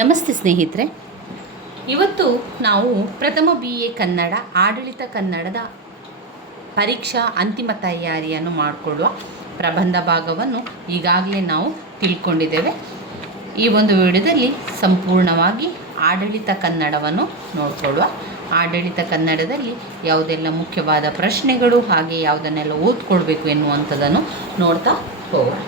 ನಮಸ್ತೆ ಸ್ನೇಹಿತರೆ, ಇವತ್ತು ನಾವು ಪ್ರಥಮ BA ಕನ್ನಡ ಆಡಳಿತ ಕನ್ನಡದ ಪರೀಕ್ಷಾ ಅಂತಿಮ ತಯಾರಿಯನ್ನು ಮಾಡಿಕೊಳ್ಳುವ ಪ್ರಬಂಧ ಭಾಗವನ್ನು ಈಗಾಗಲೇ ನಾವು ತಿಳ್ಕೊಂಡಿದ್ದೇವೆ. ಈ ಒಂದು ವಿಡಿಯೋದಲ್ಲಿ ಸಂಪೂರ್ಣವಾಗಿ ಆಡಳಿತ ಕನ್ನಡವನ್ನು ನೋಡಿಕೊಳ್ಳುವ. ಆಡಳಿತ ಕನ್ನಡದಲ್ಲಿ ಯಾವುದೆಲ್ಲ ಮುಖ್ಯವಾದ ಪ್ರಶ್ನೆಗಳು ಹಾಗೆ ಯಾವುದನ್ನೆಲ್ಲ ಓದ್ಕೊಳ್ಬೇಕು ಎನ್ನುವಂಥದ್ದನ್ನು ನೋಡ್ತಾ ಹೋಗೋಣ.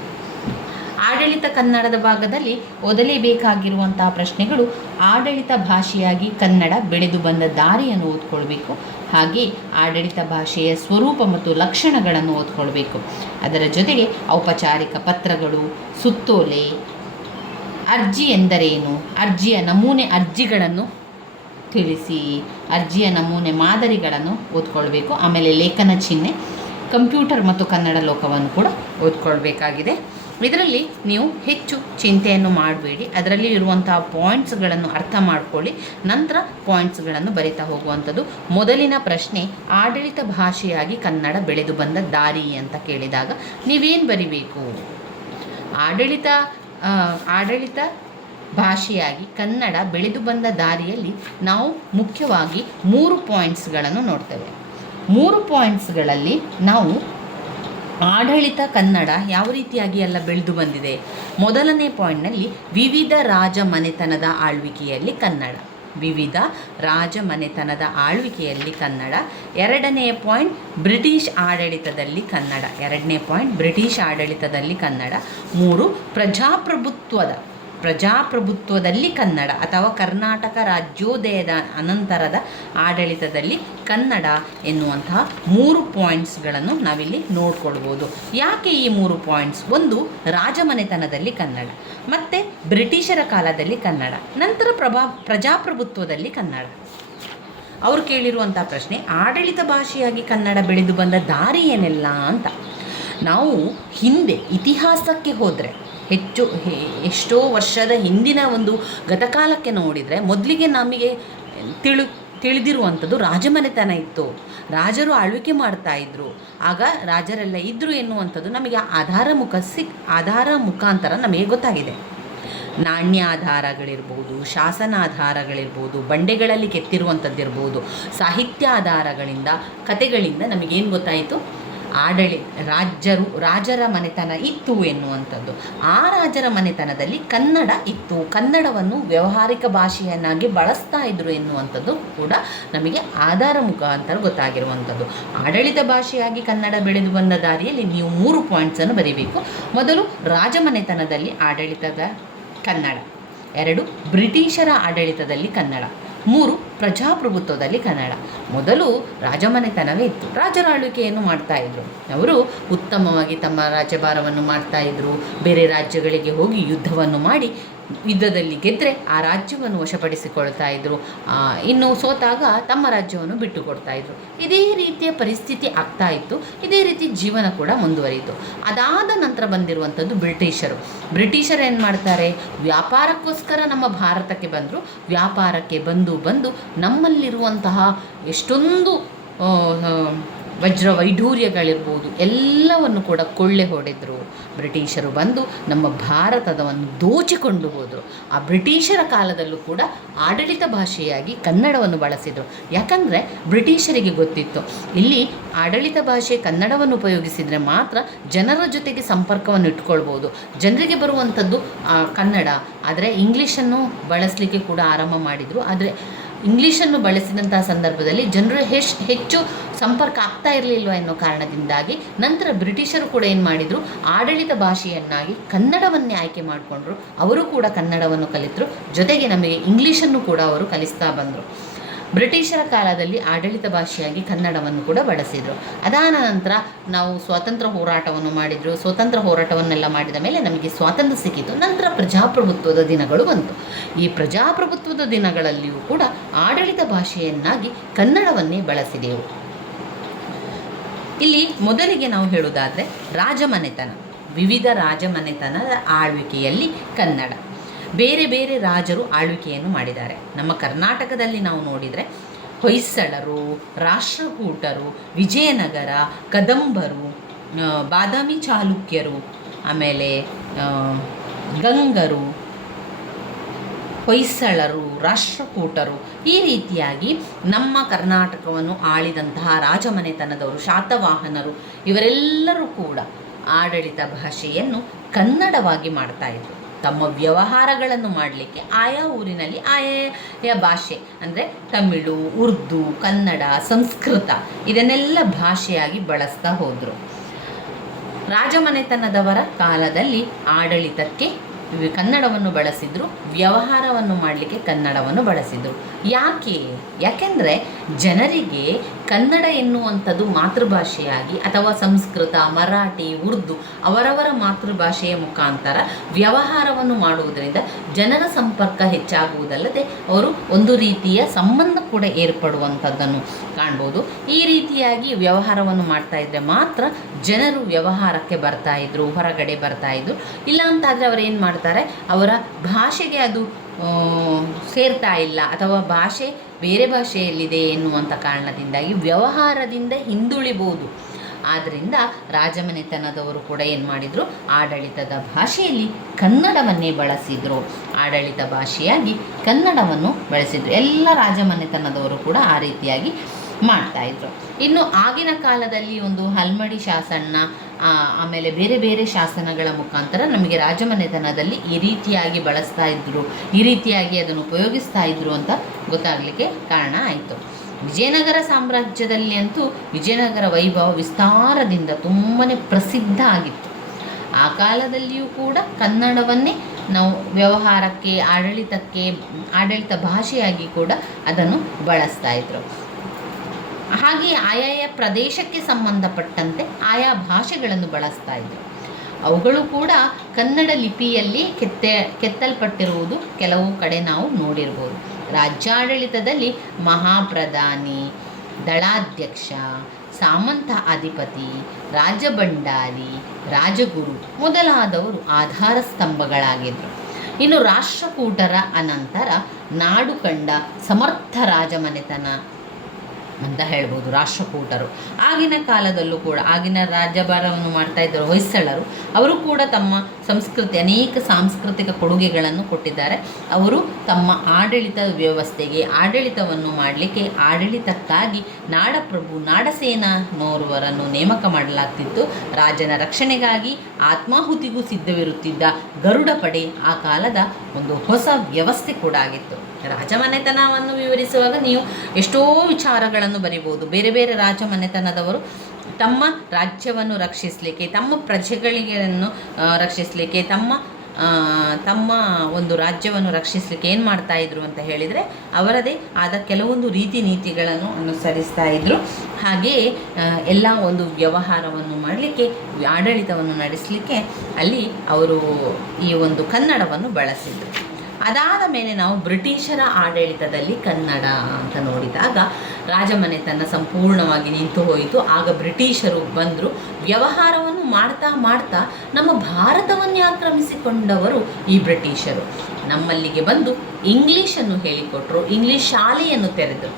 ಆಡಳಿತ ಕನ್ನಡದ ಭಾಗದಲ್ಲಿ ಓದಲೇಬೇಕಾಗಿರುವಂತಹ ಪ್ರಶ್ನೆಗಳು: ಆಡಳಿತ ಭಾಷೆಯಾಗಿ ಕನ್ನಡ ಬೆಳೆದು ಬಂದ ದಾರಿಯನ್ನು ಓದ್ಕೊಳ್ಬೇಕು, ಹಾಗೆ ಆಡಳಿತ ಭಾಷೆಯ ಸ್ವರೂಪ ಮತ್ತು ಲಕ್ಷಣಗಳನ್ನು ಓದ್ಕೊಳ್ಬೇಕು. ಅದರ ಜೊತೆಗೆ ಔಪಚಾರಿಕ ಪತ್ರಗಳು, ಸುತ್ತೋಲೆ, ಅರ್ಜಿ ಎಂದರೇನು, ಅರ್ಜಿಯ ನಮೂನೆ ಅರ್ಜಿಗಳನ್ನು ತಿಳಿಸಿ, ಅರ್ಜಿಯ ನಮೂನೆ ಮಾದರಿಗಳನ್ನು ಓದ್ಕೊಳ್ಬೇಕು. ಆಮೇಲೆ ಲೇಖನ ಚಿಹ್ನೆ, ಕಂಪ್ಯೂಟರ್ ಮತ್ತು ಕನ್ನಡ ಲೋಕವನ್ನು ಕೂಡ ಓದ್ಕೊಳ್ಬೇಕಾಗಿದೆ. ಇದರಲ್ಲಿ ನೀವು ಹೆಚ್ಚು ಚಿಂತೆಯನ್ನು ಮಾಡಬೇಡಿ, ಅದರಲ್ಲಿ ಇರುವಂತಹ ಪಾಯಿಂಟ್ಸ್ಗಳನ್ನು ಅರ್ಥ ಮಾಡ್ಕೊಳ್ಳಿ, ನಂತರ ಪಾಯಿಂಟ್ಸ್ಗಳನ್ನು ಬರಿತಾ ಹೋಗುವಂಥದ್ದು. ಮೊದಲಿನ ಪ್ರಶ್ನೆ: ಆಡಳಿತ ಭಾಷೆಯಾಗಿ ಕನ್ನಡ ಬೆಳೆದು ಬಂದ ದಾರಿ ಅಂತ ಕೇಳಿದಾಗ ನೀವೇನು ಬರಿಬೇಕು? ಆಡಳಿತ ಭಾಷೆಯಾಗಿ ಕನ್ನಡ ಬೆಳೆದು ಬಂದ ದಾರಿಯಲ್ಲಿ ನಾವು ಮುಖ್ಯವಾಗಿ 3 ಪಾಯಿಂಟ್ಸ್ಗಳನ್ನು ನೋಡ್ತೇವೆ. 3 ಪಾಯಿಂಟ್ಸ್ಗಳಲ್ಲಿ ನಾವು ಆಡಳಿತ ಕನ್ನಡ ಯಾವ ರೀತಿಯಾಗಿ ಎಲ್ಲ ಬೆಳೆದು ಬಂದಿದೆ. ಮೊದಲನೇ ಪಾಯಿಂಟ್ನಲ್ಲಿ ವಿವಿಧ ರಾಜಮನೆತನದ ಆಳ್ವಿಕೆಯಲ್ಲಿ ಕನ್ನಡ, ವಿವಿಧ ರಾಜಮನೆತನದ ಆಳ್ವಿಕೆಯಲ್ಲಿ ಕನ್ನಡ. ಎರಡನೆಯ ಪಾಯಿಂಟ್ ಬ್ರಿಟಿಷ್ ಆಡಳಿತದಲ್ಲಿ ಕನ್ನಡ, ಎರಡನೇ ಪಾಯಿಂಟ್ ಬ್ರಿಟಿಷ್ ಆಡಳಿತದಲ್ಲಿ ಕನ್ನಡ. 3 ಪ್ರಜಾಪ್ರಭುತ್ವದಲ್ಲಿ ಕನ್ನಡ ಅಥವಾ ಕರ್ನಾಟಕ ರಾಜ್ಯೋದಯದ ಅನಂತರದ ಆಡಳಿತದಲ್ಲಿ ಕನ್ನಡ ಎನ್ನುವಂತಹ 3 ಪಾಯಿಂಟ್ಸ್ಗಳನ್ನು ನಾವಿಲ್ಲಿ ನೋಡ್ಕೊಳ್ಬೋದು. ಯಾಕೆ ಈ 3 ಪಾಯಿಂಟ್ಸ್? ಒಂದು, ರಾಜಮನೆತನದಲ್ಲಿ ಕನ್ನಡ, ಮತ್ತು ಬ್ರಿಟಿಷರ ಕಾಲದಲ್ಲಿ ಕನ್ನಡ, ನಂತರ ಪ್ರಜಾಪ್ರಭುತ್ವದಲ್ಲಿ ಕನ್ನಡ. ಅವರು ಕೇಳಿರುವಂಥ ಪ್ರಶ್ನೆ: ಆಡಳಿತ ಭಾಷೆಯಾಗಿ ಕನ್ನಡ ಬೆಳೆದು ಬಂದ ದಾರಿ ಏನೆಲ್ಲ ಅಂತ. ನಾವು ಹಿಂದೆ ಇತಿಹಾಸಕ್ಕೆ ಹೋದರೆ, ಎಷ್ಟೋ ವರ್ಷದ ಹಿಂದಿನ ಒಂದು ಗತಕಾಲಕ್ಕೆ ನೋಡಿದರೆ, ಮೊದಲಿಗೆ ನಮಗೆ ತಿಳಿದಿರುವಂಥದ್ದು ರಾಜಮನೆತನ ಇತ್ತು, ರಾಜರು ಆಳ್ವಿಕೆ ಮಾಡ್ತಾಯಿದ್ರು, ಆಗ ರಾಜರೆಲ್ಲ ಇದ್ದರು ಎನ್ನುವಂಥದ್ದು ನಮಗೆ ಆಧಾರ ಮುಖಾಂತರ ನಮಗೆ ಗೊತ್ತಾಗಿದೆ. ನಾಣ್ಯ ಆಧಾರಗಳಿರ್ಬೋದು, ಶಾಸನ ಆಧಾರಗಳಿರ್ಬೋದು, ಬಂಡೆಗಳಲ್ಲಿ ಕೆತ್ತಿರುವಂಥದ್ದಿರ್ಬೋದು, ಸಾಹಿತ್ಯ ಆಧಾರಗಳಿಂದ, ಕತೆಗಳಿಂದ ನಮಗೇನು ಗೊತ್ತಾಯಿತು? ರಾಜರ ಮನೆತನ ಇತ್ತು ಎನ್ನುವಂಥದ್ದು. ಆ ರಾಜರ ಮನೆತನದಲ್ಲಿ ಕನ್ನಡ ಇತ್ತು, ಕನ್ನಡವನ್ನು ವ್ಯಾವಹಾರಿಕ ಭಾಷೆಯನ್ನಾಗಿ ಬಳಸ್ತಾ ಇದ್ರು ಎನ್ನುವಂಥದ್ದು ಕೂಡ ನಮಗೆ ಆಧಾರ ಮುಖಾಂತರ ಗೊತ್ತಾಗಿರುವಂಥದ್ದು. ಆಡಳಿತ ಭಾಷೆಯಾಗಿ ಕನ್ನಡ ಬೆಳೆದು ಬಂದ ದಾರಿಯಲ್ಲಿ ನೀವು 3 ಪಾಯಿಂಟ್ಸನ್ನು ಬರೀಬೇಕು. ಮೊದಲು, ರಾಜಮನೆತನದಲ್ಲಿ ಆಡಳಿತದ ಕನ್ನಡ. 2, ಬ್ರಿಟಿಷರ ಆಡಳಿತದಲ್ಲಿ ಕನ್ನಡ. 3, ಪ್ರಜಾಪ್ರಭುತ್ವದಲ್ಲಿ ಕನ್ನಡ. ಮೊದಲು ರಾಜಮನೆತನವೇ ಇತ್ತು, ರಾಜರ ಆಳ್ವಿಕೆಯನ್ನು ಮಾಡ್ತಾಯಿದ್ರು. ಅವರು ಉತ್ತಮವಾಗಿ ತಮ್ಮ ರಾಜ್ಯಭಾರವನ್ನು ಮಾಡ್ತಾಯಿದ್ರು. ಬೇರೆ ರಾಜ್ಯಗಳಿಗೆ ಹೋಗಿ ಯುದ್ಧವನ್ನು ಮಾಡಿ, ಯುದ್ಧದಲ್ಲಿ ಗೆದ್ದರೆ ಆ ರಾಜ್ಯವನ್ನು ವಶಪಡಿಸಿಕೊಳ್ತಾ ಇದ್ದರು. ಇನ್ನು ಸೋತಾಗ ತಮ್ಮ ರಾಜ್ಯವನ್ನು ಬಿಟ್ಟು ಕೊಡ್ತಾಯಿದ್ರು. ಇದೇ ರೀತಿಯ ಪರಿಸ್ಥಿತಿ ಆಗ್ತಾ ಇತ್ತು. ಇದೇ ರೀತಿ ಜೀವನ ಕೂಡ ಮುಂದುವರಿಯಿತು. ಅದಾದ ನಂತರ ಬಂದಿರುವಂಥದ್ದು ಬ್ರಿಟಿಷರು ಏನು ಮಾಡ್ತಾರೆ? ವ್ಯಾಪಾರಕ್ಕೋಸ್ಕರ ನಮ್ಮ ಭಾರತಕ್ಕೆ ಬಂದರು. ವ್ಯಾಪಾರಕ್ಕೆ ಬಂದು ನಮ್ಮಲ್ಲಿರುವಂತಹ ಎಷ್ಟೊಂದು ವಜ್ರ ವೈಢೂರ್ಯಗಳಿರ್ಬೋದು ಎಲ್ಲವನ್ನು ಕೂಡ ಕೊಳ್ಳೆ ಹೊಡೆದರು. ಬ್ರಿಟಿಷರು ಬಂದು ನಮ್ಮ ಭಾರತದವನ್ನು ದೋಚಿಕೊಂಡು ಹೋದರು. ಆ ಬ್ರಿಟಿಷರ ಕಾಲದಲ್ಲೂ ಕೂಡ ಆಡಳಿತ ಭಾಷೆಯಾಗಿ ಕನ್ನಡವನ್ನು ಬಳಸಿದರು. ಯಾಕಂದರೆ ಬ್ರಿಟಿಷರಿಗೆ ಗೊತ್ತಿತ್ತು, ಇಲ್ಲಿ ಆಡಳಿತ ಭಾಷೆ ಕನ್ನಡವನ್ನು ಉಪಯೋಗಿಸಿದರೆ ಮಾತ್ರ ಜನರ ಜೊತೆಗೆ ಸಂಪರ್ಕವನ್ನು ಇಟ್ಕೊಳ್ಬೋದು. ಜನರಿಗೆ ಬರುವಂಥದ್ದು ಕನ್ನಡ. ಆದರೆ ಇಂಗ್ಲೀಷನ್ನು ಬಳಸಲಿಕ್ಕೆ ಕೂಡ ಆರಂಭ ಮಾಡಿದರು. ಆದರೆ ಇಂಗ್ಲೀಷನ್ನು ಬಳಸಿದಂತಹ ಸಂದರ್ಭದಲ್ಲಿ ಜನರು ಹೆಚ್ಚು ಸಂಪರ್ಕ ಆಗ್ತಾ ಇರಲಿಲ್ವ ಎನ್ನೋ ಕಾರಣದಿಂದಾಗಿ ನಂತರ ಬ್ರಿಟಿಷರು ಕೂಡ ಏನು ಮಾಡಿದರು? ಆಡಳಿತ ಭಾಷೆಯನ್ನಾಗಿ ಕನ್ನಡವನ್ನೇ ಆಯ್ಕೆ ಮಾಡಿಕೊಂಡ್ರು. ಅವರು ಕೂಡ ಕನ್ನಡವನ್ನು ಕಲಿತರು, ಜೊತೆಗೆ ನಮಗೆ ಇಂಗ್ಲೀಷನ್ನು ಕೂಡ ಅವರು ಕಲಿಸ್ತಾ ಬಂದರು. ಬ್ರಿಟಿಷರ ಕಾಲದಲ್ಲಿ ಆಡಳಿತ ಭಾಷೆಯಾಗಿ ಕನ್ನಡವನ್ನು ಕೂಡ ಬಳಸಿದರು. ಅದಾದ ನಂತರ ನಾವು ಸ್ವಾತಂತ್ರ್ಯ ಹೋರಾಟವನ್ನು ಮಾಡಿದರು. ಸ್ವಾತಂತ್ರ್ಯ ಹೋರಾಟವನ್ನೆಲ್ಲ ಮಾಡಿದ ಮೇಲೆ ನಮಗೆ ಸ್ವಾತಂತ್ರ್ಯ ಸಿಕ್ಕಿತು. ನಂತರ ಪ್ರಜಾಪ್ರಭುತ್ವದ ದಿನಗಳು ಬಂತು. ಈ ಪ್ರಜಾಪ್ರಭುತ್ವದ ದಿನಗಳಲ್ಲಿಯೂ ಕೂಡ ಆಡಳಿತ ಭಾಷೆಯನ್ನಾಗಿ ಕನ್ನಡವನ್ನೇ ಬಳಸಿದೆವು. ಇಲ್ಲಿ ಮೊದಲಿಗೆ ನಾವು ಹೇಳುವುದಾದರೆ ರಾಜಮನೆತನ, ವಿವಿಧ ರಾಜಮನೆತನದ ಆಳ್ವಿಕೆಯಲ್ಲಿ ಕನ್ನಡ. ಬೇರೆ ಬೇರೆ ರಾಜರು ಆಳ್ವಿಕೆಯನ್ನು ಮಾಡಿದ್ದಾರೆ. ನಮ್ಮ ಕರ್ನಾಟಕದಲ್ಲಿ ನಾವು ನೋಡಿದರೆ ಹೊಯ್ಸಳರು, ರಾಷ್ಟ್ರಕೂಟರು, ವಿಜಯನಗರ, ಕದಂಬರು, ಬಾದಾಮಿ ಚಾಲುಕ್ಯರು, ಆಮೇಲೆ ಗಂಗರು, ಹೊಯ್ಸಳರು, ರಾಷ್ಟ್ರಕೂಟರು, ಈ ರೀತಿಯಾಗಿ ನಮ್ಮ ಕರ್ನಾಟಕವನ್ನು ಆಳಿದಂತಹ ರಾಜಮನೆತನದವರು, ಶಾತವಾಹನರು, ಇವರೆಲ್ಲರೂ ಕೂಡ ಆಡಳಿತ ಭಾಷೆಯನ್ನು ಕನ್ನಡವಾಗಿ ಮಾಡ್ತಾಯಿದ್ರು. ತಮ್ಮ ವ್ಯವಹಾರಗಳನ್ನು ಮಾಡಲಿಕ್ಕೆ ಆಯಾ ಊರಿನಲ್ಲಿ ಆಯಾ ಭಾಷೆ ಅಂದರೆ ತಮಿಳು, ಉರ್ದು, ಕನ್ನಡ, ಸಂಸ್ಕೃತ ಇದನ್ನೆಲ್ಲ ಭಾಷೆಯಾಗಿ ಬಳಸ್ತಾ ಹೋದರು. ರಾಜಮನೆತನದವರ ಕಾಲದಲ್ಲಿ ಆಡಳಿತಕ್ಕೆ ಕನ್ನಡವನ್ನು ಬಳಸಿದ್ರು, ವ್ಯವಹಾರವನ್ನು ಮಾಡಲಿಕ್ಕೆ ಕನ್ನಡವನ್ನು ಬಳಸಿದರು. ಯಾಕೆಂದರೆ ಜನರಿಗೆ ಕನ್ನಡ ಎನ್ನುವಂಥದ್ದು ಮಾತೃಭಾಷೆಯಾಗಿ ಅಥವಾ ಸಂಸ್ಕೃತ, ಮರಾಠಿ, ಉರ್ದು ಅವರವರ ಮಾತೃಭಾಷೆಯ ಮುಖಾಂತರ ವ್ಯವಹಾರವನ್ನು ಮಾಡುವುದರಿಂದ ಜನರ ಸಂಪರ್ಕ ಹೆಚ್ಚಾಗುವುದಲ್ಲದೆ ಅವರು ಒಂದು ರೀತಿಯ ಸಂಬಂಧ ಕೂಡ ಏರ್ಪಡುವಂಥದ್ದನ್ನು ಕಾಣ್ಬೋದು. ಈ ರೀತಿಯಾಗಿ ವ್ಯವಹಾರವನ್ನು ಮಾಡ್ತಾ ಇದ್ದರೆ ಮಾತ್ರ ಜನರು ವ್ಯವಹಾರಕ್ಕೆ ಬರ್ತಾಯಿದ್ರು, ಹೊರಗಡೆ ಬರ್ತಾಯಿದ್ರು. ಇಲ್ಲ ಅಂತಾದರೆ ಅವರು ಏನು ಮಾಡ್ತಾರೆ, ಅವರ ಭಾಷೆಗೆ ಅದು ಸೇರ್ತಾ ಇಲ್ಲ ಅಥವಾ ಭಾಷೆ ಬೇರೆ ಭಾಷೆಯಲ್ಲಿದೆ ಎನ್ನುವಂಥ ಕಾರಣದಿಂದಾಗಿ ವ್ಯವಹಾರದಿಂದ ಹಿಂದುಳಿಬೋದು. ಆದ್ದರಿಂದ ರಾಜಮನೆತನದವರು ಕೂಡ ಏನು ಮಾಡಿದರು, ಆಡಳಿತದ ಭಾಷೆಯಲ್ಲಿ ಕನ್ನಡವನ್ನೇ ಬಳಸಿದರು. ಆಡಳಿತ ಭಾಷೆಯಾಗಿ ಕನ್ನಡವನ್ನು ಬಳಸಿದರು. ಎಲ್ಲ ರಾಜಮನೆತನದವರು ಕೂಡ ಆ ರೀತಿಯಾಗಿ ಮಾಡ್ತಾಯಿದ್ರು. ಇನ್ನು ಆಗಿನ ಕಾಲದಲ್ಲಿ ಒಂದು ಹಲ್ಮಡಿ ಶಾಸನ, ಆಮೇಲೆ ಬೇರೆ ಬೇರೆ ಶಾಸನಗಳ ಮುಖಾಂತರ ನಮಗೆ ರಾಜಮನೆತನದಲ್ಲಿ ಈ ರೀತಿಯಾಗಿ ಬಳಸ್ತಾ ಇದ್ದರು, ಈ ರೀತಿಯಾಗಿ ಅದನ್ನು ಉಪಯೋಗಿಸ್ತಾ ಇದ್ದರು ಅಂತ ಗೊತ್ತಾಗಲಿಕ್ಕೆ ಕಾರಣ ಆಯಿತು. ವಿಜಯನಗರ ಸಾಮ್ರಾಜ್ಯದಲ್ಲಿ ಅಂತೂ ವಿಜಯನಗರ ವೈಭವ ವಿಸ್ತಾರದಿಂದ ತುಂಬಾ ಪ್ರಸಿದ್ಧ ಆಗಿತ್ತು. ಆ ಕಾಲದಲ್ಲಿಯೂ ಕೂಡ ಕನ್ನಡವನ್ನೇ ನಾವು ವ್ಯವಹಾರಕ್ಕೆ, ಆಡಳಿತ ಭಾಷೆಯಾಗಿ ಕೂಡ ಅದನ್ನು ಬಳಸ್ತಾ ಇದ್ರು. ಹಾಗೆಯೇ ಆಯಾಯ ಪ್ರದೇಶಕ್ಕೆ ಸಂಬಂಧಪಟ್ಟಂತೆ ಆಯಾ ಭಾಷೆಗಳನ್ನು ಬಳಸ್ತಾ ಇದ್ರು. ಅವುಗಳು ಕೂಡ ಕನ್ನಡ ಲಿಪಿಯಲ್ಲಿ ಕೆತ್ತಲ್ಪಟ್ಟಿರುವುದು ಕೆಲವು ಕಡೆ ನಾವು ನೋಡಿರ್ಬೋದು. ರಾಜ್ಯಾಡಳಿತದಲ್ಲಿ ಮಹಾಪ್ರಧಾನಿ, ದಳಾಧ್ಯಕ್ಷ, ಸಾಮಂತ ಅಧಿಪತಿ, ರಾಜಭಂಡಾರಿ, ರಾಜಗುರು ಮೊದಲಾದವರು ಆಧಾರ ಸ್ತಂಭಗಳಾಗಿದ್ದರು. ಇನ್ನು ರಾಷ್ಟ್ರಕೂಟರ ಅನಂತರ ನಾಡು ಕಂಡ ಸಮರ್ಥ ರಾಜಮನೆತನ ಅಂತ ಹೇಳ್ಬೋದು ರಾಷ್ಟ್ರಕೂಟರು. ಆಗಿನ ಕಾಲದಲ್ಲೂ ಕೂಡ ಆಗಿನ ರಾಜ್ಯಭಾರವನ್ನು ಮಾಡ್ತಾ ಇದ್ದರು ಹೊಯ್ಸಳರು. ಅವರು ಕೂಡ ತಮ್ಮ ಅನೇಕ ಸಾಂಸ್ಕೃತಿಕ ಕೊಡುಗೆಗಳನ್ನು ಕೊಟ್ಟಿದ್ದಾರೆ. ಅವರು ತಮ್ಮ ಆಡಳಿತ ವ್ಯವಸ್ಥೆಗೆ, ಆಡಳಿತವನ್ನು ಮಾಡಲಿಕ್ಕೆ, ಆಡಳಿತಕ್ಕಾಗಿ ನಾಡಪ್ರಭು, ನಾಡಸೇನನೋರ್ವರನ್ನು ನೇಮಕ ಮಾಡಲಾಗ್ತಿತ್ತು. ರಾಜನ ರಕ್ಷಣೆಗಾಗಿ ಆತ್ಮಾಹುತಿಗೂ ಸಿದ್ಧವಿರುತ್ತಿದ್ದ ಗರುಡ ಪಡೆ ಆ ಕಾಲದ ಒಂದು ಹೊಸ ವ್ಯವಸ್ಥೆ ಕೂಡ ಆಗಿತ್ತು. ರಾಜಮನೆತನವನ್ನು ವಿವರಿಸುವಾಗ ನೀವು ಎಷ್ಟೋ ವಿಚಾರಗಳನ್ನು ಬರಿಬೋದು. ಬೇರೆ ಬೇರೆ ರಾಜಮನೆತನದವರು ತಮ್ಮ ರಾಜ್ಯವನ್ನು ರಕ್ಷಿಸಲಿಕ್ಕೆ, ತಮ್ಮ ಪ್ರಜೆಗಳನ್ನು ರಕ್ಷಿಸಲಿಕ್ಕೆ, ತಮ್ಮ ಒಂದು ರಾಜ್ಯವನ್ನು ರಕ್ಷಿಸಲಿಕ್ಕೆ ಏನು ಮಾಡ್ತಾಯಿದ್ರು ಅಂತ ಹೇಳಿದರೆ ಅವರದೇ ಆದ ಕೆಲವೊಂದು ರೀತಿ ನೀತಿಗಳನ್ನು ಅನುಸರಿಸ್ತಾ ಇದ್ದರು. ಹಾಗೆಯೇ ಎಲ್ಲ ಒಂದು ವ್ಯವಹಾರವನ್ನು ಮಾಡಲಿಕ್ಕೆ, ಆಡಳಿತವನ್ನು ನಡೆಸಲಿಕ್ಕೆ ಅಲ್ಲಿ ಅವರು ಈ ಒಂದು ಕನ್ನಡವನ್ನು ಬಳಸಿದರು. ಅದಾದ ಮೇಲೆ ನಾವು ಬ್ರಿಟಿಷರ ಆಡಳಿತದಲ್ಲಿ ಕನ್ನಡ ಅಂತ ನೋಡಿದಾಗ ರಾಜಮನೆತನ ಸಂಪೂರ್ಣವಾಗಿ ನಿಂತು ಹೋಯಿತು. ಆಗ ಬ್ರಿಟಿಷರು ಬಂದರು. ವ್ಯವಹಾರವನ್ನು ಮಾಡ್ತಾ ನಮ್ಮ ಭಾರತವನ್ನೇ ಆಕ್ರಮಿಸಿಕೊಂಡವರು ಈ ಬ್ರಿಟಿಷರು. ನಮ್ಮಲ್ಲಿಗೆ ಬಂದು ಇಂಗ್ಲೀಷನ್ನು ಹೇಳಿಕೊಟ್ರು, ಇಂಗ್ಲೀಷ್ ಶಾಲೆಯನ್ನು ತೆರೆದರು.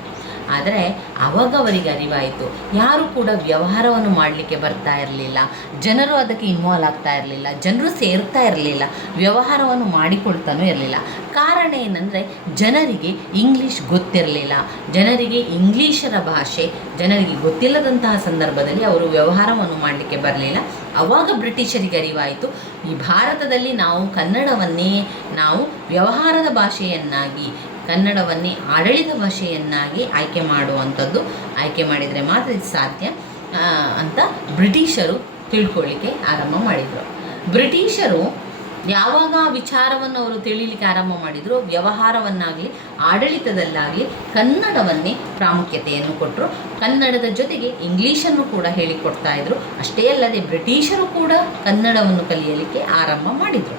ಆದರೆ ಆವಾಗ ಅವರಿಗೆ ಅರಿವಾಯಿತು, ಯಾರೂ ಕೂಡ ವ್ಯವಹಾರವನ್ನು ಮಾಡಲಿಕ್ಕೆ ಬರ್ತಾ ಇರಲಿಲ್ಲ, ಜನರು ಅದಕ್ಕೆ ಇನ್ವಾಲ್ವ್ ಆಗ್ತಾ ಇರಲಿಲ್ಲ, ಜನರು ಸೇರ್ತಾ ಇರಲಿಲ್ಲ, ವ್ಯವಹಾರವನ್ನು ಮಾಡಿಕೊಳ್ತಾನೂ ಇರಲಿಲ್ಲ. ಕಾರಣ ಏನಂದರೆ ಜನರಿಗೆ ಇಂಗ್ಲೀಷ್ ಗೊತ್ತಿರಲಿಲ್ಲ. ಜನರಿಗೆ ಇಂಗ್ಲೀಷರ ಭಾಷೆ ಜನರಿಗೆ ಗೊತ್ತಿಲ್ಲದಂತಹ ಸಂದರ್ಭದಲ್ಲಿ ಅವರು ವ್ಯವಹಾರವನ್ನು ಮಾಡಲಿಕ್ಕೆ ಬರಲಿಲ್ಲ. ಆವಾಗ ಬ್ರಿಟಿಷರಿಗೆ ಅರಿವಾಯಿತು, ಈ ಭಾರತದಲ್ಲಿ ನಾವು ಕನ್ನಡವನ್ನೇ ನಾವು ವ್ಯವಹಾರದ ಭಾಷೆಯನ್ನಾಗಿ, ಕನ್ನಡವನ್ನೇ ಆಡಳಿತ ಭಾಷೆಯನ್ನಾಗಿ ಆಯ್ಕೆ ಮಾಡಿದರೆ ಮಾತ್ರ ಇದು ಸಾಧ್ಯ ಅಂತ ಬ್ರಿಟಿಷರು ತಿಳ್ಕೊಳ್ಳಿಕ್ಕೆ ಆರಂಭ ಮಾಡಿದರು. ಬ್ರಿಟಿಷರು ಯಾವಾಗ ಆ ವಿಚಾರವನ್ನು ಅವರು ತಿಳಿಲಿಕ್ಕೆ ಆರಂಭ ಮಾಡಿದರು, ವ್ಯವಹಾರವನ್ನಾಗಲಿ ಆಡಳಿತದಲ್ಲಾಗಲಿ ಕನ್ನಡವನ್ನೇ ಪ್ರಾಮುಖ್ಯತೆಯನ್ನು ಕೊಟ್ಟರು. ಕನ್ನಡದ ಜೊತೆಗೆ ಇಂಗ್ಲೀಷನ್ನು ಕೂಡ ಹೇಳಿಕೊಡ್ತಾ ಇದ್ರು. ಅಷ್ಟೇ ಅಲ್ಲದೆ ಬ್ರಿಟಿಷರು ಕೂಡ ಕನ್ನಡವನ್ನು ಕಲಿಯಲಿಕ್ಕೆ ಆರಂಭ ಮಾಡಿದರು.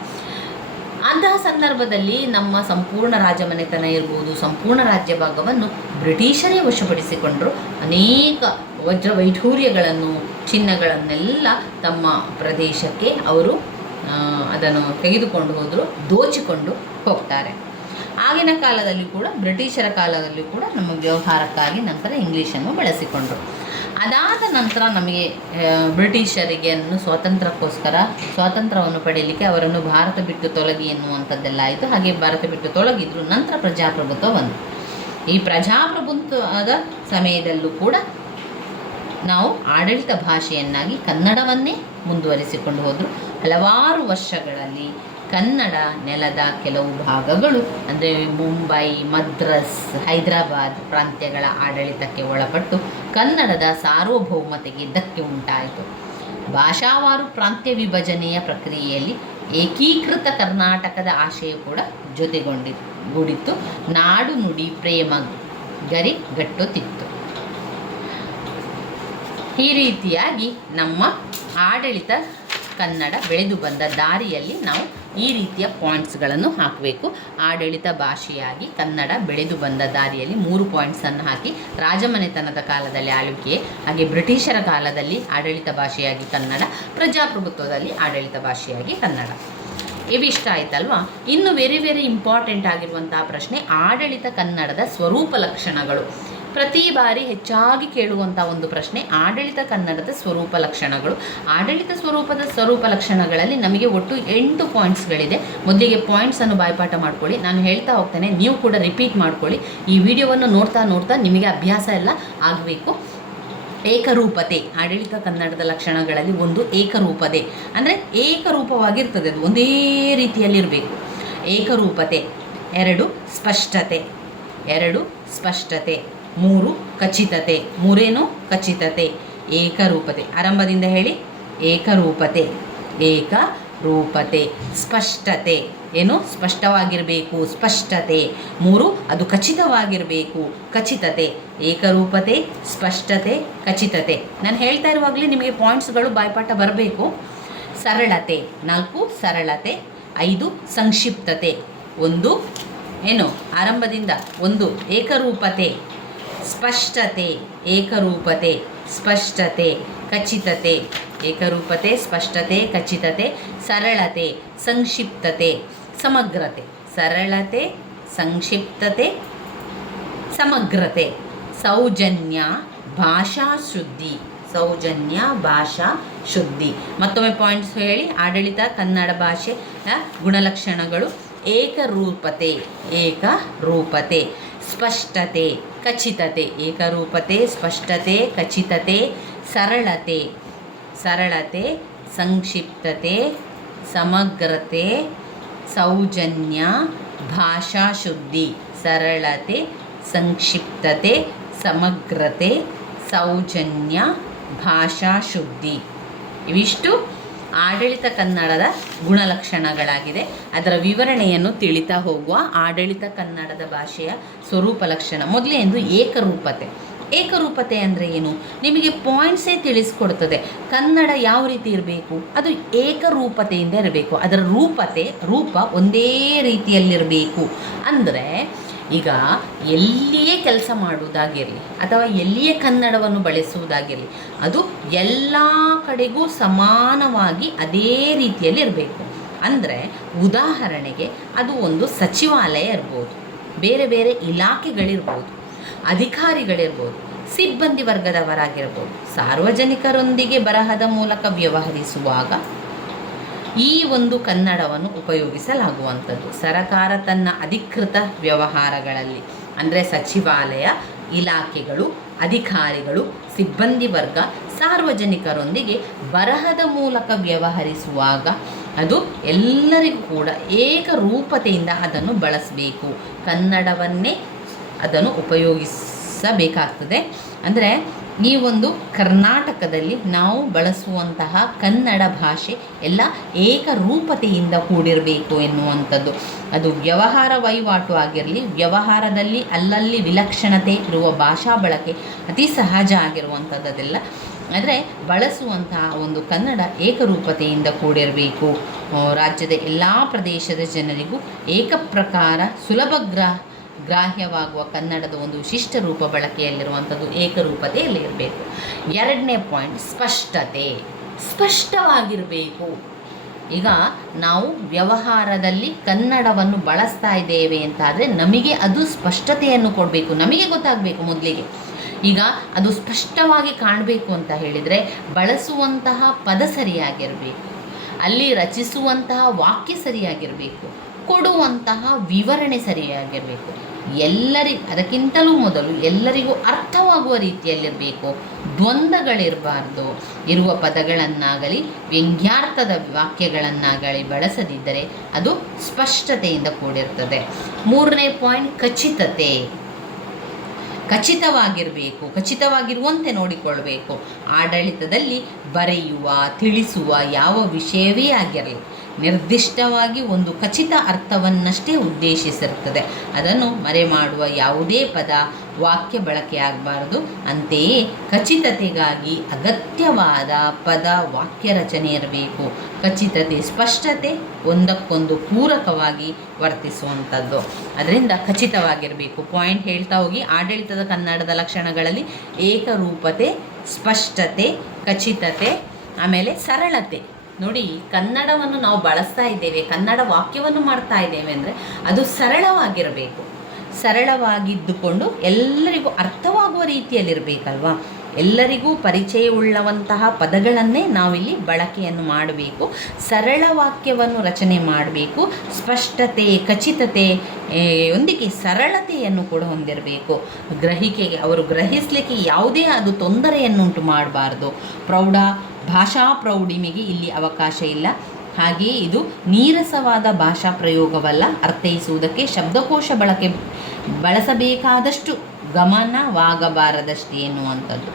ಅಂತಹ ಸಂದರ್ಭದಲ್ಲಿ ನಮ್ಮ ಸಂಪೂರ್ಣ ರಾಜಮನೆತನ ಇರ್ಬೋದು, ಸಂಪೂರ್ಣ ರಾಜ್ಯ ಭಾಗವನ್ನು ಬ್ರಿಟಿಷರೇ ವಶಪಡಿಸಿಕೊಂಡರು. ಅನೇಕ ವಜ್ರವೈಢೂರ್ಯಗಳನ್ನು, ಚಿನ್ನಗಳನ್ನೆಲ್ಲ ತಮ್ಮ ಪ್ರದೇಶಕ್ಕೆ ಅವರು ಅದನ್ನು ತೆಗೆದುಕೊಂಡು ಹೋದರು, ದೋಚಿಕೊಂಡು ಹೋಗ್ತಾರೆ. ಆಗಿನ ಕಾಲದಲ್ಲಿ ಕೂಡ ಬ್ರಿಟಿಷರ ಕಾಲದಲ್ಲಿ ಕೂಡ ನಮ್ಮ ವ್ಯವಹಾರಕ್ಕಾಗಿ ನಂತರ ಇಂಗ್ಲೀಷನ್ನು ಬಳಸಿಕೊಂಡರು. ಅದಾದ ನಂತರ ನಮಗೆ ಬ್ರಿಟಿಷರಿಗೆ ಸ್ವಾತಂತ್ರ್ಯವನ್ನು ಪಡೆಯಲಿಕ್ಕೆ ಅವರನ್ನು ಭಾರತ ಬಿಟ್ಟು ತೊಲಗಿ ಎನ್ನುವಂಥದ್ದೆಲ್ಲ ಆಯಿತು. ಹಾಗೆ ಭಾರತ ಬಿಟ್ಟು ತೊಲಗಿದ್ರು. ನಂತರ ಪ್ರಜಾಪ್ರಭುತ್ವ ಬಂತು. ಈ ಪ್ರಜಾಪ್ರಭುತ್ವದ ಸಮಯದಲ್ಲೂ ಕೂಡ ನಾವು ಆಡಳಿತ ಭಾಷೆಯನ್ನಾಗಿ ಕನ್ನಡವನ್ನೇ ಮುಂದುವರಿಸಿಕೊಂಡು ಹೋದರು. ಹಲವಾರು ವರ್ಷಗಳಲ್ಲಿ ಕನ್ನಡ ನೆಲದ ಕೆಲವು ಭಾಗಗಳು ಅಂದರೆ ಮುಂಬೈ, ಮದ್ರಾಸ್, ಹೈದರಾಬಾದ್ ಪ್ರಾಂತ್ಯಗಳ ಆಡಳಿತಕ್ಕೆ ಒಳಪಟ್ಟು ಕನ್ನಡದ ಸಾರ್ವಭೌಮತೆಗೆ ಧಕ್ಕೆ ಉಂಟಾಯಿತು. ಭಾಷಾವಾರು ಪ್ರಾಂತ್ಯ ವಿಭಜನೆಯ ಪ್ರಕ್ರಿಯೆಯಲ್ಲಿ ಏಕೀಕೃತ ಕರ್ನಾಟಕದ ಆಶಯ ಕೂಡ ಜೊತೆಗೂಡಿತ್ತು. ನಾಡು ನುಡಿ ಪ್ರೇಮ ಗರಿಗಟ್ಟುತ್ತಿತ್ತು. ಈ ರೀತಿಯಾಗಿ ನಮ್ಮ ಆಡಳಿತ ಕನ್ನಡ ಬೆಳೆದು ಬಂದ ದಾರಿಯಲ್ಲಿ ನಾವು ಈ ರೀತಿಯ ಪಾಯಿಂಟ್ಸ್ಗಳನ್ನು ಹಾಕಬೇಕು. ಆಡಳಿತ ಭಾಷೆಯಾಗಿ ಕನ್ನಡ ಬೆಳೆದು ಬಂದ ದಾರಿಯಲ್ಲಿ 3 ಪಾಯಿಂಟ್ಸನ್ನು ಹಾಕಿ, ರಾಜಮನೆತನದ ಕಾಲದಲ್ಲಿ ಆಳ್ವಿಕೆ, ಹಾಗೆ ಬ್ರಿಟಿಷರ ಕಾಲದಲ್ಲಿ ಆಡಳಿತ ಭಾಷೆಯಾಗಿ ಕನ್ನಡ, ಪ್ರಜಾಪ್ರಭುತ್ವದಲ್ಲಿ ಆಡಳಿತ ಭಾಷೆಯಾಗಿ ಕನ್ನಡ. ಇವಿಷ್ಟ ಆಯ್ತಲ್ವಾ. ಇನ್ನು ವೆರಿ ಇಂಪಾರ್ಟೆಂಟ್ ಆಗಿರುವಂತಹ ಪ್ರಶ್ನೆ, ಆಡಳಿತ ಕನ್ನಡದ ಸ್ವರೂಪ ಲಕ್ಷಣಗಳು. ಪ್ರತಿ ಬಾರಿ ಹೆಚ್ಚಾಗಿ ಕೇಳುವಂಥ ಒಂದು ಪ್ರಶ್ನೆ, ಆಡಳಿತ ಕನ್ನಡದ ಸ್ವರೂಪ ಲಕ್ಷಣಗಳು. ಆಡಳಿತ ಸ್ವರೂಪ ಲಕ್ಷಣಗಳಲ್ಲಿ ನಮಗೆ ಒಟ್ಟು 8 ಪಾಯಿಂಟ್ಸ್ಗಳಿದೆ. ಮೊದಲಿಗೆ ಪಾಯಿಂಟ್ಸನ್ನು ಬಾಯ್ಪಾಠ ಮಾಡ್ಕೊಳ್ಳಿ. ನಾನು ಹೇಳ್ತಾ ಹೋಗ್ತೇನೆ, ನೀವು ಕೂಡ ರಿಪೀಟ್ ಮಾಡ್ಕೊಳ್ಳಿ. ಈ ವಿಡಿಯೋವನ್ನು ನೋಡ್ತಾ ನಿಮಗೆ ಅಭ್ಯಾಸ ಎಲ್ಲ ಆಗಬೇಕು. ಏಕರೂಪತೆ, ಆಡಳಿತ ಕನ್ನಡದ ಲಕ್ಷಣಗಳಲ್ಲಿ ಒಂದು ಏಕರೂಪತೆ, ಅಂದರೆ ಏಕರೂಪವಾಗಿರ್ತದೆ, ಅದು ಒಂದೇ ರೀತಿಯಲ್ಲಿರಬೇಕು. ಏಕರೂಪತೆ. 2 ಸ್ಪಷ್ಟತೆ. 3 ಖಚಿತತೆ. 3 ಖಚಿತತೆ. ಏಕರೂಪತೆ. ಆರಂಭದಿಂದ ಹೇಳಿ. ಏಕರೂಪತೆ. ಸ್ಪಷ್ಟತೆ. ಏನು? ಸ್ಪಷ್ಟವಾಗಿರಬೇಕು, ಸ್ಪಷ್ಟತೆ. 3 ಅದು ಖಚಿತವಾಗಿರಬೇಕು, ಖಚಿತತೆ. ಏಕರೂಪತೆ, ಸ್ಪಷ್ಟತೆ, ಖಚಿತತೆ. ನಾನು ಹೇಳ್ತಾ ಇರುವಾಗಲೇ ನಿಮಗೆ ಪಾಯಿಂಟ್ಸ್ಗಳು ಬಾಯ್ಪಾಠ ಬರಬೇಕು. ಸರಳತೆ. 4 ಸರಳತೆ. 5 ಸಂಕ್ಷಿಪ್ತತೆ. 1 ಏನು? ಆರಂಭದಿಂದ 1 ಏಕರೂಪತೆ, ಸ್ಪಷ್ಟತೆ, ಏಕರೂಪತೆ, ಸ್ಪಷ್ಟತೆ, ಖಚಿತತೆ. ಏಕರೂಪತೆ, ಸ್ಪಷ್ಟತೆ, ಖಚಿತತೆ, ಸರಳತೆ, ಸಂಕ್ಷಿಪ್ತತೆ, ಸಮಗ್ರತೆ. ಸರಳತೆ, ಸಂಕ್ಷಿಪ್ತತೆ, ಸಮಗ್ರತೆ. ಸೌಜನ್ಯ, ಭಾಷಾ ಶುದ್ಧಿ. ಸೌಜನ್ಯ, ಭಾಷಾ ಶುದ್ಧಿ. ಮತ್ತೊಮ್ಮೆ ಪಾಯಿಂಟ್ಸ್ ಹೇಳಿ. ಆಡಳಿತ ಕನ್ನಡ ಭಾಷೆಯ ಗುಣಲಕ್ಷಣಗಳು: ಏಕರೂಪತೆ, ಸ್ಪಷ್ಟತೆ, ಖಚಿತತೆ. ಏಕರೂಪತೆ, ಸ್ಪಷ್ಟತೆ, ಖಚಿತತೆ, ಸರಳತೆ, ಸಂಕ್ಷಿಪ್ತತೆ, ಸಮಗ್ರತೆ, ಸೌಜನ್ಯ, ಭಾಷಾ ಶುದ್ಧಿ. ಸರಳತೆ, ಸಂಕ್ಷಿಪ್ತತೆ, ಸಮಗ್ರತೆ, ಸೌಜನ್ಯ, ಭಾಷಾ ಶುದ್ಧಿ. ಇವಿಷ್ಟು ಆಡಳಿತ ಕನ್ನಡದ ಗುಣಲಕ್ಷಣಗಳಾಗಿದೆ. ಅದರ ವಿವರಣೆಯನ್ನು ತಿಳಿತಾ ಹೋಗುವ. ಆಡಳಿತ ಕನ್ನಡದ ಭಾಷೆಯ ಸ್ವರೂಪ ಲಕ್ಷಣ. ಮೊದಲನೇದು ಏಕರೂಪತೆ. ಏಕರೂಪತೆ ಅಂದರೆ ಏನು? ನಿಮಗೆ ಪಾಯಿಂಟ್ಸೇ ತಿಳಿಸ್ಕೊಡ್ತದೆ. ಕನ್ನಡ ಯಾವ ರೀತಿ ಇರಬೇಕು? ಅದು ಏಕರೂಪತೆಯಿಂದ ಇರಬೇಕು. ಅದರ ರೂಪ ಒಂದೇ ರೀತಿಯಲ್ಲಿರಬೇಕು. ಅಂದರೆ ಈಗ ಎಲ್ಲಿಯೇ ಕೆಲಸ ಮಾಡುವುದಾಗಿರಲಿ ಅಥವಾ ಎಲ್ಲಿಯೇ ಕನ್ನಡವನ್ನು ಬಳಸುವುದಾಗಿರಲಿ, ಅದು ಎಲ್ಲ ಕಡೆಗೂ ಸಮಾನವಾಗಿ ಅದೇ ರೀತಿಯಲ್ಲಿ ಇರಬೇಕು. ಅಂದರೆ ಉದಾಹರಣೆಗೆ ಅದು ಒಂದು ಸಚಿವಾಲಯ ಇರ್ಬೋದು, ಬೇರೆ ಇಲಾಖೆಗಳಿರ್ಬೋದು, ಅಧಿಕಾರಿಗಳಿರ್ಬೋದು, ಸಿಬ್ಬಂದಿ ವರ್ಗದವರಾಗಿರ್ಬೋದು. ಸಾರ್ವಜನಿಕರೊಂದಿಗೆ ಬರಹದ ಮೂಲಕ ವ್ಯವಹರಿಸುವಾಗ ಈ ಒಂದು ಕನ್ನಡವನ್ನು ಉಪಯೋಗಿಸಲಾಗುವಂಥದ್ದು. ಸರಕಾರ ತನ್ನ ಅಧಿಕೃತ ವ್ಯವಹಾರಗಳಲ್ಲಿ, ಅಂದರೆ ಸಚಿವಾಲಯ, ಇಲಾಖೆಗಳು, ಅಧಿಕಾರಿಗಳು, ಸಿಬ್ಬಂದಿ ವರ್ಗ, ಸಾರ್ವಜನಿಕರೊಂದಿಗೆ ಬರಹದ ಮೂಲಕ ವ್ಯವಹರಿಸುವಾಗ ಅದು ಎಲ್ಲರಿಗೂ ಕೂಡ ಏಕರೂಪತೆಯಿಂದ ಅದನ್ನು ಬಳಸಬೇಕು. ಕನ್ನಡವನ್ನೇ ಅದನ್ನು ಉಪಯೋಗಿಸಬೇಕಾಗ್ತದೆ. ಅಂದರೆ ಈ ಒಂದು ಕರ್ನಾಟಕದಲ್ಲಿ ನಾವು ಬಳಸುವಂತಹ ಕನ್ನಡ ಭಾಷೆ ಎಲ್ಲ ಏಕರೂಪತೆಯಿಂದ ಕೂಡಿರಬೇಕು ಎನ್ನುವಂಥದ್ದು. ಅದು ವ್ಯವಹಾರ ವಹಿವಾಟು ಆಗಿರಲಿ, ವ್ಯವಹಾರದಲ್ಲಿ ಅಲ್ಲಲ್ಲಿ ವಿಲಕ್ಷಣತೆ ಇರುವ ಭಾಷಾ ಬಳಕೆ ಅತಿ ಸಹಜ ಆಗಿರುವಂಥದ್ದೆಲ್ಲ. ಆದರೆ ಬಳಸುವಂತಹ ಒಂದು ಕನ್ನಡ ಏಕರೂಪತೆಯಿಂದ ಕೂಡಿರಬೇಕು. ರಾಜ್ಯದ ಎಲ್ಲ ಪ್ರದೇಶದ ಜನರಿಗೂ ಏಕಪ್ರಕಾರ ಗ್ರಾಹ್ಯವಾಗುವ ಕನ್ನಡದ ಒಂದು ವಿಶಿಷ್ಟ ರೂಪ ಬಳಕೆಯಲ್ಲಿರುವಂಥದ್ದು ಏಕರೂಪತೆಯಲ್ಲಿ ಇರಬೇಕು. 2ನೇ ಪಾಯಿಂಟ್ ಸ್ಪಷ್ಟತೆ. ಸ್ಪಷ್ಟವಾಗಿರಬೇಕು. ಈಗ ನಾವು ವ್ಯವಹಾರದಲ್ಲಿ ಕನ್ನಡವನ್ನು ಬಳಸ್ತಾ ಇದ್ದೇವೆ ಅಂತಾದರೆ ನಮಗೆ ಅದು ಸ್ಪಷ್ಟತೆಯನ್ನು ಕೊಡಬೇಕು, ನಮಗೆ ಗೊತ್ತಾಗಬೇಕು ಮೊದಲಿಗೆ. ಈಗ ಅದು ಸ್ಪಷ್ಟವಾಗಿ ಕಾಣಬೇಕು ಅಂತ ಹೇಳಿದರೆ ಬಳಸುವಂತಹ ಪದ ಸರಿಯಾಗಿರಬೇಕು, ಅಲ್ಲಿ ರಚಿಸುವಂತಹ ವಾಕ್ಯ ಸರಿಯಾಗಿರಬೇಕು, ಕೊಡುವಂತಹ ವಿವರಣೆ ಸರಿಯಾಗಿರಬೇಕು. ಅದಕ್ಕಿಂತಲೂ ಮೊದಲು ಎಲ್ಲರಿಗೂ ಅರ್ಥವಾಗುವ ರೀತಿಯಲ್ಲಿರಬೇಕು. ದ್ವಂದ್ವಗಳಿರಬಾರ್ದು. ಇರುವ ಪದಗಳನ್ನಾಗಲಿ ವ್ಯಂಗ್ಯಾರ್ಥದ ವಾಕ್ಯಗಳನ್ನಾಗಲಿ ಬಳಸದಿದ್ದರೆ ಅದು ಸ್ಪಷ್ಟತೆಯಿಂದ ಕೂಡಿರ್ತದೆ. 3ನೇ ಪಾಯಿಂಟ್ ಖಚಿತತೆ. ಖಚಿತವಾಗಿರಬೇಕು, ಖಚಿತವಾಗಿರುವಂತೆ ನೋಡಿಕೊಳ್ಬೇಕು. ಆಡಳಿತದಲ್ಲಿ ಬರೆಯುವ, ತಿಳಿಸುವ ಯಾವ ವಿಷಯವೇ ಆಗಿರಲಿ ನಿರ್ದಿಷ್ಟವಾಗಿ ಒಂದು ಖಚಿತ ಅರ್ಥವನ್ನಷ್ಟೇ ಉದ್ದೇಶಿಸಿರುತ್ತದೆ. ಅದನ್ನು ಮರೆಮಾಡುವ ಯಾವುದೇ ಪದ ವಾಕ್ಯ ಬಳಕೆಯಾಗಬಾರದು. ಅಂತೆಯೇ ಖಚಿತತೆಗಾಗಿ ಅಗತ್ಯವಾದ ಪದ ವಾಕ್ಯ ರಚನೆ ಇರಬೇಕು. ಖಚಿತತೆ, ಸ್ಪಷ್ಟತೆ ಒಂದಕ್ಕೊಂದು ಪೂರಕವಾಗಿ ವರ್ತಿಸುವಂಥದ್ದು. ಅದರಿಂದ ಖಚಿತವಾಗಿರಬೇಕು. ಪಾಯಿಂಟ್ ಹೇಳ್ತಾ ಹೋಗಿ. ಆಡಳಿತದ ಕನ್ನಡದ ಲಕ್ಷಣಗಳಲ್ಲಿ ಏಕರೂಪತೆ, ಸ್ಪಷ್ಟತೆ, ಖಚಿತತೆ, ಆಮೇಲೆ ಸರಳತೆ. ನೋಡಿ, ಕನ್ನಡವನ್ನು ನಾವು ಬಳಸ್ತಾ ಇದ್ದೇವೆ, ಕನ್ನಡ ವಾಕ್ಯವನ್ನು ಮಾಡ್ತಾ ಇದ್ದೇವೆ ಅಂದರೆ ಅದು ಸರಳವಾಗಿರಬೇಕು. ಸರಳವಾಗಿದ್ದುಕೊಂಡು ಎಲ್ಲರಿಗೂ ಅರ್ಥವಾಗುವ ರೀತಿಯಲ್ಲಿರಬೇಕಲ್ವಾ. ಎಲ್ಲರಿಗೂ ಪರಿಚಯವುಳ್ಳವಂತಹ ಪದಗಳನ್ನೇ ನಾವಿಲ್ಲಿ ಬಳಕೆಯನ್ನು ಮಾಡಬೇಕು. ಸರಳ ವಾಕ್ಯವನ್ನು ರಚನೆ ಮಾಡಬೇಕು. ಸ್ಪಷ್ಟತೆ, ಖಚಿತತೆ ಒಂದಿಗೆ ಸರಳತೆಯನ್ನು ಕೂಡ ಹೊಂದಿರಬೇಕು. ಗ್ರಹಿಕೆಗೆ ಅವರು ಗ್ರಹಿಸಲಿಕ್ಕೆ ಯಾವುದೇ ಅದು ತೊಂದರೆಯನ್ನುಂಟು ಮಾಡಬಾರ್ದು. ಭಾಷಾ ಪ್ರೌಢಿಮೆಗೆ ಇಲ್ಲಿ ಅವಕಾಶ ಇಲ್ಲ. ಹಾಗೆಯೇ ಇದು ನೀರಸವಾದ ಭಾಷಾ ಪ್ರಯೋಗವಲ್ಲ. ಅರ್ಥೈಸುವುದಕ್ಕೆ ಶಬ್ದಕೋಶ ಬಳಸಬೇಕಾದಷ್ಟು ಗಮನವಾಗಬಾರದಷ್ಟೇ ಎನ್ನುವಂಥದ್ದು.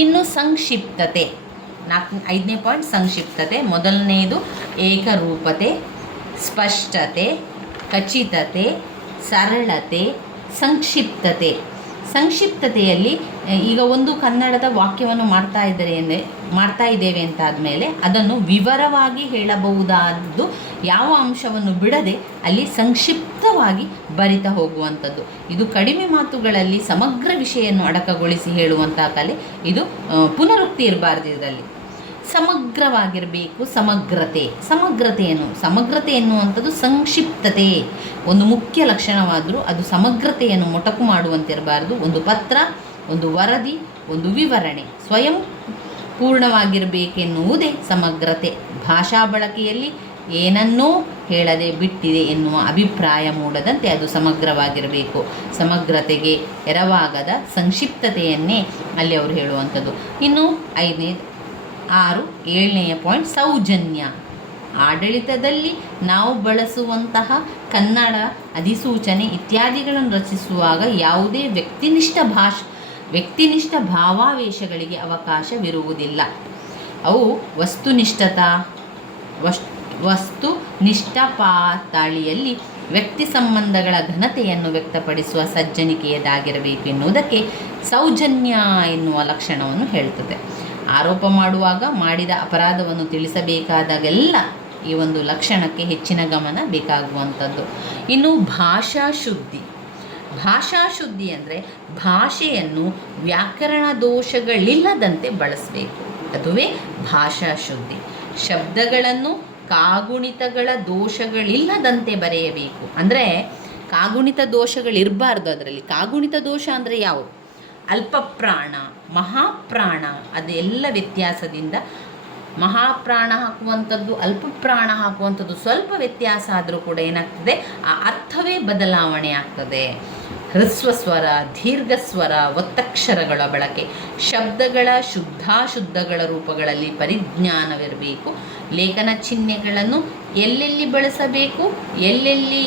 ಇನ್ನು ಸಂಕ್ಷಿಪ್ತತೆ, 5ನೇ ಪಾಯಿಂಟ್ ಸಂಕ್ಷಿಪ್ತತೆ. ಮೊದಲನೆಯದು ಏಕರೂಪತೆ, ಸ್ಪಷ್ಟತೆ, ಖಚಿತತೆ, ಸರಳತೆ, ಸಂಕ್ಷಿಪ್ತತೆ. ಸಂಕ್ಷಿಪ್ತತೆಯಲ್ಲಿ ಈಗ ಒಂದು ಕನ್ನಡದ ವಾಕ್ಯವನ್ನು ಮಾಡ್ತಾ ಇದ್ದೇವೆ ಅಂತಾದಮೇಲೆ ಅದನ್ನು ವಿವರವಾಗಿ ಹೇಳಬಹುದಾದ್ದು ಯಾವ ಅಂಶವನ್ನು ಬಿಡದೆ ಅಲ್ಲಿ ಸಂಕ್ಷಿಪ್ತವಾಗಿ ಬರಿತಾ ಹೋಗುವಂಥದ್ದು. ಇದು ಕಡಿಮೆ ಮಾತುಗಳಲ್ಲಿ ಸಮಗ್ರ ವಿಷಯವನ್ನು ಅಡಕಗೊಳಿಸಿ ಹೇಳುವಂತಹ ಕಲೆ. ಇದು ಪುನರುಕ್ತಿ ಇರಬಾರ್ದು. ಇದರಲ್ಲಿ ಸಮಗ್ರವಾಗಿರಬೇಕು. ಸಮಗ್ರತೆ ಎನ್ನುವಂಥದ್ದು ಸಂಕ್ಷಿಪ್ತತೆ ಒಂದು ಮುಖ್ಯ ಲಕ್ಷಣವಾದರೂ ಅದು ಸಮಗ್ರತೆಯನ್ನು ಮೊಟಕು ಮಾಡುವಂತಿರಬಾರ್ದು. ಒಂದು ಪತ್ರ, ಒಂದು ವರದಿ, ಒಂದು ವಿವರಣೆ ಸ್ವಯಂ ಪೂರ್ಣವಾಗಿರಬೇಕೆನ್ನುವುದೇ ಸಮಗ್ರತೆ. ಭಾಷಾ ಬಳಕೆಯಲ್ಲಿ ಏನನ್ನೋ ಹೇಳದೆ ಬಿಟ್ಟಿದೆ ಎನ್ನುವ ಅಭಿಪ್ರಾಯ ಮೂಡದಂತೆ ಅದು ಸಮಗ್ರವಾಗಿರಬೇಕು. ಸಮಗ್ರತೆಗೆ ಎರವಾಗದ ಸಂಕ್ಷಿಪ್ತತೆಯನ್ನೇ ಅಲ್ಲಿ ಅವರು ಹೇಳುವಂಥದ್ದು. ಇನ್ನು 7ನೇ ಪಾಯಿಂಟ್ ಸೌಜನ್ಯ. ಆಡಳಿತದಲ್ಲಿ ನಾವು ಬಳಸುವಂತಹ ಕನ್ನಡ ಅಧಿಸೂಚನೆ ಇತ್ಯಾದಿಗಳನ್ನು ರಚಿಸುವಾಗ ಯಾವುದೇ ವ್ಯಕ್ತಿನಿಷ್ಠ ಭಾವಾವೇಶಗಳಿಗೆ ಅವಕಾಶವಿರುವುದಿಲ್ಲ. ಅವು ವಸ್ತುನಿಷ್ಠ ಪಾತಳಿಯಲ್ಲಿ ವ್ಯಕ್ತಿ ಸಂಬಂಧಗಳ ಘನತೆಯನ್ನು ವ್ಯಕ್ತಪಡಿಸುವ ಸಜ್ಜನಿಕೆಯದಾಗಿರಬೇಕು ಎನ್ನುವುದಕ್ಕೆ ಸೌಜನ್ಯ ಎನ್ನುವ ಲಕ್ಷಣವನ್ನು ಹೇಳ್ತದೆ. ಆರೋಪ ಮಾಡುವಾಗ ಮಾಡಿದ ಅಪರಾಧವನ್ನು ತಿಳಿಸಬೇಕಾದಾಗೆಲ್ಲ ಈ ಒಂದು ಲಕ್ಷಣಕ್ಕೆ ಹೆಚ್ಚಿನ ಗಮನ ಬೇಕಾಗುವಂಥದ್ದು. ಇನ್ನು ಭಾಷಾ ಶುದ್ಧಿ ಅಂದರೆ ಭಾಷೆಯನ್ನು ವ್ಯಾಕರಣ ದೋಷಗಳಿಲ್ಲದಂತೆ ಬಳಸಬೇಕು. ಅದುವೇ ಭಾಷಾ ಶುದ್ಧಿ. ಶಬ್ದಗಳನ್ನು ಕಾಗುಣಿತಗಳ ದೋಷಗಳಿಲ್ಲದಂತೆ ಬರೆಯಬೇಕು. ಅಂದರೆ ಕಾಗುಣಿತ ದೋಷಗಳಿರಬಾರ್ದು. ಅದರಲ್ಲಿ ಕಾಗುಣಿತ ದೋಷ ಅಂದರೆ ಯಾವುದು? ಅಲ್ಪಪ್ರಾಣ, ಮಹಾಪ್ರಾಣ, ಅದೆಲ್ಲ ವ್ಯತ್ಯಾಸದಿಂದ ಮಹಾಪ್ರಾಣ ಹಾಕುವಂಥದ್ದು, ಅಲ್ಪಪ್ರಾಣ ಹಾಕುವಂಥದ್ದು ಸ್ವಲ್ಪ ವ್ಯತ್ಯಾಸ ಆದರೂ ಕೂಡ ಏನಾಗ್ತದೆ, ಆ ಅರ್ಥವೇ ಬದಲಾವಣೆ ಆಗ್ತದೆ. ಹ್ರಸ್ವ ಸ್ವರ, ದೀರ್ಘಸ್ವರ, ಒತ್ತಕ್ಷರಗಳ ಬಳಕೆ, ಶಬ್ದಗಳ ಶುದ್ಧಾಶುದ್ಧಗಳ ರೂಪಗಳಲ್ಲಿ ಪರಿಜ್ಞಾನವಿರಬೇಕು. ಲೇಖನ ಚಿಹ್ನೆಗಳನ್ನು ಎಲ್ಲೆಲ್ಲಿ ಬಳಸಬೇಕು, ಎಲ್ಲೆಲ್ಲಿ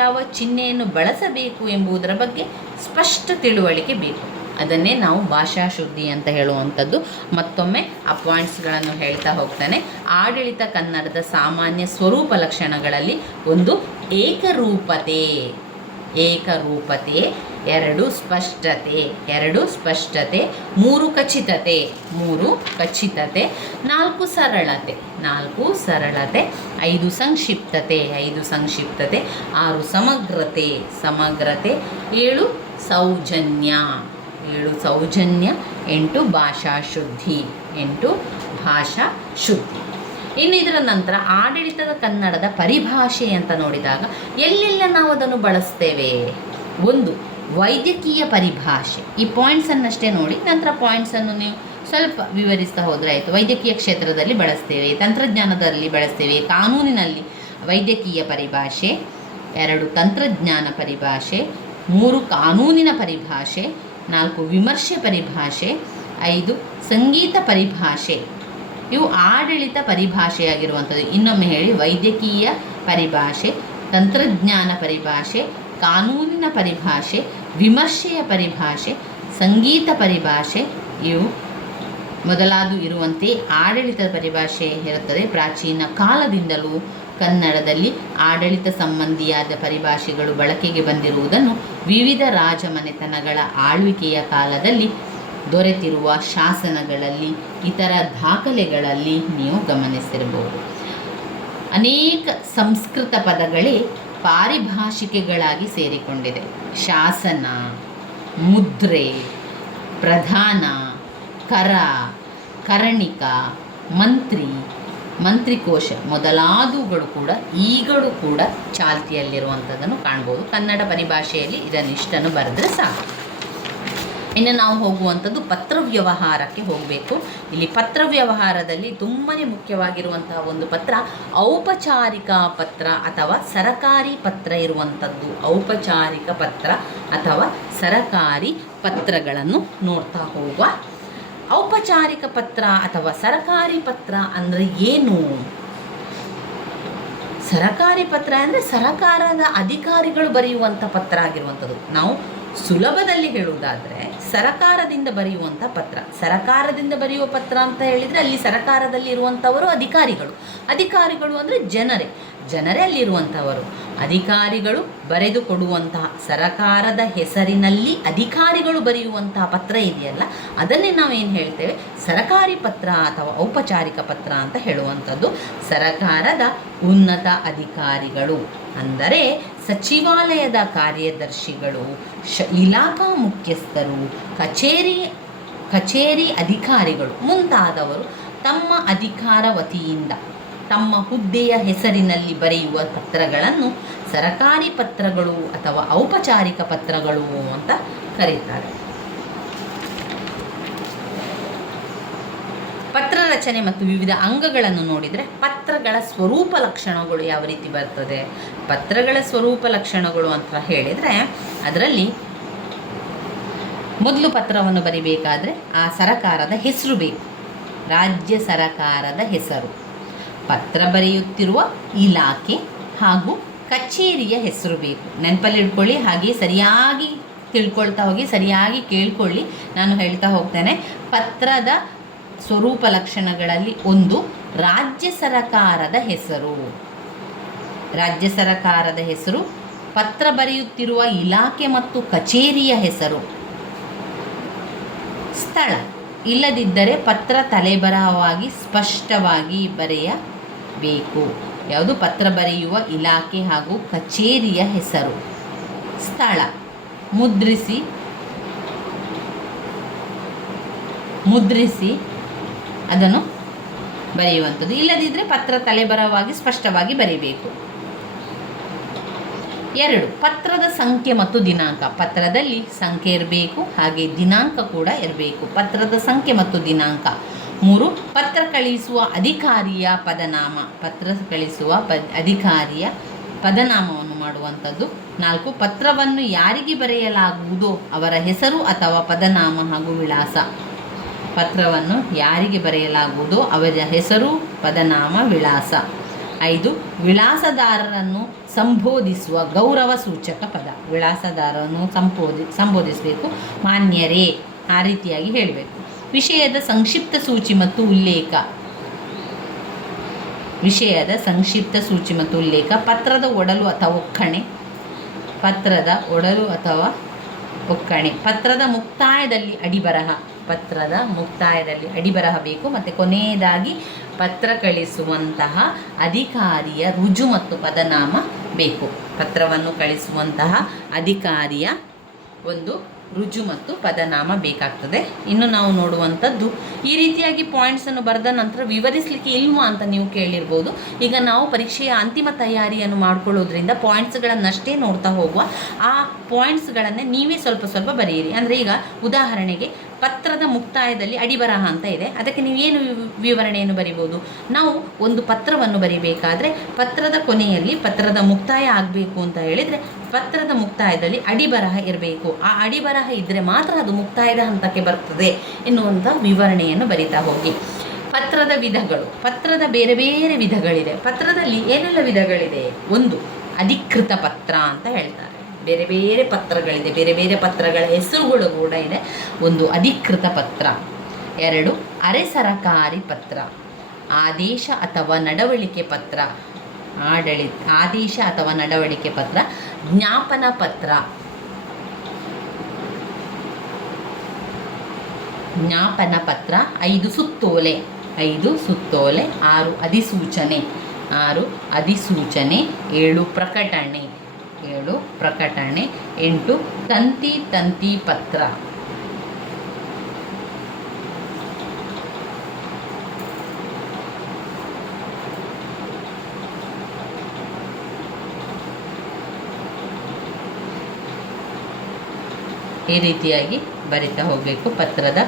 ಯಾವ ಚಿಹ್ನೆಯನ್ನು ಬಳಸಬೇಕು ಎಂಬುದರ ಬಗ್ಗೆ ಸ್ಪಷ್ಟ ತಿಳುವಳಿಕೆ ಬೇಕು. ಅದನ್ನೇ ನಾವು ಭಾಷಾ ಶುದ್ಧಿ ಅಂತ ಹೇಳುವಂಥದ್ದು. ಮತ್ತೊಮ್ಮೆ ಆ ಪಾಯಿಂಟ್ಸ್ಗಳನ್ನು ಹೇಳ್ತಾ ಹೋಗ್ತಾನೆ. ಆಡಳಿತ ಕನ್ನಡದ ಸಾಮಾನ್ಯ ಸ್ವರೂಪ ಲಕ್ಷಣಗಳಲ್ಲಿ ಒಂದು ಏಕರೂಪತೆ, 2 ಸ್ಪಷ್ಟತೆ, 3 ಖಚಿತತೆ, 4 ಸರಳತೆ, 5 ಸಂಕ್ಷಿಪ್ತತೆ, 6 ಸಮಗ್ರತೆ, 7 ಸೌಜನ್ಯ, 8 ಭಾಷಾ ಶುದ್ಧಿ. ಇನ್ನು ಇದರ ನಂತರ ಆಡಳಿತದ ಕನ್ನಡದ ಪರಿಭಾಷೆ ಅಂತ ನೋಡಿದಾಗ ಎಲ್ಲೆಲ್ಲ ನಾವು ಅದನ್ನು ಬಳಸ್ತೇವೆ. ಒಂದು, ವೈದ್ಯಕೀಯ ಪರಿಭಾಷೆ. ಈ ಪಾಯಿಂಟ್ಸನ್ನಷ್ಟೇ ನೋಡಿ, ನಂತರ ಪಾಯಿಂಟ್ಸನ್ನು ನೀವು ಸ್ವಲ್ಪ ವಿವರಿಸ್ತಾ ಹೋದರೆ ಆಯಿತು. ವೈದ್ಯಕೀಯ ಕ್ಷೇತ್ರದಲ್ಲಿ ಬಳಸ್ತೇವೆ, ತಂತ್ರಜ್ಞಾನದಲ್ಲಿ ಬಳಸ್ತೇವೆ, ಕಾನೂನಿನಲ್ಲಿ ವೈದ್ಯಕೀಯ ಪರಿಭಾಷೆ. 2, ತಂತ್ರಜ್ಞಾನ ಪರಿಭಾಷೆ. 3, ಕಾನೂನಿನ ಪರಿಭಾಷೆ. 4, ವಿಮರ್ಶೆ ಪರಿಭಾಷೆ. 5, ಸಂಗೀತ ಪರಿಭಾಷೆ. ಇವು ಆಡಳಿತ ಪರಿಭಾಷೆಯಾಗಿರುವಂಥದ್ದು. ಇನ್ನೊಮ್ಮೆ ಹೇಳಿ, ವೈದ್ಯಕೀಯ ಪರಿಭಾಷೆ, ತಂತ್ರಜ್ಞಾನ ಪರಿಭಾಷೆ, ಕಾನೂನಿನ ಪರಿಭಾಷೆ, ವಿಮರ್ಶೆಯ ಪರಿಭಾಷೆ, ಸಂಗೀತ ಪರಿಭಾಷೆ. ಇವು ಮೊದಲಾದ ಇರುವಂತೆ ಆಡಳಿತದ ಪರಿಭಾಷೆ ಇರುತ್ತದೆ. ಪ್ರಾಚೀನ ಕಾಲದಿಂದಲೂ ಕನ್ನಡದಲ್ಲಿ ಆಡಳಿತ ಸಂಬಂಧಿಯಾದ ಪರಿಭಾಷೆಗಳು ಬಳಕೆಗೆ ಬಂದಿರುವುದನ್ನು ವಿವಿಧ ರಾಜಮನೆತನಗಳ ಆಳ್ವಿಕೆಯ ಕಾಲದಲ್ಲಿ ದೊರೆತಿರುವ ಶಾಸನಗಳಲ್ಲಿ, ಇತರ ದಾಖಲೆಗಳಲ್ಲಿ ನೀವು ಗಮನಿಸಿರಬಹುದು. ಅನೇಕ ಸಂಸ್ಕೃತ ಪದಗಳೇ ಪಾರಿಭಾಷಿಕೆಗಳಾಗಿ ಸೇರಿಕೊಂಡಿದೆ. ಶಾಸನ, ಮುದ್ರೆ, ಪ್ರಧಾನ, ಕರ, ಕರ್ಣಿಕ, ಮಂತ್ರಿ, ಮಂತ್ರಿಕೋಶ ಮೊದಲಾದವುಗಳು ಕೂಡ ಈಗಲೂ ಕೂಡ ಚಾಲ್ತಿಯಲ್ಲಿರುವಂಥದ್ದನ್ನು ಕಾಣ್ಬೋದು. ಕನ್ನಡ ಪರಿಭಾಷೆಯಲ್ಲಿ ಇದನ್ನಿಷ್ಟನ್ನು ಬರೆದ್ರೆ ಸಾಕು. ಇನ್ನು ನಾವು ಹೋಗುವಂಥದ್ದು ಪತ್ರ ವ್ಯವಹಾರಕ್ಕೆ ಹೋಗಬೇಕು. ಇಲ್ಲಿ ಪತ್ರ ವ್ಯವಹಾರದಲ್ಲಿ ತುಂಬಾ ಮುಖ್ಯವಾಗಿರುವಂತಹ ಒಂದು ಪತ್ರ ಔಪಚಾರಿಕ ಪತ್ರ ಅಥವಾ ಸರಕಾರಿ ಪತ್ರ ಇರುವಂಥದ್ದು. ಔಪಚಾರಿಕ ಪತ್ರ ಅಥವಾ ಸರಕಾರಿ ಪತ್ರಗಳನ್ನು ನೋಡ್ತಾ ಹೋಗುವ. ಔಪಚಾರಿಕ ಪತ್ರ ಅಥವಾ ಸರಕಾರಿ ಪತ್ರ ಅಂದರೆ ಏನು? ಸರಕಾರಿ ಪತ್ರ ಅಂದರೆ ಸರಕಾರದ ಅಧಿಕಾರಿಗಳು ಬರೆಯುವಂಥ ಪತ್ರ ಆಗಿರುವಂಥದ್ದು. ನಾವು ಸುಲಭದಲ್ಲಿ ಹೇಳುವುದಾದರೆ ಸರಕಾರದಿಂದ ಬರೆಯುವಂಥ ಪತ್ರ. ಸರಕಾರದಿಂದ ಬರೆಯುವ ಪತ್ರ ಅಂತ ಹೇಳಿದರೆ ಅಲ್ಲಿ ಸರಕಾರದಲ್ಲಿ ಇರುವಂಥವರು ಅಧಿಕಾರಿಗಳು ಅಂದರೆ ಜನರೇ ಅಲ್ಲಿರುವಂಥವರು. ಅಧಿಕಾರಿಗಳು ಬರೆದು ಕೊಡುವಂತಹ ಸರಕಾರದ ಹೆಸರಿನಲ್ಲಿ ಅಧಿಕಾರಿಗಳು ಬರೆಯುವಂತಹ ಪತ್ರ ಇದೆಯಲ್ಲ, ಅದನ್ನೇ ನಾವೇನು ಹೇಳ್ತೇವೆ, ಸರಕಾರಿ ಪತ್ರ ಅಥವಾ ಔಪಚಾರಿಕ ಪತ್ರ ಅಂತ ಹೇಳುವಂಥದ್ದು. ಸರಕಾರದ ಉನ್ನತ ಅಧಿಕಾರಿಗಳು ಅಂದರೆ ಸಚಿವಾಲಯದ ಕಾರ್ಯದರ್ಶಿಗಳು, ಇಲಾಖಾ ಮುಖ್ಯಸ್ಥರು, ಕಚೇರಿ ಅಧಿಕಾರಿಗಳು ಮುಂತಾದವರು ತಮ್ಮ ಅಧಿಕಾರ ವತಿಯಿಂದ ತಮ್ಮ ಹುದ್ದೆಯ ಹೆಸರಿನಲ್ಲಿ ಬರೆಯುವ ಪತ್ರಗಳನ್ನು ಸರಕಾರಿ ಪತ್ರಗಳು ಅಥವಾ ಔಪಚಾರಿಕ ಪತ್ರಗಳು ಅಂತ ಕರೀತಾರೆ. ಪತ್ರ ರಚನೆ ಮತ್ತು ವಿವಿಧ ಅಂಗಗಳನ್ನು ನೋಡಿದರೆ ಪತ್ರಗಳ ಸ್ವರೂಪ ಲಕ್ಷಣಗಳು ಯಾವ ರೀತಿ ಬರ್ತದೆ? ಪತ್ರಗಳ ಸ್ವರೂಪ ಲಕ್ಷಣಗಳು ಅಂತ ಹೇಳಿದರೆ ಅದರಲ್ಲಿ ಮೊದಲು ಪತ್ರವನ್ನು ಬರಿಬೇಕಾದ್ರೆ ಆ ಸರಕಾರದ ಹೆಸರು ಬೇಕು. ರಾಜ್ಯ ಸರಕಾರದ ಹೆಸರು, ಪತ್ರ ಬರೆಯುತ್ತಿರುವ ಇಲಾಖೆ ಹಾಗೂ ಕಚೇರಿಯ ಹೆಸರು ಬೇಕು. ನೆನಪಲ್ಲಿ ಇಟ್ಕೊಳ್ಳಿ, ಹಾಗೆ ಸರಿಯಾಗಿ ತಿಳ್ಕೊಳ್ತಾ ಹೋಗಿ, ಸರಿಯಾಗಿ ಕೇಳ್ಕೊಳ್ಳಿ. ನಾನು ಹೇಳ್ತಾ ಹೋಗ್ತೇನೆ. ಪತ್ರದ ಸ್ವರೂಪ ಲಕ್ಷಣಗಳಲ್ಲಿ ಒಂದು, ರಾಜ್ಯ ಸರಕಾರದ ಹೆಸರು. ರಾಜ್ಯ ಸರಕಾರದ ಹೆಸರು, ಪತ್ರ ಬರೆಯುತ್ತಿರುವ ಇಲಾಖೆ ಮತ್ತು ಕಚೇರಿಯ ಹೆಸರು, ಸ್ಥಳ. ಇಲ್ಲದಿದ್ದರೆ ಪತ್ರ ತಲೆಬರಹವಾಗಿ ಸ್ಪಷ್ಟವಾಗಿ ಬರೆಯಬೇಕು. ಯಾವುದು? ಪತ್ರ ಬರೆಯುವ ಇಲಾಖೆ ಹಾಗೂ ಕಚೇರಿಯ ಹೆಸರು, ಸ್ಥಳ, ಮುದ್ರಿಸಿ ಅದನ್ನು ಬರೆಯುವಂಥದ್ದು. ಇಲ್ಲದಿದ್ದರೆ ಪತ್ರ ತಲೆಬರಹವಾಗಿ ಸ್ಪಷ್ಟವಾಗಿ ಬರೀಬೇಕು. 2, ಪತ್ರದ ಸಂಖ್ಯೆ ಮತ್ತು ದಿನಾಂಕ. ಪತ್ರದಲ್ಲಿ ಸಂಖ್ಯೆ ಇರಬೇಕು, ಹಾಗೆ ದಿನಾಂಕ ಕೂಡ ಇರಬೇಕು. ಪತ್ರದ ಸಂಖ್ಯೆ ಮತ್ತು ದಿನಾಂಕ. 3, ಪತ್ರ ಕಳಿಸುವ ಅಧಿಕಾರಿಯ ಪದನಾಮ. ಪತ್ರ ಕಳಿಸುವ ಅಧಿಕಾರಿಯ ಪದನಾಮವನ್ನು ಮಾಡುವಂಥದ್ದು. 4, ಪತ್ರವನ್ನು ಯಾರಿಗೆ ಬರೆಯಲಾಗುವುದೋ ಅವರ ಹೆಸರು ಅಥವಾ ಪದನಾಮ ಹಾಗೂ ವಿಳಾಸ. ಪತ್ರವನ್ನು ಯಾರಿಗೆ ಬರೆಯಲಾಗುವುದೋ ಅವರ ಹೆಸರು, ಪದನಾಮ, ವಿಳಾಸ. 5, ವಿಳಾಸದಾರರನ್ನು ಸಂಬೋಧಿಸುವ ಗೌರವ ಸೂಚಕ ಪದ. ವಿಳಾಸದಾರರನ್ನು ಸಂಬೋಧಿಸಬೇಕು, ಮಾನ್ಯರೇ, ಆ ರೀತಿಯಾಗಿ ಹೇಳಬೇಕು. ವಿಷಯದ ಸಂಕ್ಷಿಪ್ತ ಸೂಚಿ ಮತ್ತು ಉಲ್ಲೇಖ. ವಿಷಯದ ಸಂಕ್ಷಿಪ್ತ ಸೂಚಿ ಮತ್ತು ಉಲ್ಲೇಖ. ಪತ್ರದ ಒಡಲು ಅಥವಾ ಒಕ್ಕಣೆ. ಪತ್ರದ ಒಡಲು ಅಥವಾ ಒಕ್ಕಣೆ. ಪತ್ರದ ಮುಕ್ತಾಯದಲ್ಲಿ ಅಡಿಬರಹ. ಪತ್ರದ ಮುಕ್ತಾಯದಲ್ಲಿ ಅಡಿಬರಹ ಬೇಕು. ಮತ್ತು ಕೊನೆಯದಾಗಿ ಪತ್ರ ಕಳಿಸುವಂತಹ ಅಧಿಕಾರಿಯ ರುಜು ಮತ್ತು ಪದನಾಮ ಬೇಕು. ಪತ್ರವನ್ನು ಕಳಿಸುವಂತಹ ಅಧಿಕಾರಿಯ ಒಂದು ರುಜು ಮತ್ತು ಪದನಾಮ ಬೇಕಾಗ್ತದೆ. ಇನ್ನು ನಾವು ನೋಡುವಂಥದ್ದು ಈ ರೀತಿಯಾಗಿ ಪಾಯಿಂಟ್ಸನ್ನು ಬರೆದ ನಂತರ ವಿವರಿಸಲಿಕ್ಕೆ ಇಲ್ವಾ ಅಂತ ನೀವು ಕೇಳಿರ್ಬೋದು. ಈಗ ನಾವು ಪರೀಕ್ಷೆಯ ಅಂತಿಮ ತಯಾರಿಯನ್ನು ಮಾಡ್ಕೊಳ್ಳೋದ್ರಿಂದ ಪಾಯಿಂಟ್ಸ್ಗಳನ್ನಷ್ಟೇ ನೋಡ್ತಾ ಹೋಗುವ, ಆ ಪಾಯಿಂಟ್ಸ್ಗಳನ್ನೇ ನೀವೇ ಸ್ವಲ್ಪ ಸ್ವಲ್ಪ ಬರೆಯಿರಿ. ಅಂದರೆ ಈಗ ಉದಾಹರಣೆಗೆ ಪತ್ರದ ಮುಕ್ತಾಯದಲ್ಲಿ ಅಡಿಬರಹ ಅಂತ ಇದೆ, ಅದಕ್ಕೆ ನೀವೇನು ವಿವರಣೆಯನ್ನು ಬರಿಬೋದು? ನಾವು ಒಂದು ಪತ್ರವನ್ನು ಬರಿಬೇಕಾದ್ರೆ ಪತ್ರದ ಕೊನೆಯಲ್ಲಿ ಪತ್ರದ ಮುಕ್ತಾಯ ಆಗಬೇಕು ಅಂತ ಹೇಳಿದರೆ ಪತ್ರದ ಮುಕ್ತಾಯದಲ್ಲಿ ಅಡಿಬರಹ ಇರಬೇಕು. ಆ ಅಡಿಬರಹ ಇದ್ದರೆ ಮಾತ್ರ ಅದು ಮುಕ್ತಾಯದ ಹಂತಕ್ಕೆ ಬರ್ತದೆ ಎನ್ನುವಂಥ ವಿವರಣೆಯನ್ನು ಬರಿತಾ ಹೋಗಿ. ಪತ್ರದ ವಿಧಗಳು, ಪತ್ರದ ಬೇರೆ ಬೇರೆ ವಿಧಗಳಿದೆ. ಪತ್ರದಲ್ಲಿ ಏನೆಲ್ಲ ವಿಧಗಳಿದೆ? ಒಂದು ಅಧಿಕೃತ ಪತ್ರ ಅಂತ ಹೇಳ್ತಾರೆ, ಬೇರೆ ಬೇರೆ ಪತ್ರಗಳಿದೆ, ಬೇರೆ ಬೇರೆ ಪತ್ರಗಳ ಹೆಸರುಗಳು ಕೂಡ ಇದೆ. ಒಂದು ಅಧಿಕೃತ ಪತ್ರ. ಎರಡು ಅರೆ ಸರಕಾರಿ ಪತ್ರ, ಆದೇಶ ಅಥವಾ ನಡವಳಿಕೆ ಪತ್ರ, ಆದೇಶ ಅಥವಾ ನಡವಳಿಕೆ ಪತ್ರ, ಜ್ಞಾಪನ ಪತ್ರ, ಜ್ಞಾಪನ ಪತ್ರ. 5 ಸುತ್ತೋಲೆ, 5 ಸುತ್ತೋಲೆ. 6 ಅಧಿಸೂಚನೆ, 6 ಅಧಿಸೂಚನೆ. 7 ಪ್ರಕಟಣೆ, 7 ಪ್ರಕಟಣೆ. 8 ತಂತಿ ಪತ್ರ. ಈ ರೀತಿಯಾಗಿ ಬರಿತಾ ಹೋಗಬೇಕು ಪತ್ರದ.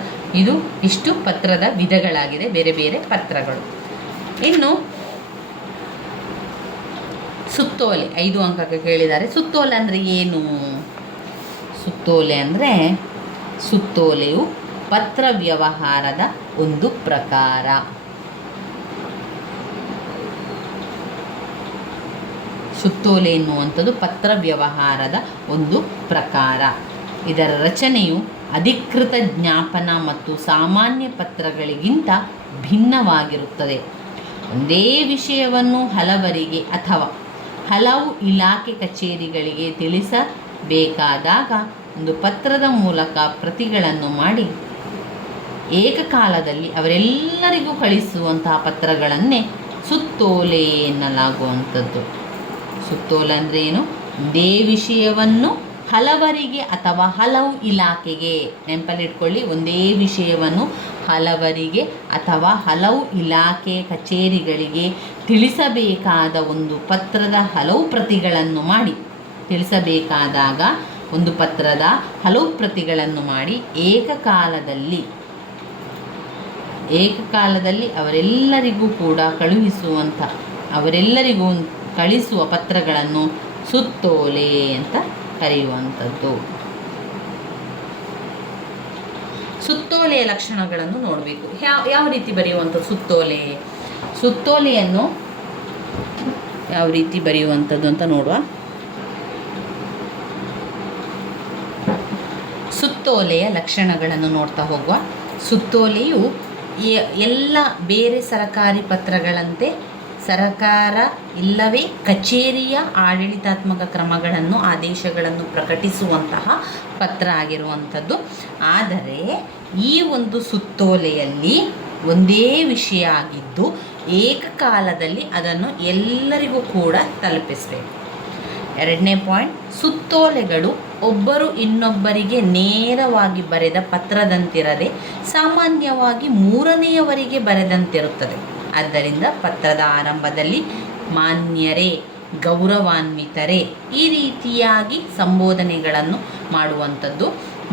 ಇಷ್ಟು ಪತ್ರದ ವಿಧಗಳಾಗಿದೆ, ಬೇರೆ ಬೇರೆ ಪತ್ರಗಳು. ಇನ್ನು ಸುತ್ತೋಲೆ 5 ಅಂಕಕ್ಕೆ ಕೇಳಿದ್ದಾರೆ. ಸುತ್ತೋಲೆ ಅಂದರೆ ಏನು? ಸುತ್ತೋಲೆ ಅಂದರೆ, ಸುತ್ತೋಲೆಯು ಪತ್ರ ವ್ಯವಹಾರದ ಒಂದು ಪ್ರಕಾರ. ಸುತ್ತೋಲೆ ಎನ್ನುವಂಥದ್ದು ಪತ್ರ ವ್ಯವಹಾರದ ಒಂದು ಪ್ರಕಾರ. ಇದರ ರಚನೆಯು ಅಧಿಕೃತ ಜ್ಞಾಪನ ಮತ್ತು ಸಾಮಾನ್ಯ ಪತ್ರಗಳಿಗಿಂತ ಭಿನ್ನವಾಗಿರುತ್ತದೆ. ಒಂದೇ ವಿಷಯವನ್ನು ಹಲವರಿಗೆ ಅಥವಾ ಹಲವು ಇಲಾಖೆ ಕಚೇರಿಗಳಿಗೆ ತಿಳಿಸಬೇಕಾದಾಗ ಒಂದು ಪತ್ರದ ಮೂಲಕ ಪ್ರತಿಗಳನ್ನು ಮಾಡಿ ಏಕಕಾಲದಲ್ಲಿ ಅವರೆಲ್ಲರಿಗೂ ಕಳಿಸುವಂತಹ ಪತ್ರಗಳನ್ನೇ ಸುತ್ತೋಲೆ ಎನ್ನಲಾಗುವಂಥದ್ದು. ಸುತ್ತೋಲೆ ಅಂದರೆ ಏನು? ಒಂದೇ ವಿಷಯವನ್ನು ಹಲವರಿಗೆ ಅಥವಾ ಹಲವು ಇಲಾಖೆಗೆ, ನೆನಪಲ್ಲಿಟ್ಕೊಳ್ಳಿ, ಒಂದೇ ವಿಷಯವನ್ನು ಹಲವರಿಗೆ ಅಥವಾ ಹಲವು ಇಲಾಖೆ ಕಚೇರಿಗಳಿಗೆ ತಿಳಿಸಬೇಕಾದ ಒಂದು ಪತ್ರದ ಹಲವು ಪ್ರತಿಗಳನ್ನು ಮಾಡಿ, ತಿಳಿಸಬೇಕಾದಾಗ ಒಂದು ಪತ್ರದ ಹಲವು ಪ್ರತಿಗಳನ್ನು ಮಾಡಿ ಏಕಕಾಲದಲ್ಲಿ ಅವರೆಲ್ಲರಿಗೂ ಕೂಡ ಅವರೆಲ್ಲರಿಗೂ ಕಳಿಸುವ ಪತ್ರಗಳನ್ನು ಸುತ್ತೋಲೆ ಅಂತ ಕರೆಯುವಂಥದ್ದು. ಸುತ್ತೋಲೆಯ ಲಕ್ಷಣಗಳನ್ನು ನೋಡಬೇಕು. ಯಾವ ರೀತಿ ಬರೆಯುವಂಥದ್ದು ಸುತ್ತೋಲೆಯನ್ನು ಯಾವ ರೀತಿ ಬರೆಯುವಂಥದ್ದು ಅಂತ ನೋಡುವ. ಸುತ್ತೋಲೆಯ ಲಕ್ಷಣಗಳನ್ನು ನೋಡ್ತಾ ಹೋಗುವ. ಸುತ್ತೋಲೆಯು ಎಲ್ಲ ಬೇರೆ ಸರಕಾರಿ ಪತ್ರಗಳಂತೆ ಸರಕಾರ ಇಲ್ಲವೇ ಕಚೇರಿಯ ಆಡಳಿತಾತ್ಮಕ ಕ್ರಮಗಳನ್ನು, ಆದೇಶಗಳನ್ನು ಪ್ರಕಟಿಸುವಂತಹ ಪತ್ರ ಆಗಿರುವಂಥದ್ದು. ಆದರೆ ಈ ಒಂದು ಸುತ್ತೋಲೆಯಲ್ಲಿ ಒಂದೇ ವಿಷಯ ಆಗಿದ್ದು ಏಕಕಾಲದಲ್ಲಿ ಅದನ್ನು ಎಲ್ಲರಿಗೂ ಕೂಡ ತಲುಪಿಸಬೇಕು. 2ನೇ ಪಾಯಿಂಟ್, ಸುತ್ತೋಲೆಗಳು ಒಬ್ಬರು ಇನ್ನೊಬ್ಬರಿಗೆ ನೇರವಾಗಿ ಬರೆದ ಪತ್ರದಂತಿರದೆ ಸಾಮಾನ್ಯವಾಗಿ 3ನೆಯವರಿಗೆ ಬರೆದಂತಿರುತ್ತದೆ. ಆದ್ದರಿಂದ ಪತ್ರದ ಆರಂಭದಲ್ಲಿ ಮಾನ್ಯರೇ, ಗೌರವಾನ್ವಿತರೇ ಈ ರೀತಿಯಾಗಿ ಸಂಬೋಧನೆಗಳನ್ನು ಮಾಡುವಂಥದ್ದು.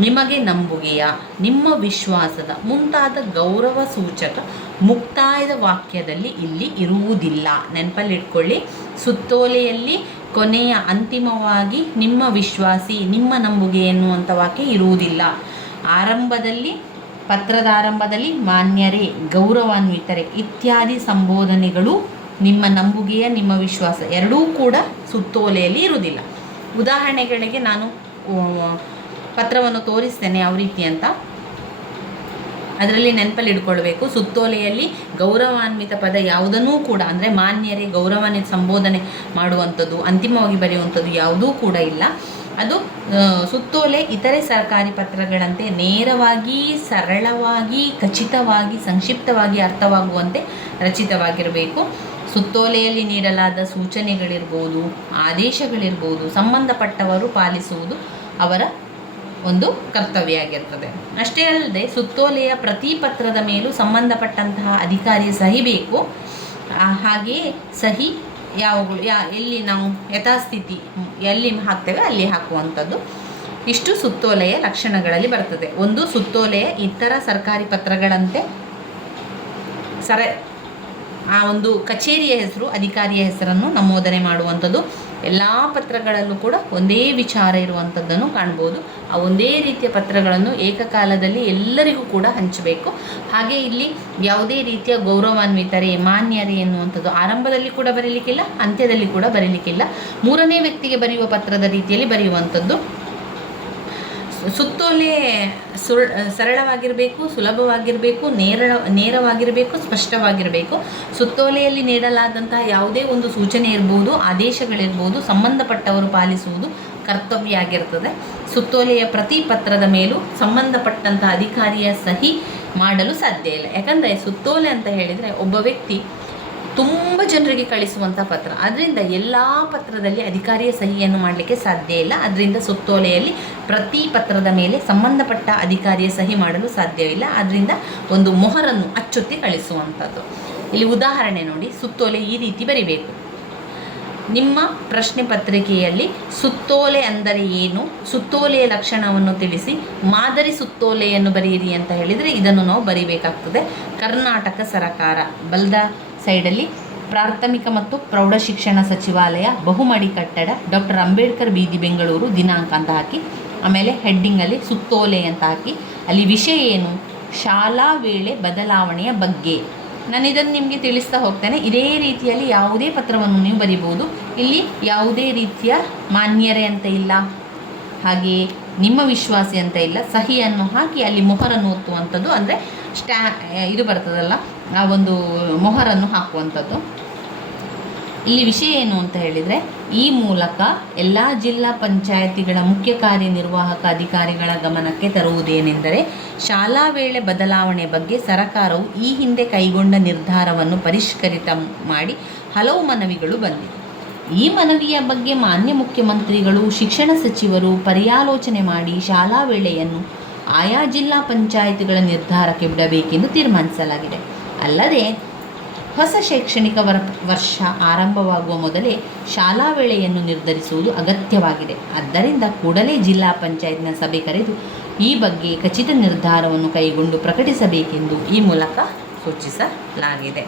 ನಿಮಗೆ ನಂಬುಗೆಯ, ನಿಮ್ಮ ವಿಶ್ವಾಸದ ಮುಂತಾದ ಗೌರವ ಸೂಚಕ ಮುಕ್ತಾಯದ ವಾಕ್ಯದಲ್ಲಿ ಇಲ್ಲಿ ಇರುವುದಿಲ್ಲ. ನೆನಪಲ್ಲಿಟ್ಕೊಳ್ಳಿ, ಸುತ್ತೋಲೆಯಲ್ಲಿ ಕೊನೆಯ ಅಂತಿಮವಾಗಿ ನಿಮ್ಮ ವಿಶ್ವಾಸಿ, ನಿಮ್ಮ ನಂಬುಗೆ ಎನ್ನುವಂಥ ವಾಕ್ಯ ಇರುವುದಿಲ್ಲ. ಪತ್ರದ ಆರಂಭದಲ್ಲಿ ಮಾನ್ಯರೇ, ಗೌರವಾನ್ವಿತರೇ ಇತ್ಯಾದಿ ಸಂಬೋಧನೆಗಳು ನಿಮ್ಮ ನಂಬುಗೆಯ, ನಿಮ್ಮ ವಿಶ್ವಾಸ ಎರಡೂ ಕೂಡ ಸುತ್ತೋಲೆಯಲ್ಲಿ ಇರುವುದಿಲ್ಲ. ಉದಾಹರಣೆಗಳಿಗೆ ನಾನು ಪತ್ರವನ್ನು ತೋರಿಸ್ತೇನೆ ಯಾವ ರೀತಿ ಅಂತ. ಅದರಲ್ಲಿ ನೆನಪಲ್ಲಿ ಇಟ್ಕೊಳ್ಬೇಕು, ಸುತ್ತೋಲೆಯಲ್ಲಿ ಗೌರವಾನ್ವಿತ ಪದ ಯಾವುದನ್ನೂ ಕೂಡ, ಅಂದರೆ ಮಾನ್ಯರೇ, ಗೌರವಾನ್ವಿತ ಸಂಬೋಧನೆ ಮಾಡುವಂಥದ್ದು, ಅಂತಿಮವಾಗಿ ಬರೆಯುವಂಥದ್ದು ಯಾವುದೂ ಕೂಡ ಇಲ್ಲ. ಅದು ಸುತ್ತೋಲೆ ಇತರೆ ಸರ್ಕಾರಿ ಪತ್ರಗಳಂತೆ ನೇರವಾಗಿ, ಸರಳವಾಗಿ, ಖಚಿತವಾಗಿ, ಸಂಕ್ಷಿಪ್ತವಾಗಿ ಅರ್ಥವಾಗುವಂತೆ ರಚಿತವಾಗಿರಬೇಕು. ಸುತ್ತೋಲೆಯಲ್ಲಿ ನೀಡಲಾದ ಸೂಚನೆಗಳಿರ್ಬೋದು, ಆದೇಶಗಳಿರ್ಬೋದು, ಸಂಬಂಧಪಟ್ಟವರು ಪಾಲಿಸುವುದು ಅವರ ಒಂದು ಕರ್ತವ್ಯ ಆಗಿರ್ತದೆ. ಅಷ್ಟೇ ಅಲ್ಲದೆ ಸುತ್ತೋಲೆಯ ಪ್ರತಿ ಪತ್ರದ ಮೇಲೂ ಸಂಬಂಧಪಟ್ಟಂತಹ ಅಧಿಕಾರಿಯ ಸಹಿ ಬೇಕು. ಹಾಗೆಯೇ ಸಹಿ ಯಾವಾಗಲೂ ಎಲ್ಲಿ ನಾವು ಯಥಾಸ್ಥಿತಿ ಎಲ್ಲಿ ಹಾಕ್ತೇವೆ ಅಲ್ಲಿ ಹಾಕುವಂಥದ್ದು. ಇಷ್ಟು ಸುತ್ತೋಲೆಯ ಲಕ್ಷಣಗಳಲ್ಲಿ ಬರ್ತದೆ. ಒಂದು, ಸುತ್ತೋಲೆಯ ಇತರ ಸರ್ಕಾರಿ ಪತ್ರಗಳಂತೆ ಆ ಒಂದು ಕಚೇರಿಯ ಹೆಸರು, ಅಧಿಕಾರಿಯ ಹೆಸರನ್ನು ನಮೂದನೆ ಮಾಡುವಂಥದ್ದು. ಎಲ್ಲ ಪತ್ರಗಳಲ್ಲೂ ಕೂಡ ಒಂದೇ ವಿಚಾರ ಇರುವಂಥದ್ದನ್ನು ಕಾಣ್ಬೋದು. ಆ ಒಂದೇ ರೀತಿಯ ಪತ್ರಗಳನ್ನು ಏಕಕಾಲದಲ್ಲಿ ಎಲ್ಲರಿಗೂ ಕೂಡ ಹಂಚಬೇಕು. ಹಾಗೆ ಇಲ್ಲಿ ಯಾವುದೇ ರೀತಿಯ ಗೌರವಾನ್ವಿತರೆ, ಮಾನ್ಯರೇ ಎನ್ನುವಂಥದ್ದು ಆರಂಭದಲ್ಲಿ ಕೂಡ ಬರೀಲಿಕ್ಕಿಲ್ಲ, ಅಂತ್ಯದಲ್ಲಿ ಕೂಡ ಬರೀಲಿಕ್ಕಿಲ್ಲ. ಮೂರನೇ ವ್ಯಕ್ತಿಗೆ ಬರೆಯುವ ಪತ್ರದ ರೀತಿಯಲ್ಲಿ ಬರೆಯುವಂಥದ್ದು. ಸುತ್ತೋಲೆ ಸರಳವಾಗಿರಬೇಕು, ಸುಲಭವಾಗಿರಬೇಕು, ನೇರವಾಗಿರಬೇಕು, ಸ್ಪಷ್ಟವಾಗಿರಬೇಕು. ಸುತ್ತೋಲೆಯಲ್ಲಿ ನೀಡಲಾದಂತಹ ಯಾವುದೇ ಒಂದು ಸೂಚನೆ ಇರ್ಬೋದು, ಆದೇಶಗಳಿರ್ಬೋದು, ಸಂಬಂಧಪಟ್ಟವರು ಪಾಲಿಸುವುದು ಕರ್ತವ್ಯ ಆಗಿರ್ತದೆ. ಸುತ್ತೋಲೆಯ ಪ್ರತಿ ಪತ್ರದ ಮೇಲೂ ಸಂಬಂಧಪಟ್ಟಂತಹ ಅಧಿಕಾರಿಯ ಸಹಿ ಮಾಡಲು ಸಾಧ್ಯ ಇಲ್ಲ. ಯಾಕಂದರೆ ಸುತ್ತೋಲೆ ಅಂತ ಹೇಳಿದರೆ ಒಬ್ಬ ವ್ಯಕ್ತಿ ತುಂಬ ಜನರಿಗೆ ಕಳಿಸುವಂಥ ಪತ್ರ. ಅದರಿಂದ ಎಲ್ಲ ಪತ್ರದಲ್ಲಿ ಅಧಿಕಾರಿಯ ಸಹಿಯನ್ನು ಮಾಡಲಿಕ್ಕೆ ಸಾಧ್ಯ ಇಲ್ಲ. ಅದರಿಂದ ಸುತ್ತೋಲೆಯಲ್ಲಿ ಪ್ರತಿ ಪತ್ರದ ಮೇಲೆ ಸಂಬಂಧಪಟ್ಟ ಅಧಿಕಾರಿಯ ಸಹಿ ಮಾಡಲು ಸಾಧ್ಯವಿಲ್ಲ. ಅದರಿಂದ ಒಂದು ಮೊಹರನ್ನು ಅಚ್ಚೊತ್ತಿ ಕಳಿಸುವಂಥದ್ದು. ಇಲ್ಲಿ ಉದಾಹರಣೆ ನೋಡಿ, ಸುತ್ತೋಲೆ ಈ ರೀತಿ ಬರಿಬೇಕು. ನಿಮ್ಮ ಪ್ರಶ್ನೆ ಪತ್ರಿಕೆಯಲ್ಲಿ ಸುತ್ತೋಲೆ ಅಂದರೆ ಏನು, ಸುತ್ತೋಲೆಯ ಲಕ್ಷಣವನ್ನು ತಿಳಿಸಿ, ಮಾದರಿ ಸುತ್ತೋಲೆಯನ್ನು ಬರೆಯಿರಿ ಅಂತ ಹೇಳಿದರೆ ಇದನ್ನು ನಾವು ಬರಿಬೇಕಾಗ್ತದೆ. ಕರ್ನಾಟಕ ಸರಕಾರ, ಬಲ್ದ ಸೈಡಲ್ಲಿ ಪ್ರಾಥಮಿಕ ಮತ್ತು ಪ್ರೌಢಶಿಕ್ಷಣ ಸಚಿವಾಲಯ, ಬಹುಮಡಿ ಕಟ್ಟಡ, ಡಾಕ್ಟರ್ ಅಂಬೇಡ್ಕರ್ ಬೀದಿ, ಬೆಂಗಳೂರು, ದಿನಾಂಕ ಅಂತ ಹಾಕಿ, ಆಮೇಲೆ ಹೆಡ್ಡಿಂಗಲ್ಲಿ ಸುತ್ತೋಲೆ ಅಂತ ಹಾಕಿ, ಅಲ್ಲಿ ವಿಷಯ ಏನು, ಶಾಲಾ ವೇಳೆ ಬದಲಾವಣೆಯ ಬಗ್ಗೆ. ನಾನು ಇದನ್ನು ನಿಮಗೆ ತಿಳಿಸ್ತಾ ಹೋಗ್ತೇನೆ. ಇದೇ ರೀತಿಯಲ್ಲಿ ಯಾವುದೇ ಪತ್ರವನ್ನು ನೀವು ಬರಿಬೋದು. ಇಲ್ಲಿ ಯಾವುದೇ ರೀತಿಯ ಮಾನ್ಯರೇ ಅಂತ ಇಲ್ಲ, ಹಾಗೆಯೇ ನಿಮ್ಮ ವಿಶ್ವಾಸಿ ಅಂತ ಇಲ್ಲ. ಸಹಿಯನ್ನು ಹಾಕಿ ಅಲ್ಲಿ ಮೊಹರನ್ನು ಒತ್ತುವಂಥದ್ದು, ಅಂದರೆ ಇದು ಬರ್ತದಲ್ಲ, ಆ ಒಂದು ಮೊಹರನ್ನು ಹಾಕುವಂಥದ್ದು. ಇಲ್ಲಿ ವಿಷಯ ಏನು ಅಂತ ಹೇಳಿದರೆ, ಈ ಮೂಲಕ ಎಲ್ಲ ಜಿಲ್ಲಾ ಪಂಚಾಯತಿಗಳ ಮುಖ್ಯ ಕಾರ್ಯನಿರ್ವಾಹಕ ಅಧಿಕಾರಿಗಳ ಗಮನಕ್ಕೆ ತರುವುದೇನೆಂದರೆ, ಶಾಲಾ ವೇಳೆ ಬದಲಾವಣೆ ಬಗ್ಗೆ ಸರಕಾರವು ಈ ಹಿಂದೆ ಕೈಗೊಂಡ ನಿರ್ಧಾರವನ್ನು ಪರಿಷ್ಕರಿತ ಮಾಡಿ ಹಲವು ಮನವಿಗಳು ಬಂದಿವೆ. ಈ ಮನವಿಯ ಬಗ್ಗೆ ಮಾನ್ಯ ಮುಖ್ಯಮಂತ್ರಿಗಳು, ಶಿಕ್ಷಣ ಸಚಿವರು ಪರ್ಯಾಲೋಚನೆ ಮಾಡಿ ಶಾಲಾ ವೇಳೆಯನ್ನು ಆಯಾ ಜಿಲ್ಲಾ ಪಂಚಾಯತಿಗಳ ನಿರ್ಧಾರಕ್ಕೆ ಬಿಡಬೇಕೆಂದು ತೀರ್ಮಾನಿಸಲಾಗಿದೆ. ಅಲ್ಲದೆ ಹೊಸ ಶೈಕ್ಷಣಿಕ ವರ್ಷ ಆರಂಭವಾಗುವ ಮೊದಲೇ ಶಾಲಾ ವೇಳೆಯನ್ನು ನಿರ್ಧರಿಸುವುದು ಅಗತ್ಯವಾಗಿದೆ. ಆದ್ದರಿಂದ ಕೂಡಲೇ ಜಿಲ್ಲಾ ಪಂಚಾಯತ್ನ ಸಭೆ ಕರೆದು ಈ ಬಗ್ಗೆ ಖಚಿತ ನಿರ್ಧಾರವನ್ನು ಕೈಗೊಂಡು ಪ್ರಕಟಿಸಬೇಕೆಂದು ಈ ಮೂಲಕ ಸೂಚಿಸಲಾಗಿದೆ.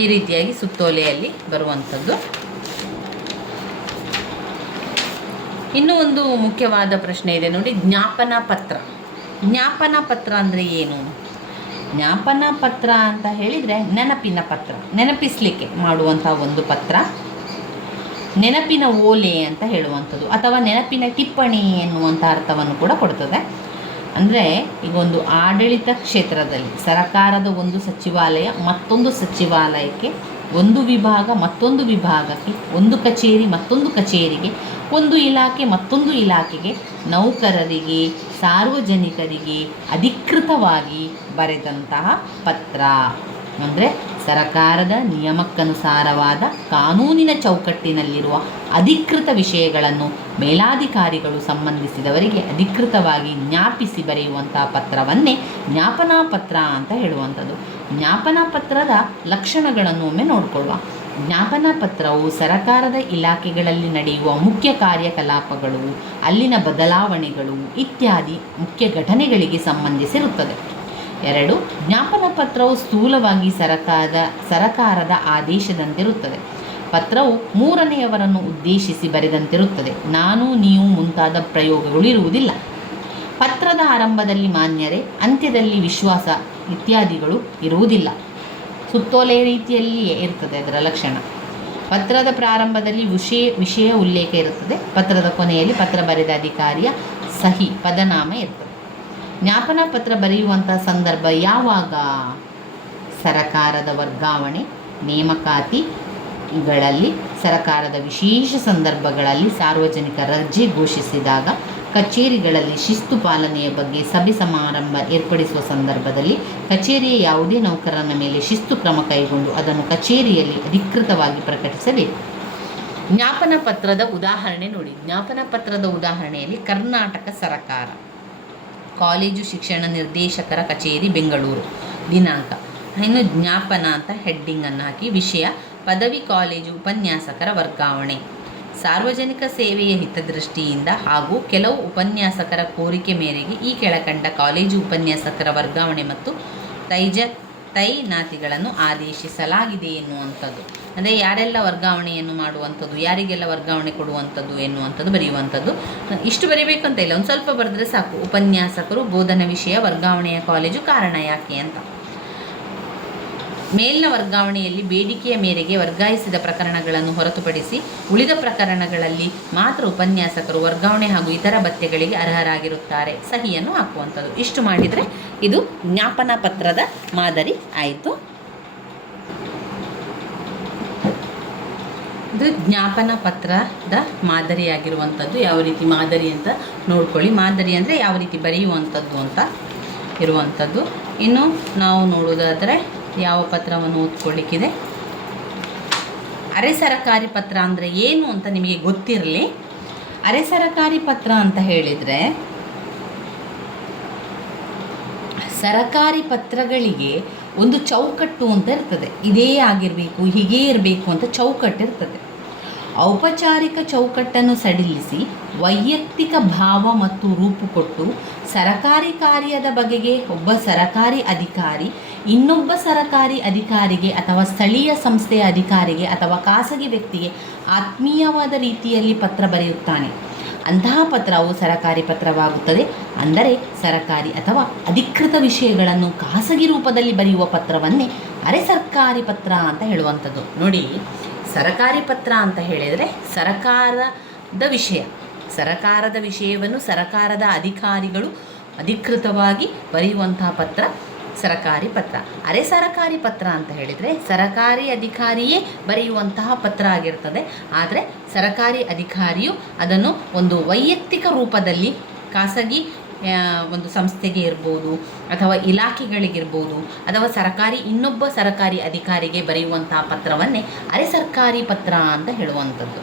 ಈ ರೀತಿಯಾಗಿ ಸುತ್ತೋಲೆಯಲ್ಲಿ ಬರುವಂಥದ್ದು. ಇನ್ನೂ ಒಂದು ಮುಖ್ಯವಾದ ಪ್ರಶ್ನೆ ಇದೆ ನೋಡಿ, ಜ್ಞಾಪನಾ ಪತ್ರ. ಜ್ಞಾಪನಾ ಪತ್ರ ಅಂದರೆ ಏನು? ಜ್ಞಾಪನಾ ಪತ್ರ ಅಂತ ಹೇಳಿದರೆ ನೆನಪಿನ ಪತ್ರ, ನೆನಪಿಸಲಿಕ್ಕೆ ಮಾಡುವಂಥ ಒಂದು ಪತ್ರ. ನೆನಪಿನ ಓಲೆ ಅಂತ ಹೇಳುವಂಥದ್ದು, ಅಥವಾ ನೆನಪಿನ ಟಿಪ್ಪಣಿ ಎನ್ನುವಂಥ ಅರ್ಥವನ್ನು ಕೂಡ ಕೊಡ್ತದೆ. ಅಂದರೆ ಈಗ ಒಂದು ಆಡಳಿತ ಕ್ಷೇತ್ರದಲ್ಲಿ ಸರಕಾರದ ಒಂದು ಸಚಿವಾಲಯ ಮತ್ತೊಂದು ಸಚಿವಾಲಯಕ್ಕೆ, ಒಂದು ವಿಭಾಗ ಮತ್ತೊಂದು ವಿಭಾಗಕ್ಕೆ, ಒಂದು ಕಚೇರಿ ಮತ್ತೊಂದು ಕಚೇರಿಗೆ, ಒಂದು ಇಲಾಖೆ ಮತ್ತೊಂದು ಇಲಾಖೆಗೆ, ನೌಕರರಿಗೆ, ಸಾರ್ವಜನಿಕರಿಗೆ ಅಧಿಕೃತವಾಗಿ ಬರೆದಂತಹ ಪತ್ರ. ಅಂದರೆ ಸರಕಾರದ ನಿಯಮಕ್ಕನುಸಾರವಾದ ಕಾನೂನಿನ ಚೌಕಟ್ಟಿನಲ್ಲಿರುವ ಅಧಿಕೃತ ವಿಷಯಗಳನ್ನು ಮೇಲಾಧಿಕಾರಿಗಳು ಸಂಬಂಧಿಸಿದವರಿಗೆ ಅಧಿಕೃತವಾಗಿ ಜ್ಞಾಪಿಸಿ ಬರೆಯುವಂತಹ ಪತ್ರವನ್ನೇ ಜ್ಞಾಪನಾ ಪತ್ರ ಅಂತ ಹೇಳುವಂಥದ್ದು. ಜ್ಞಾಪನಾ ಪತ್ರದ ಲಕ್ಷಣಗಳನ್ನು ಒಮ್ಮೆ ನೋಡಿಕೊಳ್ಳುವ. ಜ್ಞಾಪನಾ ಪತ್ರವು ಸರಕಾರದ ಇಲಾಖೆಗಳಲ್ಲಿ ನಡೆಯುವ ಮುಖ್ಯ ಕಾರ್ಯಕಲಾಪಗಳು, ಅಲ್ಲಿನ ಬದಲಾವಣೆಗಳು ಇತ್ಯಾದಿ ಮುಖ್ಯ ಘಟನೆಗಳಿಗೆ ಸಂಬಂಧಿಸಿರುತ್ತದೆ. 2. ಜ್ಞಾಪನಾ ಪತ್ರವು ಸ್ಥೂಲವಾಗಿ ಸರಕಾರದ ಆದೇಶದಂತಿರುತ್ತದೆ. ಪತ್ರವು ಮೂರನೆಯವರನ್ನು ಉದ್ದೇಶಿಸಿ ಬರೆದಂತಿರುತ್ತದೆ. ನಾನು, ನೀವು ಮುಂತಾದ ಪ್ರಯೋಗಗಳು ಇರುವುದಿಲ್ಲ. ಪತ್ರದ ಆರಂಭದಲ್ಲಿ ಮಾನ್ಯರೇ, ಅಂತ್ಯದಲ್ಲಿ ವಿಶ್ವಾಸ ಇತ್ಯಾದಿಗಳು ಇರುವುದಿಲ್ಲ. ಸುತ್ತೋಲೆ ರೀತಿಯಲ್ಲಿಯೇ ಇರ್ತದೆ ಅದರ ಲಕ್ಷಣ. ಪತ್ರದ ಪ್ರಾರಂಭದಲ್ಲಿ ವಿಷಯ ಉಲ್ಲೇಖ ಇರುತ್ತದೆ. ಪತ್ರದ ಕೊನೆಯಲ್ಲಿ ಪತ್ರ ಬರೆದ ಅಧಿಕಾರಿಯ ಸಹಿ, ಪದನಾಮ ಇರ್ತದೆ. ಜ್ಞಾಪನಾ ಪತ್ರ ಬರೆಯುವಂಥ ಸಂದರ್ಭ ಯಾವಾಗ? ಸರಕಾರದ ವರ್ಗಾವಣೆ, ನೇಮಕಾತಿಗಳಲ್ಲಿ, ಸರಕಾರದ ವಿಶೇಷ ಸಂದರ್ಭಗಳಲ್ಲಿ, ಸಾರ್ವಜನಿಕ ರಜೆ ಘೋಷಿಸಿದಾಗ, ಕಚೇರಿಗಳಲ್ಲಿ ಶಿಸ್ತು ಪಾಲನೆಯ ಬಗ್ಗೆ ಸಭೆ ಸಮಾರಂಭ ಏರ್ಪಡಿಸುವ ಸಂದರ್ಭದಲ್ಲಿ ಕಚೇರಿಯ ಯಾವುದೇ ನೌಕರನ ಮೇಲೆ ಶಿಸ್ತು ಕ್ರಮ ಕೈಗೊಂಡು ಅದನ್ನು ಕಚೇರಿಯಲ್ಲಿ ಅಧಿಕೃತವಾಗಿ ಪ್ರಕಟಿಸಬೇಕು. ಜ್ಞಾಪನ ಪತ್ರದ ಉದಾಹರಣೆ ನೋಡಿ. ಜ್ಞಾಪನ ಪತ್ರದ ಉದಾಹರಣೆಯಲ್ಲಿ ಕರ್ನಾಟಕ ಸರಕಾರ, ಕಾಲೇಜು ಶಿಕ್ಷಣ ನಿರ್ದೇಶಕರ ಕಚೇರಿ, ಬೆಂಗಳೂರು. ದಿನಾಂಕ, ಇನ್ನು ಜ್ಞಾಪನ ಅಂತ ಹೆಡ್ಡಿಂಗನ್ನು ಹಾಕಿ. ವಿಷಯ, ಪದವಿ ಕಾಲೇಜು ಉಪನ್ಯಾಸಕರ ವರ್ಗಾವಣೆ. ಸಾರ್ವಜನಿಕ ಸೇವೆಯ ಹಿತದೃಷ್ಟಿಯಿಂದ ಹಾಗೂ ಕೆಲವು ಉಪನ್ಯಾಸಕರ ಕೋರಿಕೆ ಮೇರೆಗೆ ಈ ಕೆಳಕಂಡ ಕಾಲೇಜು ಉಪನ್ಯಾಸಕರ ವರ್ಗಾವಣೆ ಮತ್ತು ತೈನಾತಿಗಳನ್ನು ಆದೇಶಿಸಲಾಗಿದೆ ಎನ್ನುವಂಥದ್ದು. ಅಂದರೆ ಯಾರೆಲ್ಲ ವರ್ಗಾವಣೆಯನ್ನು ಮಾಡುವಂಥದ್ದು, ಯಾರಿಗೆಲ್ಲ ವರ್ಗಾವಣೆ ಕೊಡುವಂಥದ್ದು ಎನ್ನುವಂಥದ್ದು ಬರೆಯುವಂಥದ್ದು. ಇಷ್ಟು ಬರೀಬೇಕಂತ ಇಲ್ಲ, ಒಂದು ಸ್ವಲ್ಪ ಬರೆದ್ರೆ ಸಾಕು. ಉಪನ್ಯಾಸಕರು, ಬೋಧನಾ ವಿಷಯ, ವರ್ಗಾವಣೆಯ ಕಾಲೇಜು, ಕಾರಣ ಯಾಕೆ ಅಂತ. ಮೇಲಿನ ವರ್ಗಾವಣೆಯಲ್ಲಿ ಬೇಡಿಕೆಯ ಮೇರೆಗೆ ವರ್ಗಾಯಿಸಿದ ಪ್ರಕರಣಗಳನ್ನು ಹೊರತುಪಡಿಸಿ ಉಳಿದ ಪ್ರಕರಣಗಳಲ್ಲಿ ಮಾತ್ರ ಉಪನ್ಯಾಸಕರು ವರ್ಗಾವಣೆ ಹಾಗೂ ಇತರ ಭತ್ಯೆಗಳಿಗೆ ಅರ್ಹರಾಗಿರುತ್ತಾರೆ. ಸಹಿಯನ್ನು ಹಾಕುವಂಥದ್ದು. ಇಷ್ಟು ಮಾಡಿದರೆ ಇದು ಜ್ಞಾಪನ ಪತ್ರದ ಮಾದರಿ ಆಯಿತು. ಇದು ಜ್ಞಾಪನ ಪತ್ರದ ಮಾದರಿಯಾಗಿರುವಂಥದ್ದು. ಯಾವ ರೀತಿ ಮಾದರಿ ಅಂತ ನೋಡ್ಕೊಳ್ಳಿ. ಮಾದರಿ ಅಂದರೆ ಯಾವ ರೀತಿ ಬರೆಯುವಂಥದ್ದು ಅಂತ ಇರುವಂಥದ್ದು. ಇನ್ನು ನಾವು ನೋಡೋದಾದರೆ ಯಾವ ಪತ್ರವನ್ನು ಓದ್ಕೊಳ್ಳಿಕ್ಕಿದೆ. ಅರೆ ಸರಕಾರಿ ಪತ್ರ ಅಂದರೆ ಏನು ಅಂತ ನಿಮಗೆ ಗೊತ್ತಿರಲಿ. ಅರೆ ಸರಕಾರಿ ಪತ್ರ ಅಂತ ಹೇಳಿದರೆ, ಸರಕಾರಿ ಪತ್ರಗಳಿಗೆ ಒಂದು ಚೌಕಟ್ಟು ಅಂತ ಇರ್ತದೆ. ಇದೇ ಆಗಿರಬೇಕು, ಹೀಗೇ ಇರಬೇಕು ಅಂತ ಚೌಕಟ್ಟು ಇರ್ತದೆ. ಔಪಚಾರಿಕ ಚೌಕಟ್ಟನ್ನು ಸಡಿಲಿಸಿ ವೈಯಕ್ತಿಕ ಭಾವ ಮತ್ತು ರೂಪು ಕೊಟ್ಟು ಸರಕಾರಿ ಕಾರ್ಯದ ಬಗೆಗೆ ಒಬ್ಬ ಸರಕಾರಿ ಅಧಿಕಾರಿ ಇನ್ನೊಬ್ಬ ಸರಕಾರಿ ಅಧಿಕಾರಿಗೆ ಅಥವಾ ಸ್ಥಳೀಯ ಸಂಸ್ಥೆಯ ಅಧಿಕಾರಿಗೆ ಅಥವಾ ಖಾಸಗಿ ವ್ಯಕ್ತಿಗೆ ಆತ್ಮೀಯವಾದ ರೀತಿಯಲ್ಲಿ ಪತ್ರ ಬರೆಯುತ್ತಾನೆ. ಅಂತಹ ಪತ್ರವು ಸರಕಾರಿ ಪತ್ರವಾಗುತ್ತದೆ. ಅಂದರೆ ಸರಕಾರಿ ಅಥವಾ ಅಧಿಕೃತ ವಿಷಯಗಳನ್ನು ಖಾಸಗಿ ರೂಪದಲ್ಲಿ ಬರೆಯುವ ಪತ್ರವನ್ನೇ ಅರೆ ಸರ್ಕಾರಿ ಪತ್ರ ಅಂತ ಹೇಳುವಂಥದ್ದು. ನೋಡಿ, ಸರಕಾರಿ ಪತ್ರ ಅಂತ ಹೇಳಿದರೆ ಸರಕಾರದ ವಿಷಯವನ್ನು ಸರಕಾರದ ಅಧಿಕಾರಿಗಳು ಅಧಿಕೃತವಾಗಿ ಬರೆಯುವಂತಹ ಪತ್ರ ಸರಕಾರಿ ಪತ್ರ. ಅರೆ ಸರಕಾರಿ ಪತ್ರ ಅಂತ ಹೇಳಿದರೆ ಸರಕಾರಿ ಅಧಿಕಾರಿಯೇ ಬರೆಯುವಂತಹ ಪತ್ರ ಆಗಿರ್ತದೆ. ಆದರೆ ಸರಕಾರಿ ಅಧಿಕಾರಿಯು ಅದನ್ನು ಒಂದು ವೈಯಕ್ತಿಕ ರೂಪದಲ್ಲಿ ಖಾಸಗಿ ಒಂದು ಸಂಸ್ಥೆಗೆ ಇರ್ಬೋದು ಅಥವಾ ಇಲಾಖೆಗಳಿಗಿರ್ಬೋದು ಅಥವಾ ಇನ್ನೊಬ್ಬ ಸರಕಾರಿ ಅಧಿಕಾರಿಗೆ ಬರೆಯುವಂತಹ ಪತ್ರವನ್ನೇ ಅರೆ ಸರ್ಕಾರಿ ಪತ್ರ ಅಂತ ಹೇಳುವಂಥದ್ದು.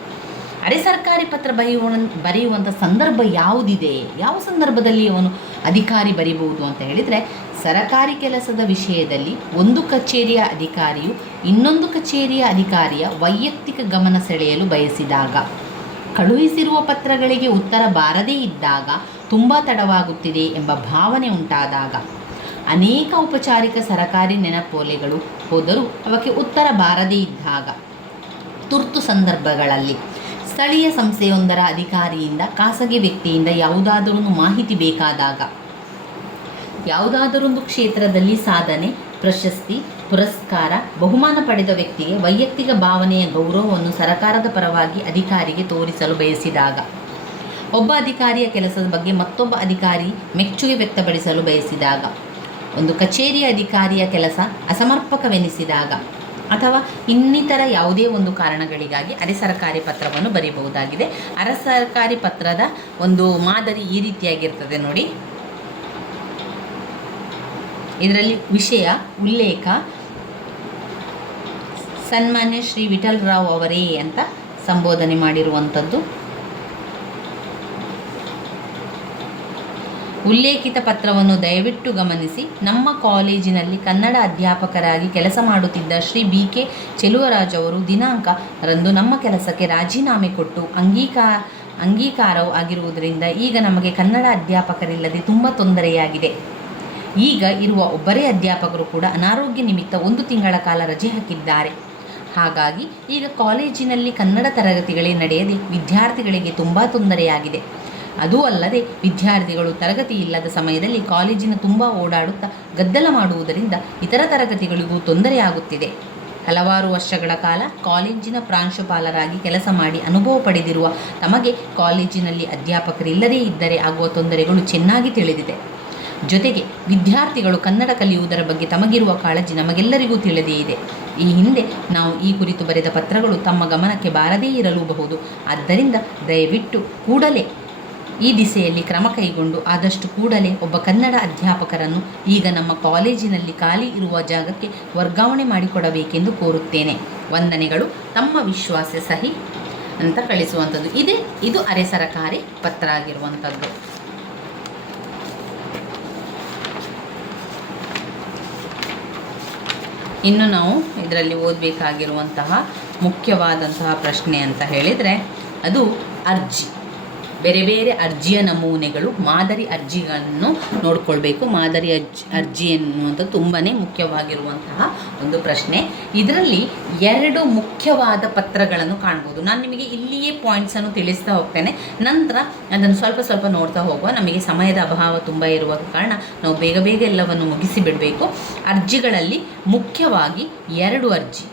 ಅರೆ ಸರ್ಕಾರಿ ಪತ್ರ ಬರೆಯುವಂಥ ಸಂದರ್ಭ ಯಾವುದಿದೆ, ಯಾವ ಸಂದರ್ಭದಲ್ಲಿ ಅವನು ಅಧಿಕಾರಿ ಬರೀಬಹುದು ಅಂತ ಹೇಳಿದರೆ, ಸರಕಾರಿ ಕೆಲಸದ ವಿಷಯದಲ್ಲಿ ಒಂದು ಕಚೇರಿಯ ಅಧಿಕಾರಿಯು ಇನ್ನೊಂದು ಕಚೇರಿಯ ಅಧಿಕಾರಿಯ ವೈಯಕ್ತಿಕ ಗಮನ ಸೆಳೆಯಲು ಬಯಸಿದಾಗ, ಕಳುಹಿಸಿರುವ ಪತ್ರಗಳಿಗೆ ಉತ್ತರ ಬಾರದೇ ಇದ್ದಾಗ, ತುಂಬ ತಡವಾಗುತ್ತಿದೆ ಎಂಬ ಭಾವನೆ ಉಂಟಾದಾಗ, ಅನೇಕ ಔಪಚಾರಿಕ ಸರಕಾರಿ ನೆನಪೋಲೆಗಳು ಹೋದರೂ ಅವಕ್ಕೆ ಉತ್ತರ ಬಾರದೇ ಇದ್ದಾಗ, ತುರ್ತು ಸಂದರ್ಭಗಳಲ್ಲಿ ಸ್ಥಳೀಯ ಸಂಸ್ಥೆಯೊಂದರ ಅಧಿಕಾರಿಯಿಂದ ಖಾಸಗಿ ವ್ಯಕ್ತಿಯಿಂದ ಯಾವುದಾದರೊಂದು ಮಾಹಿತಿ ಬೇಕಾದಾಗ, ಯಾವುದಾದರೊಂದು ಕ್ಷೇತ್ರದಲ್ಲಿ ಸಾಧನೆ, ಪ್ರಶಸ್ತಿ, ಪುರಸ್ಕಾರ, ಬಹುಮಾನ ಪಡೆದ ವ್ಯಕ್ತಿಗೆ ವೈಯಕ್ತಿಕ ಭಾವನೆಯ ಗೌರವವನ್ನು ಸರಕಾರದ ಪರವಾಗಿ ಅಧಿಕಾರಿಗೆ ತೋರಿಸಲು ಬಯಸಿದಾಗ, ಒಬ್ಬ ಅಧಿಕಾರಿಯ ಕೆಲಸದ ಬಗ್ಗೆ ಮತ್ತೊಬ್ಬ ಅಧಿಕಾರಿ ಮೆಚ್ಚುಗೆ ವ್ಯಕ್ತಪಡಿಸಲು ಬಯಸಿದಾಗ, ಒಂದು ಕಚೇರಿಯ ಅಧಿಕಾರಿಯ ಕೆಲಸ ಅಸಮರ್ಪಕವೆನಿಸಿದಾಗ ಅಥವಾ ಇನ್ನಿತರ ಯಾವುದೇ ಒಂದು ಕಾರಣಗಳಿಗಾಗಿ ಅರೆ ಸರ್ಕಾರಿ ಪತ್ರವನ್ನು ಬರೆಯಬಹುದಾಗಿದೆ. ಅರೆ ಸರ್ಕಾರಿ ಪತ್ರದ ಒಂದು ಮಾದರಿ ಈ ರೀತಿಯಾಗಿರ್ತದೆ ನೋಡಿ. ಇದರಲ್ಲಿ ವಿಷಯ, ಉಲ್ಲೇಖ, ಸನ್ಮಾನ್ಯ ಶ್ರೀ ವಿಠಲ್ ರಾವ್ ಅವರೇ ಅಂತ ಸಂಬೋಧನೆ ಮಾಡಿರುವಂಥದ್ದು. ಉಲ್ಲೇಖಿತ ಪತ್ರವನ್ನು ದಯವಿಟ್ಟು ಗಮನಿಸಿ. ನಮ್ಮ ಕಾಲೇಜಿನಲ್ಲಿ ಕನ್ನಡ ಅಧ್ಯಾಪಕರಾಗಿ ಕೆಲಸ ಮಾಡುತ್ತಿದ್ದ ಶ್ರೀ BK ಚೆಲುವರಾಜ್ ಅವರು ದಿನಾಂಕ ರಂದು ನಮ್ಮ ಕೆಲಸಕ್ಕೆ ರಾಜೀನಾಮೆ ಕೊಟ್ಟು ಅಂಗೀಕಾರವು ಆಗಿರುವುದರಿಂದ ಈಗ ನಮಗೆ ಕನ್ನಡ ಅಧ್ಯಾಪಕರಿಲ್ಲದೆ ತುಂಬ ತೊಂದರೆಯಾಗಿದೆ. ಈಗ ಇರುವ ಒಬ್ಬರೇ ಅಧ್ಯಾಪಕರು ಕೂಡ ಅನಾರೋಗ್ಯ ನಿಮಿತ್ತ 1 ತಿಂಗಳ ಕಾಲ ರಜೆ ಹಾಕಿದ್ದಾರೆ. ಹಾಗಾಗಿ ಈಗ ಕಾಲೇಜಿನಲ್ಲಿ ಕನ್ನಡ ತರಗತಿಗಳೇ ನಡೆಯದೆ ವಿದ್ಯಾರ್ಥಿಗಳಿಗೆ ತುಂಬ ತೊಂದರೆಯಾಗಿದೆ. ಅದೂ ಅಲ್ಲದೆ ವಿದ್ಯಾರ್ಥಿಗಳು ತರಗತಿ ಇಲ್ಲದ ಸಮಯದಲ್ಲಿ ಕಾಲೇಜಿನ ತುಂಬ ಓಡಾಡುತ್ತಾ ಗದ್ದಲ ಮಾಡುವುದರಿಂದ ಇತರ ತರಗತಿಗಳಿಗೂ ತೊಂದರೆಯಾಗುತ್ತಿದೆ. ಹಲವಾರು ವರ್ಷಗಳ ಕಾಲ ಕಾಲೇಜಿನ ಪ್ರಾಂಶುಪಾಲರಾಗಿ ಕೆಲಸ ಮಾಡಿ ಅನುಭವ ಪಡೆದಿರುವ ತಮಗೆ ಕಾಲೇಜಿನಲ್ಲಿ ಅಧ್ಯಾಪಕರಿಲ್ಲದೇ ಇದ್ದರೆ ಆಗುವ ತೊಂದರೆಗಳು ಚೆನ್ನಾಗಿ ತಿಳಿದಿದೆ. ಜೊತೆಗೆ ವಿದ್ಯಾರ್ಥಿಗಳು ಕನ್ನಡ ಕಲಿಯುವುದರ ಬಗ್ಗೆ ತಮಗಿರುವ ಕಾಳಜಿ ನಮಗೆಲ್ಲರಿಗೂ ತಿಳಿದೇ ಇದೆ. ಈ ಹಿಂದೆ ನಾವು ಈ ಕುರಿತು ಬರೆದ ಪತ್ರಗಳು ತಮ್ಮ ಗಮನಕ್ಕೆ ಬಾರದೇ ಇರಲೂಬಹುದು. ಆದ್ದರಿಂದ ದಯವಿಟ್ಟು ಕೂಡಲೇ ಈ ದಿಸೆಯಲ್ಲಿ ಕ್ರಮ ಕೈಗೊಂಡು ಆದಷ್ಟು ಕೂಡಲೇ ಒಬ್ಬ ಕನ್ನಡ ಅಧ್ಯಾಪಕರನ್ನು ಈಗ ನಮ್ಮ ಕಾಲೇಜಿನಲ್ಲಿ ಖಾಲಿ ಇರುವ ಜಾಗಕ್ಕೆ ವರ್ಗಾವಣೆ ಮಾಡಿಕೊಡಬೇಕೆಂದು ಕೋರುತ್ತೇನೆ. ವಂದನೆಗಳು. ತಮ್ಮ ವಿಶ್ವಾಸ ಸಹಿ ಅಂತ ಕಳಿಸುವಂಥದ್ದು. ಇದು ಅರೆ ಸರಕಾರಿ ಪತ್ರ ಆಗಿರುವಂಥದ್ದು. ಇನ್ನು ನಾವು ಇದರಲ್ಲಿ ಓದಬೇಕಾಗಿರುವಂತಹ ಮುಖ್ಯವಾದಂತಹ ಪ್ರಶ್ನೆ ಅಂತ ಹೇಳಿದರೆ ಅದು ಅರ್ಜಿ. ಬೇರೆ ಬೇರೆ ಅರ್ಜಿಯ ನಮೂನೆಗಳು, ಮಾದರಿ ಅರ್ಜಿಗಳನ್ನು ನೋಡ್ಕೊಳ್ಬೇಕು. ಮಾದರಿ ಅರ್ಜಿ ಎನ್ನುವಂಥದ್ದು ತುಂಬಾ ಮುಖ್ಯವಾಗಿರುವಂತಹ ಒಂದು ಪ್ರಶ್ನೆ. ಇದರಲ್ಲಿ 2 ಮುಖ್ಯವಾದ ಪತ್ರಗಳನ್ನು ಕಾಣ್ಬೋದು. ನಾನು ನಿಮಗೆ ಇಲ್ಲಿಯೇ ಪಾಯಿಂಟ್ಸನ್ನು ತಿಳಿಸ್ತಾ ಹೋಗ್ತೇನೆ, ನಂತರ ಅದನ್ನು ಸ್ವಲ್ಪ ಸ್ವಲ್ಪ ನೋಡ್ತಾ ಹೋಗುವ. ನಮಗೆ ಸಮಯದ ಅಭಾವ ತುಂಬ ಇರುವ ಕಾರಣ ನಾವು ಬೇಗ ಬೇಗ ಎಲ್ಲವನ್ನು ಮುಗಿಸಿ ಬಿಡಬೇಕು. ಅರ್ಜಿಗಳಲ್ಲಿ ಮುಖ್ಯವಾಗಿ 2 ಅರ್ಜಿ.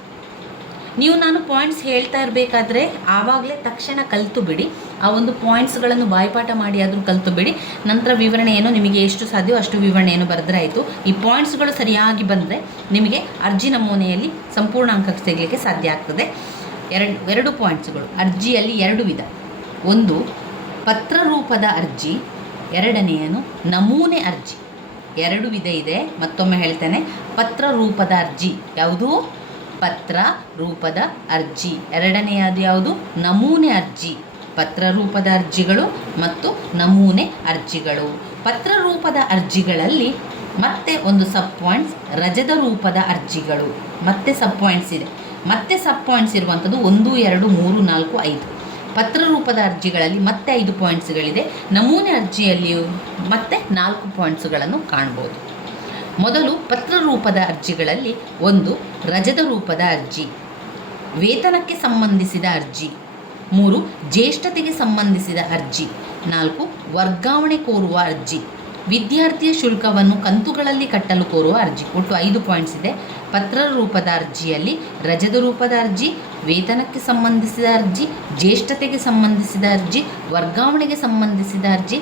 ನೀವು ನಾನು ಪಾಯಿಂಟ್ಸ್ ಹೇಳ್ತಾ ಇರಬೇಕಾದ್ರೆ ಆವಾಗಲೇ ತಕ್ಷಣ ಕಲಿತು ಬಿಡಿ. ಆ ಒಂದು ಪಾಯಿಂಟ್ಸ್ಗಳನ್ನು ಬಾಯ್ಪಾಠ ಮಾಡಿ ಆದರೂ ಕಲಿತು ಬಿಡಿ. ನಂತರ ವಿವರಣೆಯನ್ನು ನಿಮಗೆ ಎಷ್ಟು ಸಾಧ್ಯವೋ ಅಷ್ಟು ವಿವರಣೆಯನ್ನು ಬರೆದ್ರೆ ಆಯಿತು. ಈ ಪಾಯಿಂಟ್ಸ್ಗಳು ಸರಿಯಾಗಿ ಬಂದರೆ ನಿಮಗೆ ಅರ್ಜಿ ನಮೂನೆಯಲ್ಲಿ ಸಂಪೂರ್ಣ ಅಂಕ ಸಿಗಲಿಕ್ಕೆ ಸಾಧ್ಯ ಆಗ್ತದೆ. ಎರಡು ಪಾಯಿಂಟ್ಸ್ಗಳು. ಅರ್ಜಿಯಲ್ಲಿ 2 ವಿಧ. ಒಂದು ಪತ್ರ ರೂಪದ ಅರ್ಜಿ, ಎರಡನೆಯನು ನಮೂನೆ ಅರ್ಜಿ. 2 ವಿಧ ಇದೆ. ಮತ್ತೊಮ್ಮೆ ಹೇಳ್ತೇನೆ, ಪತ್ರ ರೂಪದ ಅರ್ಜಿ ಯಾವುದು? ಪತ್ರ ರೂಪದ ಅರ್ಜಿ. ಎರಡನೆಯದು ಯಾವುದು? ನಮೂನೆ ಅರ್ಜಿ. ಪತ್ರ ರೂಪದ ಅರ್ಜಿಗಳು ಮತ್ತು ನಮೂನೆ ಅರ್ಜಿಗಳು. ಪತ್ರ ರೂಪದ ಅರ್ಜಿಗಳಲ್ಲಿ ಮತ್ತೆ ಒಂದು ಸಬ್ ಪಾಯಿಂಟ್ಸ್ ರಜದ ರೂಪದ ಅರ್ಜಿಗಳು. ಮತ್ತೆ ಸಬ್ ಪಾಯಿಂಟ್ಸ್ ಇದೆ. ಮತ್ತೆ ಸಬ್ ಪಾಯಿಂಟ್ಸ್ ಇರುವಂಥದ್ದು 1, 2, 3, 4, 5. ಪತ್ರ ರೂಪದ ಅರ್ಜಿಗಳಲ್ಲಿ ಮತ್ತೆ 5 ಪಾಯಿಂಟ್ಸ್ಗಳಿದೆ. ನಮೂನೆ ಅರ್ಜಿಯಲ್ಲಿಯೂ ಮತ್ತೆ 4 ಪಾಯಿಂಟ್ಸ್ಗಳನ್ನು ಕಾಣ್ಬೋದು. ಮೊದಲು ಪತ್ರ ರೂಪದ ಅರ್ಜಿಗಳಲ್ಲಿ 1 ರಜದ ರೂಪದ ಅರ್ಜಿ, ವೇತನಕ್ಕೆ ಸಂಬಂಧಿಸಿದ ಅರ್ಜಿ. 3 ಜ್ಯೇಷ್ಠತೆಗೆ ಸಂಬಂಧಿಸಿದ ಅರ್ಜಿ. 4 ವರ್ಗಾವಣೆ ಕೋರುವ ಅರ್ಜಿ, ವಿದ್ಯಾರ್ಥಿಯ ಶುಲ್ಕವನ್ನು ಕಂತುಗಳಲ್ಲಿ ಕಟ್ಟಲು ಕೋರುವ ಅರ್ಜಿ. ಒಟ್ಟು 5 ಪಾಯಿಂಟ್ಸ್ ಇದೆ. ಪತ್ರ ರೂಪದ ಅರ್ಜಿಯಲ್ಲಿ ರಜದ ರೂಪದ ಅರ್ಜಿ, ವೇತನಕ್ಕೆ ಸಂಬಂಧಿಸಿದ ಅರ್ಜಿ, ಜ್ಯೇಷ್ಠತೆಗೆ ಸಂಬಂಧಿಸಿದ ಅರ್ಜಿ, ವರ್ಗಾವಣೆಗೆ ಸಂಬಂಧಿಸಿದ ಅರ್ಜಿ,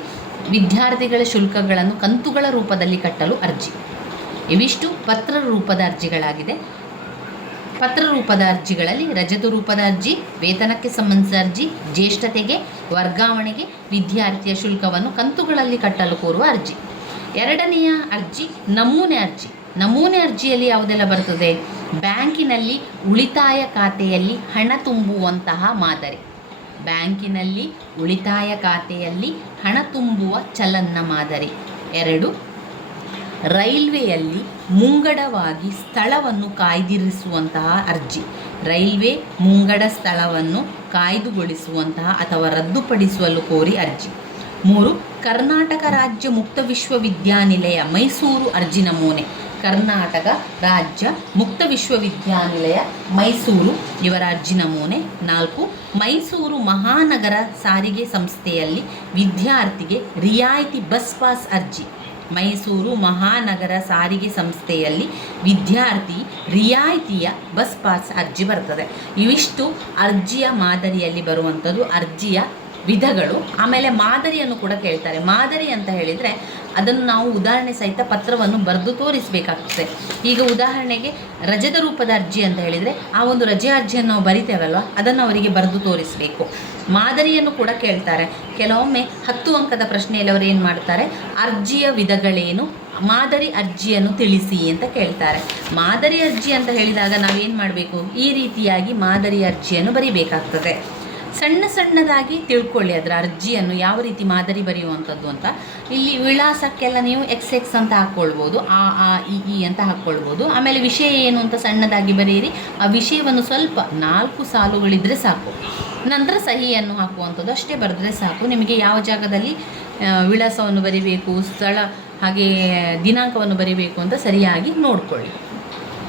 ವಿದ್ಯಾರ್ಥಿಗಳ ಶುಲ್ಕಗಳನ್ನು ಕಂತುಗಳ ರೂಪದಲ್ಲಿ ಕಟ್ಟಲು ಅರ್ಜಿ. ಇವಿಷ್ಟು ಪತ್ರ ರೂಪದ ಅರ್ಜಿಗಳಾಗಿದೆ. ಪತ್ರ ರೂಪದ ಅರ್ಜಿಗಳಲ್ಲಿ ರಜದ ರೂಪದ ಅರ್ಜಿ, ವೇತನಕ್ಕೆ ಸಂಬಂಧಿಸಿದ ಅರ್ಜಿ, ಜ್ಯೇಷ್ಠತೆಗೆ, ವರ್ಗಾವಣೆಗೆ, ವಿದ್ಯಾರ್ಥಿಯ ಶುಲ್ಕವನ್ನು ಕಂತುಗಳಲ್ಲಿ ಕಟ್ಟಲು ಕೋರುವ ಅರ್ಜಿ. ಎರಡನೆಯ ಅರ್ಜಿ ನಮೂನೆ ಅರ್ಜಿ. ನಮೂನೆ ಅರ್ಜಿಯಲ್ಲಿ ಯಾವುದೆಲ್ಲ ಬರ್ತದೆ? ಬ್ಯಾಂಕಿನಲ್ಲಿ ಉಳಿತಾಯ ಖಾತೆಯಲ್ಲಿ ಹಣ ತುಂಬುವಂತಹ ಮಾದರಿ. ಬ್ಯಾಂಕಿನಲ್ಲಿ ಉಳಿತಾಯ ಖಾತೆಯಲ್ಲಿ ಹಣ ತುಂಬುವ ಚಲನ್ನ ಮಾದರಿ. 2 ರೈಲ್ವೆಯಲ್ಲಿ ಮುಂಗಡವಾಗಿ ಸ್ಥಳವನ್ನು ಕಾಯ್ದಿರಿಸುವಂತಹ ಅರ್ಜಿ. ರೈಲ್ವೆ ಮುಂಗಡ ಸ್ಥಳವನ್ನು ಕಾಯ್ದುಗೊಳಿಸುವಂತಹ ಅಥವಾ ರದ್ದುಪಡಿಸಲು ಕೋರಿ ಅರ್ಜಿ. 3 ಕರ್ನಾಟಕ ರಾಜ್ಯ ಮುಕ್ತ ವಿಶ್ವವಿದ್ಯಾನಿಲಯ ಮೈಸೂರು ಅರ್ಜಿ ನಮೂನೆ. ಕರ್ನಾಟಕ ರಾಜ್ಯ ಮುಕ್ತ ವಿಶ್ವವಿದ್ಯಾನಿಲಯ ಮೈಸೂರು ಇವರ ಅರ್ಜಿ ನಮೂನೆ. 4 ಮೈಸೂರು ಮಹಾನಗರ ಸಾರಿಗೆ ಸಂಸ್ಥೆಯಲ್ಲಿ ವಿದ್ಯಾರ್ಥಿಗೆ ರಿಯಾಯಿತಿ ಬಸ್ ಪಾಸ್ ಅರ್ಜಿ. ಮೈಸೂರು ಮಹಾನಗರ ಸಾರಿಗೆ ಸಂಸ್ಥೆಯಲ್ಲಿ ವಿದ್ಯಾರ್ಥಿ ರಿಯಾಯಿತಿಯ ಬಸ್ ಪಾಸ್ ಅರ್ಜಿ ಬರ್ತದೆ. ಇವಿಷ್ಟು ಅರ್ಜಿಯ ಮಾದರಿಯಲ್ಲಿ ಬರುವಂಥದ್ದು ಅರ್ಜಿಯ ವಿಧಗಳು. ಆಮೇಲೆ ಮಾದರಿಯನ್ನು ಕೂಡ ಕೇಳ್ತಾರೆ. ಮಾದರಿ ಅಂತ ಹೇಳಿದರೆ ಅದನ್ನು ನಾವು ಉದಾಹರಣೆ ಸಹಿತ ಪತ್ರವನ್ನು ಬರೆದು ತೋರಿಸಬೇಕಾಗ್ತದೆ. ಈಗ ಉದಾಹರಣೆಗೆ ರಜದ ರೂಪದ ಅರ್ಜಿ ಅಂತ ಹೇಳಿದರೆ ಆ ಒಂದು ರಜೆ ಅರ್ಜಿಯನ್ನು ನಾವು ಬರಿತೇವಲ್ವ, ಅದನ್ನು ಅವರಿಗೆ ಬರೆದು ತೋರಿಸಬೇಕು. ಮಾದರಿಯನ್ನು ಕೂಡ ಕೇಳ್ತಾರೆ. ಕೆಲವೊಮ್ಮೆ 10 ಅಂಕದ ಪ್ರಶ್ನೆಯಲ್ಲಿ ಅವರು ಏನು ಮಾಡ್ತಾರೆ, ಅರ್ಜಿಯ ವಿಧಗಳೇನು, ಮಾದರಿ ಅರ್ಜಿಯನ್ನು ತಿಳಿಸಿ ಅಂತ ಕೇಳ್ತಾರೆ. ಮಾದರಿ ಅರ್ಜಿ ಅಂತ ಹೇಳಿದಾಗ ನಾವೇನು ಮಾಡಬೇಕು, ಈ ರೀತಿಯಾಗಿ ಮಾದರಿ ಅರ್ಜಿಯನ್ನು ಬರಿಬೇಕಾಗ್ತದೆ. ಸಣ್ಣದಾಗಿ ತಿಳ್ಕೊಳ್ಳಿ ಅದರ ಅರ್ಜಿಯನ್ನು ಯಾವ ರೀತಿ ಮಾದರಿ ಬರೆಯುವಂಥದ್ದು ಅಂತ. ಇಲ್ಲಿ ವಿಳಾಸಕ್ಕೆಲ್ಲ ನೀವು XX ಅಂತ ಹಾಕ್ಕೊಳ್ಬೋದು, ಈ ಅಂತ ಹಾಕ್ಕೊಳ್ಬೋದು. ಆಮೇಲೆ ವಿಷಯ ಏನು ಅಂತ ಸಣ್ಣದಾಗಿ ಬರೆಯಿರಿ. ಆ ವಿಷಯವನ್ನು ಸ್ವಲ್ಪ 4 ಸಾಲುಗಳಿದ್ದರೆ ಸಾಕು. ನಂತರ ಸಹಿಯನ್ನು ಹಾಕುವಂಥದ್ದು ಅಷ್ಟೇ ಬರೆದ್ರೆ ಸಾಕು. ನಿಮಗೆ ಯಾವ ಜಾಗದಲ್ಲಿ ವಿಳಾಸವನ್ನು ಬರಿಬೇಕು, ಸ್ಥಳ ಹಾಗೆ ದಿನಾಂಕವನ್ನು ಬರಿಬೇಕು ಅಂತ ಸರಿಯಾಗಿ ನೋಡಿಕೊಳ್ಳಿ.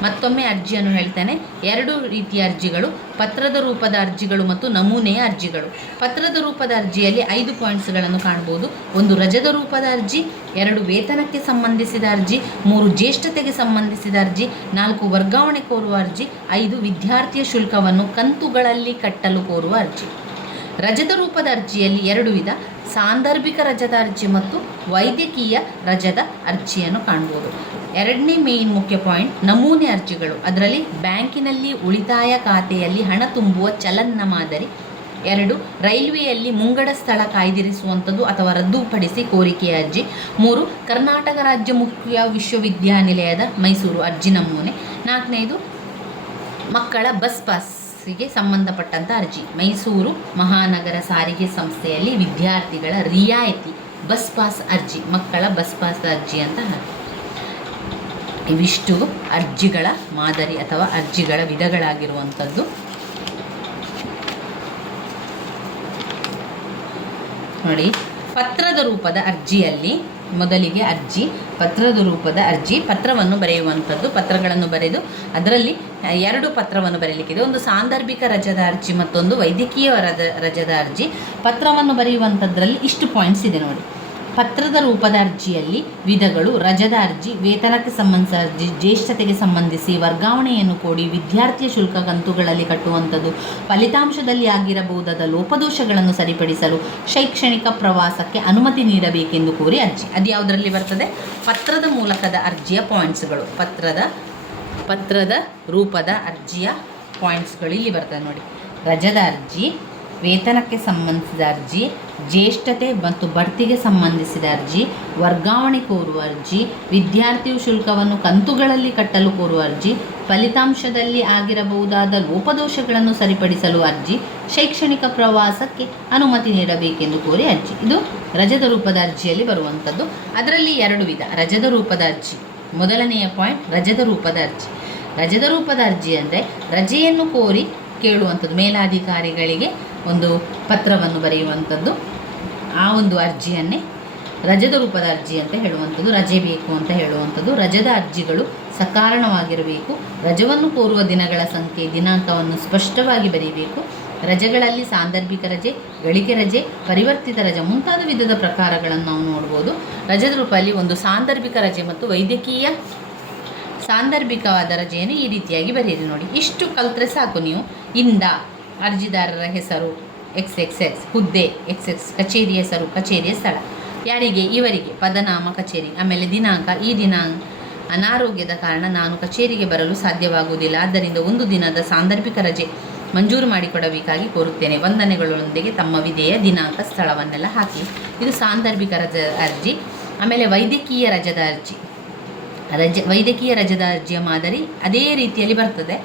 ಮತ್ತೊಮ್ಮೆ ಅರ್ಜಿಯನ್ನು ಹೇಳ್ತೇನೆ. 2 ರೀತಿಯ ಅರ್ಜಿಗಳು, ಪತ್ರದ ರೂಪದ ಅರ್ಜಿಗಳು ಮತ್ತು ನಮೂನೆಯ ಅರ್ಜಿಗಳು. ಪತ್ರದ ರೂಪದ ಅರ್ಜಿಯಲ್ಲಿ 5 ಪಾಯಿಂಟ್ಸ್ಗಳನ್ನು ಕಾಣ್ಬೋದು. 1 ರಜದ ರೂಪದ ಅರ್ಜಿ, 2 ವೇತನಕ್ಕೆ ಸಂಬಂಧಿಸಿದ ಅರ್ಜಿ, 3 ಜ್ಯೇಷ್ಠತೆಗೆ ಸಂಬಂಧಿಸಿದ ಅರ್ಜಿ, 4 ವರ್ಗಾವಣೆ ಕೋರುವ ಅರ್ಜಿ, 5 ವಿದ್ಯಾರ್ಥಿಯ ಶುಲ್ಕವನ್ನು ಕಂತುಗಳಲ್ಲಿ ಕಟ್ಟಲು ಕೋರುವ ಅರ್ಜಿ. ರಜದ ರೂಪದ ಅರ್ಜಿಯಲ್ಲಿ 2 ವಿಧ, ಸಾಂದರ್ಭಿಕ ರಜದ ಅರ್ಜಿ ಮತ್ತು ವೈದ್ಯಕೀಯ ರಜದ ಅರ್ಜಿಯನ್ನು ಕಾಣ್ಬೋದು. 2ನೇ ಮೇನ್ ಮುಖ್ಯ ಪಾಯಿಂಟ್ ನಮೂನೆ ಅರ್ಜಿಗಳು. ಅದರಲ್ಲಿ ಬ್ಯಾಂಕಿನಲ್ಲಿ ಉಳಿತಾಯ ಖಾತೆಯಲ್ಲಿ ಹಣ ತುಂಬುವ ಚಲನ್ನ ಮಾದರಿ. 2 ರೈಲ್ವೆಯಲ್ಲಿ ಮುಂಗಡ ಸ್ಥಳ ಕಾಯ್ದಿರಿಸುವಂಥದ್ದು ಅಥವಾ ರದ್ದುಪಡಿಸಿ ಕೋರಿಕೆಯ ಅರ್ಜಿ. 3 ಕರ್ನಾಟಕ ರಾಜ್ಯ ಮುಖ್ಯ ವಿಶ್ವವಿದ್ಯಾನಿಲಯದ ಮೈಸೂರು ಅರ್ಜಿ ನಮೂನೆ. 4ನೇದು ಮಕ್ಕಳ ಬಸ್ ಪಾಸ್ಗೆ ಸಂಬಂಧಪಟ್ಟಂಥ ಅರ್ಜಿ. ಮೈಸೂರು ಮಹಾನಗರ ಸಾರಿಗೆ ಸಂಸ್ಥೆಯಲ್ಲಿ ವಿದ್ಯಾರ್ಥಿಗಳ ರಿಯಾಯಿತಿ ಬಸ್ ಪಾಸ್ ಅರ್ಜಿ, ಮಕ್ಕಳ ಬಸ್ ಪಾಸ್ ಅರ್ಜಿ ಅಂತ. ಇವಿಷ್ಟು ಅರ್ಜಿಗಳ ಮಾದರಿ ಅಥವಾ ಅರ್ಜಿಗಳ ವಿಧಗಳಾಗಿರುವಂಥದ್ದು. ನೋಡಿ, ಪತ್ರದ ರೂಪದ ಅರ್ಜಿಯಲ್ಲಿ ಮೊದಲಿಗೆ ಅರ್ಜಿ, ಪತ್ರದ ರೂಪದ ಅರ್ಜಿ, ಪತ್ರವನ್ನು ಬರೆಯುವಂಥದ್ದು. ಪತ್ರಗಳನ್ನು ಬರೆದು ಅದರಲ್ಲಿ 2 ಪತ್ರವನ್ನು ಬರೆಯಲಿಕ್ಕಿದೆ. ಒಂದು ಸಾಂದರ್ಭಿಕ ರಜದ ಅರ್ಜಿ, ಮತ್ತೊಂದು ವೈದ್ಯಕೀಯ ರಜದ ಅರ್ಜಿ. ಪತ್ರವನ್ನು ಬರೆಯುವಂಥದ್ರಲ್ಲಿ ಇಷ್ಟು ಪಾಯಿಂಟ್ಸ್ ಇದೆ ನೋಡಿ. ಪತ್ರದ ರೂಪದ ಅರ್ಜಿಯಲ್ಲಿ ವಿಧಗಳು: ರಜದ ಅರ್ಜಿ, ವೇತನಕ್ಕೆ ಸಂಬಂಧಿಸಿದ ಅರ್ಜಿ, ಜ್ಯೇಷ್ಠತೆಗೆ ಸಂಬಂಧಿಸಿ ವರ್ಗಾವಣೆಯನ್ನು ಕೊಡಿ, ವಿದ್ಯಾರ್ಥಿಯ ಶುಲ್ಕ ಕಂತುಗಳಲ್ಲಿ ಕಟ್ಟುವಂಥದ್ದು, ಫಲಿತಾಂಶದಲ್ಲಿ ಆಗಿರಬಹುದಾದ ಲೋಪದೋಷಗಳನ್ನು ಸರಿಪಡಿಸಲು, ಶೈಕ್ಷಣಿಕ ಪ್ರವಾಸಕ್ಕೆ ಅನುಮತಿ ನೀಡಬೇಕೆಂದು ಕೋರಿ ಅರ್ಜಿ. ಅದು ಯಾವುದರಲ್ಲಿ ಬರ್ತದೆ? ಪತ್ರದ ಮೂಲಕದ ಅರ್ಜಿಯ ಪಾಯಿಂಟ್ಸ್ಗಳು, ಪತ್ರದ ರೂಪದ ಅರ್ಜಿಯ ಪಾಯಿಂಟ್ಸ್ಗಳು ಇಲ್ಲಿ ಬರ್ತದೆ ನೋಡಿ. ರಜದ ಅರ್ಜಿ, ವೇತನಕ್ಕೆ ಸಂಬಂಧಿಸಿದ ಅರ್ಜಿ, ಜ್ಯೇಷ್ಠತೆ ಮತ್ತು ಬಡ್ತಿಗೆ ಸಂಬಂಧಿಸಿದ ಅರ್ಜಿ, ವರ್ಗಾವಣೆ ಕೋರುವ ಅರ್ಜಿ, ವಿದ್ಯಾರ್ಥಿಯು ಶುಲ್ಕವನ್ನು ಕಂತುಗಳಲ್ಲಿ ಕಟ್ಟಲು ಕೋರುವ ಅರ್ಜಿ, ಫಲಿತಾಂಶದಲ್ಲಿ ಆಗಿರಬಹುದಾದ ಲೋಪದೋಷಗಳನ್ನು ಸರಿಪಡಿಸಲು ಅರ್ಜಿ, ಶೈಕ್ಷಣಿಕ ಪ್ರವಾಸಕ್ಕೆ ಅನುಮತಿ ನೀಡಬೇಕೆಂದು ಕೋರಿ ಅರ್ಜಿ. ಇದು ರಜದ ರೂಪದ ಅರ್ಜಿಯಲ್ಲಿ ಬರುವಂಥದ್ದು. ಅದರಲ್ಲಿ 2 ವಿಧ. ರಜದ ರೂಪದ ಅರ್ಜಿ, ಮೊದಲನೆಯ ಪಾಯಿಂಟ್ ರಜದ ರೂಪದ ಅರ್ಜಿ. ರಜದ ರೂಪದ ಅರ್ಜಿ ಅಂದರೆ ರಜೆಯನ್ನು ಕೋರಿ ಕೇಳುವಂಥದ್ದು, ಮೇಲಾಧಿಕಾರಿಗಳಿಗೆ ಒಂದು ಪತ್ರವನ್ನು ಬರೆಯುವಂಥದ್ದು. ಆ ಒಂದು ಅರ್ಜಿಯನ್ನೇ ರಜದ ರೂಪದ ಅರ್ಜಿ ಅಂತ ಹೇಳುವಂಥದ್ದು. ರಜೆ ಬೇಕು ಅಂತ ಹೇಳುವಂಥದ್ದು. ರಜದ ಅರ್ಜಿಗಳು ಸಕಾರಣವಾಗಿರಬೇಕು. ರಜವನ್ನು ಕೋರುವ ದಿನಗಳ ಸಂಖ್ಯೆ, ದಿನಾಂಕವನ್ನು ಸ್ಪಷ್ಟವಾಗಿ ಬರೆಯಬೇಕು. ರಜೆಗಳಲ್ಲಿ ಸಾಂದರ್ಭಿಕ ರಜೆ, ಗಳಿಕೆ ರಜೆ, ಪರಿವರ್ತಿತ ರಜೆ ಮುಂತಾದ ವಿಧದ ಪ್ರಕಾರಗಳನ್ನು ನಾವು ನೋಡ್ಬೋದು. ರಜದ ರೂಪದಲ್ಲಿ ಒಂದು ಸಾಂದರ್ಭಿಕ ರಜೆ ಮತ್ತು ವೈದ್ಯಕೀಯ ಸಾಂದರ್ಭಿಕವಾದ ರಜೆಯನ್ನು ಈ ರೀತಿಯಾಗಿ ಬರೆಯಿರಿ ನೋಡಿ. ಇಷ್ಟು ಕಲ್ತ್ರೆ ಸಾಕು ನೀವು. ಇಂದ ಅರ್ಜಿದಾರರ ಹೆಸರು XXX, ಹುದ್ದೆ XX, ಕಚೇರಿ ಹೆಸರು, ಕಚೇರಿಯ ಸ್ಥಳ, ಯಾರಿಗೆ? ಇವರಿಗೆ, ಪದನಾಮ ಕಚೇರಿ. ಆಮೇಲೆ ದಿನಾಂಕ, ಈ ದಿನಾಂಕ ಅನಾರೋಗ್ಯದ ಕಾರಣ ನಾನು ಕಚೇರಿಗೆ ಬರಲು ಸಾಧ್ಯವಾಗುವುದಿಲ್ಲ, ಆದ್ದರಿಂದ 1 ದಿನದ ಸಾಂದರ್ಭಿಕ ರಜೆ ಮಂಜೂರು ಮಾಡಿಕೊಡಬೇಕಾಗಿ ಕೋರುತ್ತೇನೆ. ವಂದನೆಗಳೊಂದಿಗೆ ತಮ್ಮ ವಿಧೇಯ, ದಿನಾಂಕ, ಸ್ಥಳವನ್ನೆಲ್ಲ ಹಾಕಿ. ಇದು ಸಾಂದರ್ಭಿಕ ಅರ್ಜಿ. ಆಮೇಲೆ ವೈದ್ಯಕೀಯ ರಜದ ಅರ್ಜಿ. ವೈದ್ಯಕೀಯ ರಜದ ಅರ್ಜಿಯ ಮಾದರಿ ಅದೇ ರೀತಿಯಲ್ಲಿ ಬರ್ತದೆ.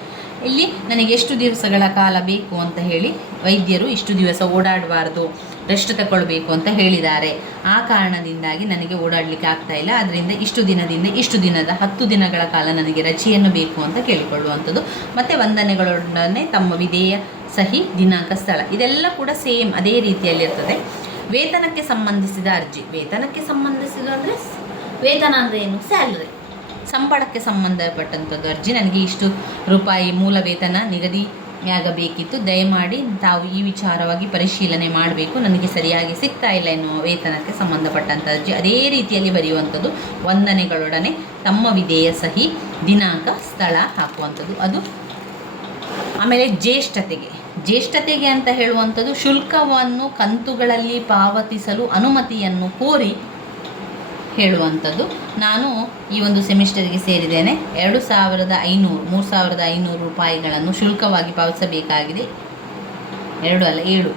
ಇಲ್ಲಿ ನನಗೆ ಎಷ್ಟು ದಿವಸಗಳ ಕಾಲ ಬೇಕು ಅಂತ ಹೇಳಿ ವೈದ್ಯರು ಇಷ್ಟು ದಿವಸ ಓಡಾಡಬಾರ್ದು, ರೆಸ್ಟ್ ತಗೊಳ್ಬೇಕು ಅಂತ ಹೇಳಿದ್ದಾರೆ. ಆ ಕಾರಣದಿಂದಾಗಿ ನನಗೆ ಓಡಾಡಲಿಕ್ಕೆ ಆಗ್ತಾ ಇಲ್ಲ, ಅದರಿಂದ ಇಷ್ಟು ದಿನದಿಂದ ಇಷ್ಟು ದಿನದ 10 ದಿನಗಳ ಕಾಲ ನನಗೆ ರಜೆಯನ್ನು ಬೇಕು ಅಂತ ಕೇಳಿಕೊಳ್ಳುವಂಥದ್ದು. ಮತ್ತು ವಂದನೆಗಳೊಡನೆ ತಮ್ಮ ವಿಧೇಯ, ಸಹಿ, ದಿನಾಂಕ, ಸ್ಥಳ ಇದೆಲ್ಲ ಕೂಡ ಸೇಮ್ ಅದೇ ರೀತಿಯಲ್ಲಿ ಇರ್ತದೆ. ವೇತನಕ್ಕೆ ಸಂಬಂಧಿಸಿದ ಅರ್ಜಿ. ವೇತನಕ್ಕೆ ಸಂಬಂಧಿಸಿದ ಅಂದರೆ ವೇತನ ಅಂದರೆ ಏನು? ಸ್ಯಾಲ್ರಿ, ಸಂಬಳಕ್ಕೆ ಸಂಬಂಧಪಟ್ಟಂಥದ್ದು ಅರ್ಜಿ. ನನಗೆ ಇಷ್ಟು ರೂಪಾಯಿ ಮೂಲ ವೇತನ ನಿಗದಿಯಾಗಬೇಕಿತ್ತು, ದಯಮಾಡಿ ತಾವು ಈ ವಿಚಾರವಾಗಿ ಪರಿಶೀಲನೆ ಮಾಡಬೇಕು, ನನಗೆ ಸರಿಯಾಗಿ ಸಿಗ್ತಾ ಇಲ್ಲ ಎನ್ನುವ ವೇತನಕ್ಕೆ ಸಂಬಂಧಪಟ್ಟಂಥ ಅರ್ಜಿ ಅದೇ ರೀತಿಯಲ್ಲಿ ಬರೆಯುವಂಥದ್ದು. ವಂದನೆಗಳೊಡನೆ ತಮ್ಮ ವಿಧೇಯ, ಸಹಿ, ದಿನಾಂಕ, ಸ್ಥಳ ಹಾಕುವಂಥದ್ದು ಅದು. ಆಮೇಲೆ ಜ್ಯೇಷ್ಠತೆಗೆ ಅಂತ ಹೇಳುವಂಥದ್ದು ಶುಲ್ಕವನ್ನು ಕಂತುಗಳಲ್ಲಿ ಪಾವತಿಸಲು ಅನುಮತಿಯನ್ನು ಕೋರಿ ಹೇಳುವಂಥದ್ದು. ನಾನು ಈ ಒಂದು ಸೆಮಿಸ್ಟರ್ಗೆ ಸೇರಿದ್ದೇನೆ, 3,500 ರೂಪಾಯಿಗಳನ್ನು ಶುಲ್ಕವಾಗಿ ಪಾವತಿಸಬೇಕಾಗಿದೆ. 2 ಅಲ್ಲ 7.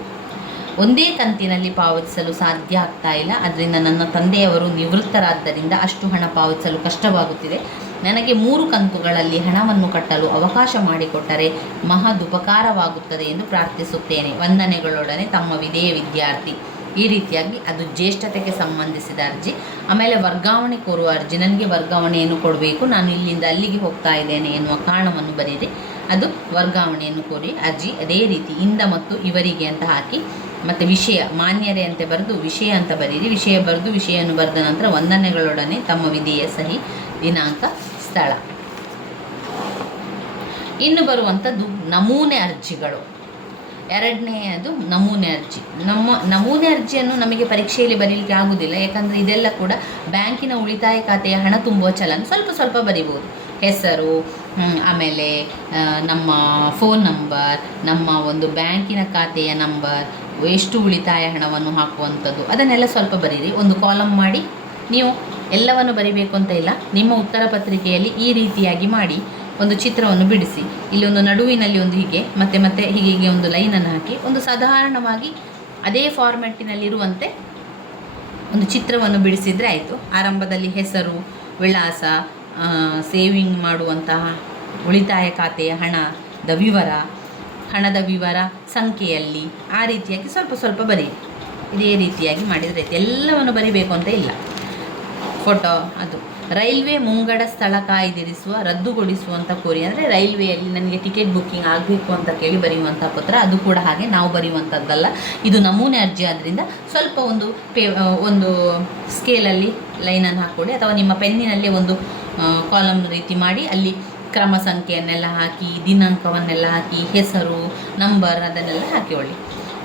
ಒಂದೇ ಕಂತಿನಲ್ಲಿ ಪಾವತಿಸಲು ಸಾಧ್ಯ ಆಗ್ತಾ ಇಲ್ಲ, ಅದರಿಂದ ನನ್ನ ತಂದೆಯವರು ನಿವೃತ್ತರಾದ್ದರಿಂದ ಅಷ್ಟು ಹಣ ಪಾವತಿಸಲು ಕಷ್ಟವಾಗುತ್ತಿದೆ. ನನಗೆ 3 ಕಂತುಗಳಲ್ಲಿ ಹಣವನ್ನು ಕಟ್ಟಲು ಅವಕಾಶ ಮಾಡಿಕೊಟ್ಟರೆ ಮಹದುಪಕಾರವಾಗುತ್ತದೆ ಎಂದು ಪ್ರಾರ್ಥಿಸುತ್ತೇನೆ. ವಂದನೆಗಳೊಡನೆ ತಮ್ಮ ವಿಧೇಯ ವಿದ್ಯಾರ್ಥಿ. ಈ ರೀತಿಯಾಗಿ ಅದು ಜ್ಯೇಷ್ಠತೆಗೆ ಸಂಬಂಧಿಸಿದ ಅರ್ಜಿ. ಆಮೇಲೆ ವರ್ಗಾವಣೆ ಕೋರುವ ಅರ್ಜಿ. ನನಗೆ ವರ್ಗಾವಣೆಯನ್ನು ಕೊಡಬೇಕು, ನಾನು ಇಲ್ಲಿಂದ ಅಲ್ಲಿಗೆ ಹೋಗ್ತಾ ಇದ್ದೇನೆ ಎನ್ನುವ ಕಾರಣವನ್ನು ಬರೀರಿ, ಅದು ವರ್ಗಾವಣೆಯನ್ನು ಕೋರಿ ಅರ್ಜಿ. ಅದೇ ರೀತಿ ಇಂದ ಮತ್ತು ಇವರಿಗೆ ಅಂತ ಹಾಕಿ, ಮತ್ತು ವಿಷಯ ಮಾನ್ಯರೇ ಅಂತ ಬರೆದು ವಿಷಯ ಅಂತ ಬರೀರಿ. ವಿಷಯ ಬರೆದು ವಿಷಯವನ್ನು ಬರೆದ ನಂತರ ವಂದನೆಗಳೊಡನೆ ತಮ್ಮ ವಿಧೇಯ, ಸಹಿ, ದಿನಾಂಕ, ಸ್ಥಳ. ಇನ್ನು ಬರುವಂಥದ್ದು ನಮೂನೆ ಅರ್ಜಿಗಳು. 2ನೇದು ನಮೂನೆ ಅರ್ಜಿ. ನಮೂನೆ ಅರ್ಜಿಯನ್ನು ನಮಗೆ ಪರೀಕ್ಷೆಯಲ್ಲಿ ಬರೀಲಿಕ್ಕೆ ಆಗೋದಿಲ್ಲ, ಯಾಕಂದರೆ ಇದೆಲ್ಲ ಕೂಡ ಬ್ಯಾಂಕಿನ ಉಳಿತಾಯ ಖಾತೆಯ ಹಣ ತುಂಬುವ ಚಲನ. ಸ್ವಲ್ಪ ಬರಿಬೋದು, ಹೆಸರು, ಆಮೇಲೆ ನಮ್ಮ ಫೋನ್ ನಂಬರ್, ನಮ್ಮ ಒಂದು ಬ್ಯಾಂಕಿನ ಖಾತೆಯ ನಂಬರ್, ಎಷ್ಟು ಉಳಿತಾಯ ಹಣವನ್ನು ಹಾಕುವಂಥದ್ದು, ಅದನ್ನೆಲ್ಲ ಸ್ವಲ್ಪ ಬರೀರಿ. ಒಂದು ಕಾಲಮ್ ಮಾಡಿ. ನೀವು ಎಲ್ಲವನ್ನು ಬರಿಬೇಕು ಅಂತ ಇಲ್ಲ, ನಿಮ್ಮ ಉತ್ತರ ಪತ್ರಿಕೆಯಲ್ಲಿ ಈ ರೀತಿಯಾಗಿ ಮಾಡಿ ಒಂದು ಚಿತ್ರವನ್ನು ಬಿಡಿಸಿ. ಇಲ್ಲಿ ಒಂದು ನಡುವಿನಲ್ಲಿ ಒಂದು ಹೀಗೆ ಮತ್ತೆ ಮತ್ತೆ ಹೀಗೆ ಒಂದು ಲೈನನ್ನು ಹಾಕಿ ಒಂದು ಸಾಧಾರಣವಾಗಿ ಅದೇ ಫಾರ್ಮ್ಯಾಟಿನಲ್ಲಿರುವಂತೆ ಒಂದು ಚಿತ್ರವನ್ನು ಬಿಡಿಸಿದರೆ ಆಯಿತು. ಆರಂಭದಲ್ಲಿ ಹೆಸರು, ವಿಳಾಸ, ಸೇವಿಂಗ್ ಮಾಡುವಂತಹ ಉಳಿತಾಯ ಖಾತೆಯ ಹಣದ ವಿವರ ಸಂಖ್ಯೆಯಲ್ಲಿ ಆ ರೀತಿಯಾಗಿ ಸ್ವಲ್ಪ ಸ್ವಲ್ಪ ಬರೀರಿ. ಇದೇ ರೀತಿಯಾಗಿ ಮಾಡಿದರೆ ಆಯಿತು. ಎಲ್ಲವನ್ನು ಬರಿಬೇಕು ಅಂತ ಇಲ್ಲ. ಫೋಟೋ ಅದು ರೈಲ್ವೆ ಮುಂಗಡ ಸ್ಥಳ ಕಾಯ್ದಿರಿಸುವ ರದ್ದುಗೊಳಿಸುವಂಥ ಕೋರಿ, ಅಂದರೆ ರೈಲ್ವೆಯಲ್ಲಿ ನನಗೆ ಟಿಕೆಟ್ ಬುಕ್ಕಿಂಗ್ ಆಗಬೇಕು ಅಂತ ಕೇಳಿ ಬರೆಯುವಂಥ ಪತ್ರ. ಅದು ಕೂಡ ಹಾಗೆ ನಾವು ಬರೆಯುವಂಥದ್ದಲ್ಲ, ಇದು ನಮೂನೆ ಅರ್ಜಿ ಆದ್ದರಿಂದ ಸ್ವಲ್ಪ ಒಂದು ಸ್ಕೇಲಲ್ಲಿ ಲೈನನ್ನು ಹಾಕ್ಕೊಳ್ಳಿ, ಅಥವಾ ನಿಮ್ಮ ಪೆನ್ನಿನಲ್ಲಿ ಒಂದು ಕಾಲಮ್ ರೀತಿ ಮಾಡಿ ಅಲ್ಲಿ ಕ್ರಮ ಸಂಖ್ಯೆಯನ್ನೆಲ್ಲ ಹಾಕಿ, ದಿನಾಂಕವನ್ನೆಲ್ಲ ಹಾಕಿ, ಹೆಸರು, ನಂಬರ್ ಅದನ್ನೆಲ್ಲ ಹಾಕಿಕೊಳ್ಳಿ.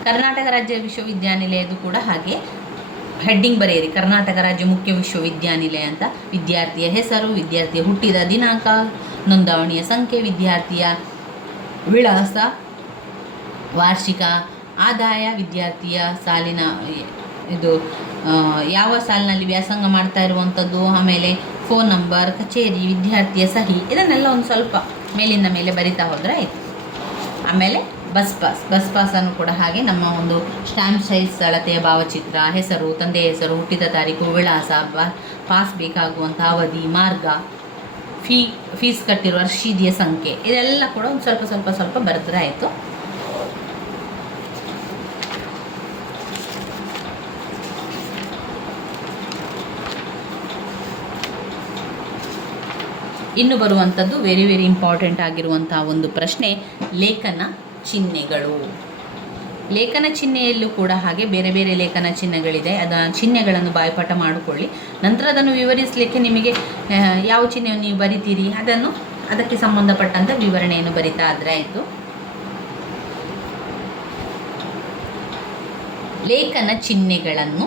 ಕರ್ನಾಟಕ ರಾಜ್ಯ ವಿಶ್ವವಿದ್ಯಾನಿಲಯದು ಕೂಡ ಹಾಗೆ ಹೆಡ್ಡಿಂಗ್ ಬರೆಯಿರಿ. ಕರ್ನಾಟಕ ರಾಜ್ಯ ಮುಖ್ಯ ವಿಶ್ವವಿದ್ಯಾನಿಲಯ ಅಂತ. ವಿದ್ಯಾರ್ಥಿಯ ಹೆಸರು, ವಿದ್ಯಾರ್ಥಿಯ ಹುಟ್ಟಿದ ದಿನಾಂಕ, ನೋಂದಣಿಯ ಸಂಖ್ಯೆ, ವಿದ್ಯಾರ್ಥಿಯ ವಿಳಾಸ, ವಾರ್ಷಿಕ ಆದಾಯ, ವಿದ್ಯಾರ್ಥಿಯ ಸಾಲಿನ ಇದು ಯಾವ ಸಾಲಿನಲ್ಲಿ ವ್ಯಾಸಂಗ ಮಾಡ್ತಾ ಇರುವಂಥದ್ದು, ಆಮೇಲೆ ಫೋನ್ ನಂಬರ್, ಕಚೇರಿ, ವಿದ್ಯಾರ್ಥಿಯ ಸಹಿ, ಇದನ್ನೆಲ್ಲ ಒಂದು ಸ್ವಲ್ಪ ಮೇಲಿಂದ ಮೇಲೆ ಬರಿತಾ ಹೋದರೆ ಆಯಿತು. ಆಮೇಲೆ ಬಸ್ ಪಾಸನ್ನು ಕೂಡ ಹಾಗೆ ನಮ್ಮ ಒಂದು ಸ್ಟ್ಯಾಂಪ್ ಸೈಜ್ ಅಳತೆಯ ಭಾವಚಿತ್ರ, ಹೆಸರು, ತಂದೆಯ ಹೆಸರು, ಹುಟ್ಟಿದ ತಾರೀಕು, ವಿಳಾಸ, ಪಾಸ್ ಬೇಕಾಗುವಂಥ ಅವಧಿ, ಮಾರ್ಗ, ಫೀಸ್ ಕಟ್ಟಿರುವ ರಶೀದಿಯ ಸಂಖ್ಯೆ, ಇದೆಲ್ಲ ಕೂಡ ಒಂದು ಸ್ವಲ್ಪ ಬರೆದ್ರೆ ಆಯಿತು. ಇನ್ನು ಬರುವಂಥದ್ದು ವೆರಿ ವೆರಿ ಇಂಪಾರ್ಟೆಂಟ್ ಆಗಿರುವಂಥ ಒಂದು ಪ್ರಶ್ನೆ, ಲೇಖನ ಚಿಹ್ನೆಗಳು. ಲೇಖನ ಚಿಹ್ನೆಯಲ್ಲೂ ಕೂಡ ಹಾಗೆ ಬೇರೆ ಬೇರೆ ಲೇಖನ ಚಿಹ್ನೆಗಳಿದೆ. ಚಿಹ್ನೆಗಳನ್ನು ಬಾಯ್ಪಾಠ ಮಾಡಿಕೊಳ್ಳಿ. ನಂತರ ಅದನ್ನು ವಿವರಿಸಲಿಕ್ಕೆ ನಿಮಗೆ ಯಾವ ಚಿಹ್ನೆಯನ್ನು ನೀವು ಬರಿತೀರಿ ಅದಕ್ಕೆ ಸಂಬಂಧಪಟ್ಟಂತೆ ವಿವರಣೆಯನ್ನು ಬರಿತಾ ಆದರೆ ಆಯಿತು. ಲೇಖನ ಚಿಹ್ನೆಗಳನ್ನು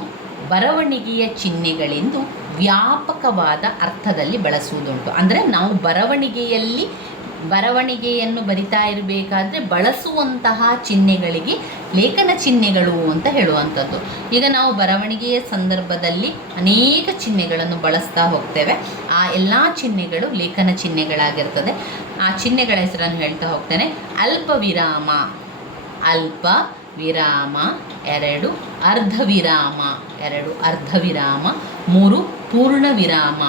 ಬರವಣಿಗೆಯ ಚಿಹ್ನೆಗಳೆಂದು ವ್ಯಾಪಕವಾದ ಅರ್ಥದಲ್ಲಿ ಬಳಸುವುದುಂಟು. ಅಂದರೆ ನಾವು ಬರವಣಿಗೆಯನ್ನು ಬರಿತಾ ಇರಬೇಕಾದ್ರೆ ಬಳಸುವಂತಹ ಚಿಹ್ನೆಗಳಿಗೆ ಲೇಖನ ಚಿಹ್ನೆಗಳು ಅಂತ ಹೇಳುವಂಥದ್ದು. ಈಗ ನಾವು ಬರವಣಿಗೆಯ ಸಂದರ್ಭದಲ್ಲಿ ಅನೇಕ ಚಿಹ್ನೆಗಳನ್ನು ಬಳಸ್ತಾ ಹೋಗ್ತೇವೆ. ಆ ಎಲ್ಲ ಚಿಹ್ನೆಗಳು ಲೇಖನ ಚಿಹ್ನೆಗಳಾಗಿರ್ತದೆ. ಆ ಚಿಹ್ನೆಗಳ ಹೆಸರನ್ನು ಹೇಳ್ತಾ ಹೋಗ್ತೇನೆ. ಅಲ್ಪ ವಿರಾಮ, 2 ಅರ್ಧ ವಿರಾಮ, 3 ಪೂರ್ಣ ವಿರಾಮ,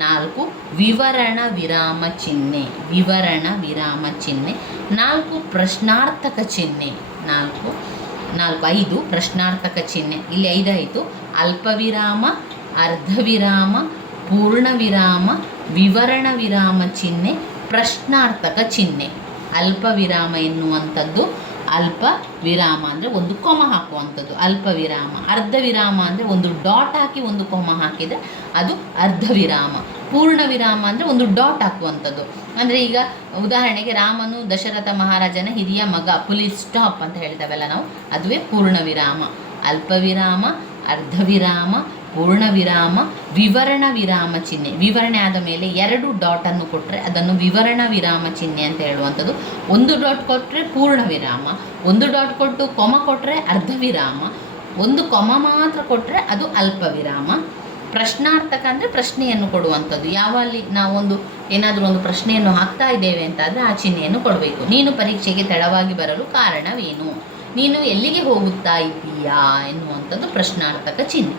4 ವಿವರಣ ವಿರಾಮ ಚಿಹ್ನೆ, 4 ಪ್ರಶ್ನಾರ್ಥಕ ಚಿಹ್ನೆ, 5 ಪ್ರಶ್ನಾರ್ಥಕ ಚಿಹ್ನೆ. ಇಲ್ಲಿ 5 ಆಯಿತು. ಅಲ್ಪ ವಿರಾಮ, ಅರ್ಧ ವಿರಾಮ, ಪೂರ್ಣ ವಿರಾಮ, ವಿವರಣ ವಿರಾಮ ಚಿಹ್ನೆ, ಪ್ರಶ್ನಾರ್ಥಕ ಚಿಹ್ನೆ. ಅಲ್ಪ ವಿರಾಮ ಎನ್ನುವಂಥದ್ದು, ಅಲ್ಪ ವಿರಾಮ ಅಂದರೆ ಒಂದು ಕೊಮ ಹಾಕುವಂಥದ್ದು ಅಲ್ಪ ವಿರಾಮ. ಅರ್ಧ ವಿರಾಮ ಅಂದರೆ ಒಂದು ಡಾಟ್ ಹಾಕಿ ಒಂದು ಕೊಮ ಹಾಕಿದರೆ ಅದು ಅರ್ಧ ವಿರಾಮ. ಪೂರ್ಣ ವಿರಾಮ ಅಂದರೆ ಒಂದು ಡಾಟ್ ಹಾಕುವಂಥದ್ದು. ಅಂದರೆ ಈಗ ಉದಾಹರಣೆಗೆ ರಾಮನು ದಶರಥ ಮಹಾರಾಜನ ಹಿರಿಯ ಮಗ, ಫುಲ್ ಸ್ಟಾಪ್ ಅಂತ ಹೇಳಿದವೆಲ್ಲ ನಾವು, ಅದುವೇ ಪೂರ್ಣ ವಿರಾಮ. ಅಲ್ಪ ವಿರಾಮ, ಅರ್ಧ ವಿರಾಮ, ಪೂರ್ಣ ವಿರಾಮ, ವಿವರಣ ವಿರಾಮ ಚಿಹ್ನೆ. ವಿವರಣೆ ಆದ ಮೇಲೆ 2 ಡಾಟನ್ನು ಕೊಟ್ಟರೆ ಅದನ್ನು ವಿವರಣ ವಿರಾಮ ಚಿಹ್ನೆ ಅಂತ ಹೇಳುವಂಥದ್ದು. 1 ಡಾಟ್ ಕೊಟ್ಟರೆ ಪೂರ್ಣ ವಿರಾಮ, 1 ಡಾಟ್ ಕೊಟ್ಟು ಕೊಮ ಕೊಟ್ಟರೆ ಅರ್ಧ ವಿರಾಮ, 1 ಕೊಮ ಮಾತ್ರ ಕೊಟ್ಟರೆ ಅದು ಅಲ್ಪ ವಿರಾಮ. ಪ್ರಶ್ನಾರ್ಥಕ ಅಂದರೆ ಪ್ರಶ್ನೆಯನ್ನು ಕೊಡುವಂಥದ್ದು. ಯಾವಲ್ಲಿ ನಾವೊಂದು ಏನಾದರೂ ಒಂದು ಪ್ರಶ್ನೆಯನ್ನು ಹಾಕ್ತಾ ಇದ್ದೇವೆ ಅಂತಾದರೆ ಆ ಚಿಹ್ನೆಯನ್ನು ಕೊಡಬೇಕು. ನೀನು ಪರೀಕ್ಷೆಗೆ ತಡವಾಗಿ ಬರಲು ಕಾರಣವೇನು, ನೀನು ಎಲ್ಲಿಗೆ ಹೋಗುತ್ತಾ ಇದ್ದೀಯಾ ಎನ್ನುವಂಥದ್ದು ಪ್ರಶ್ನಾರ್ಥಕ ಚಿಹ್ನೆ.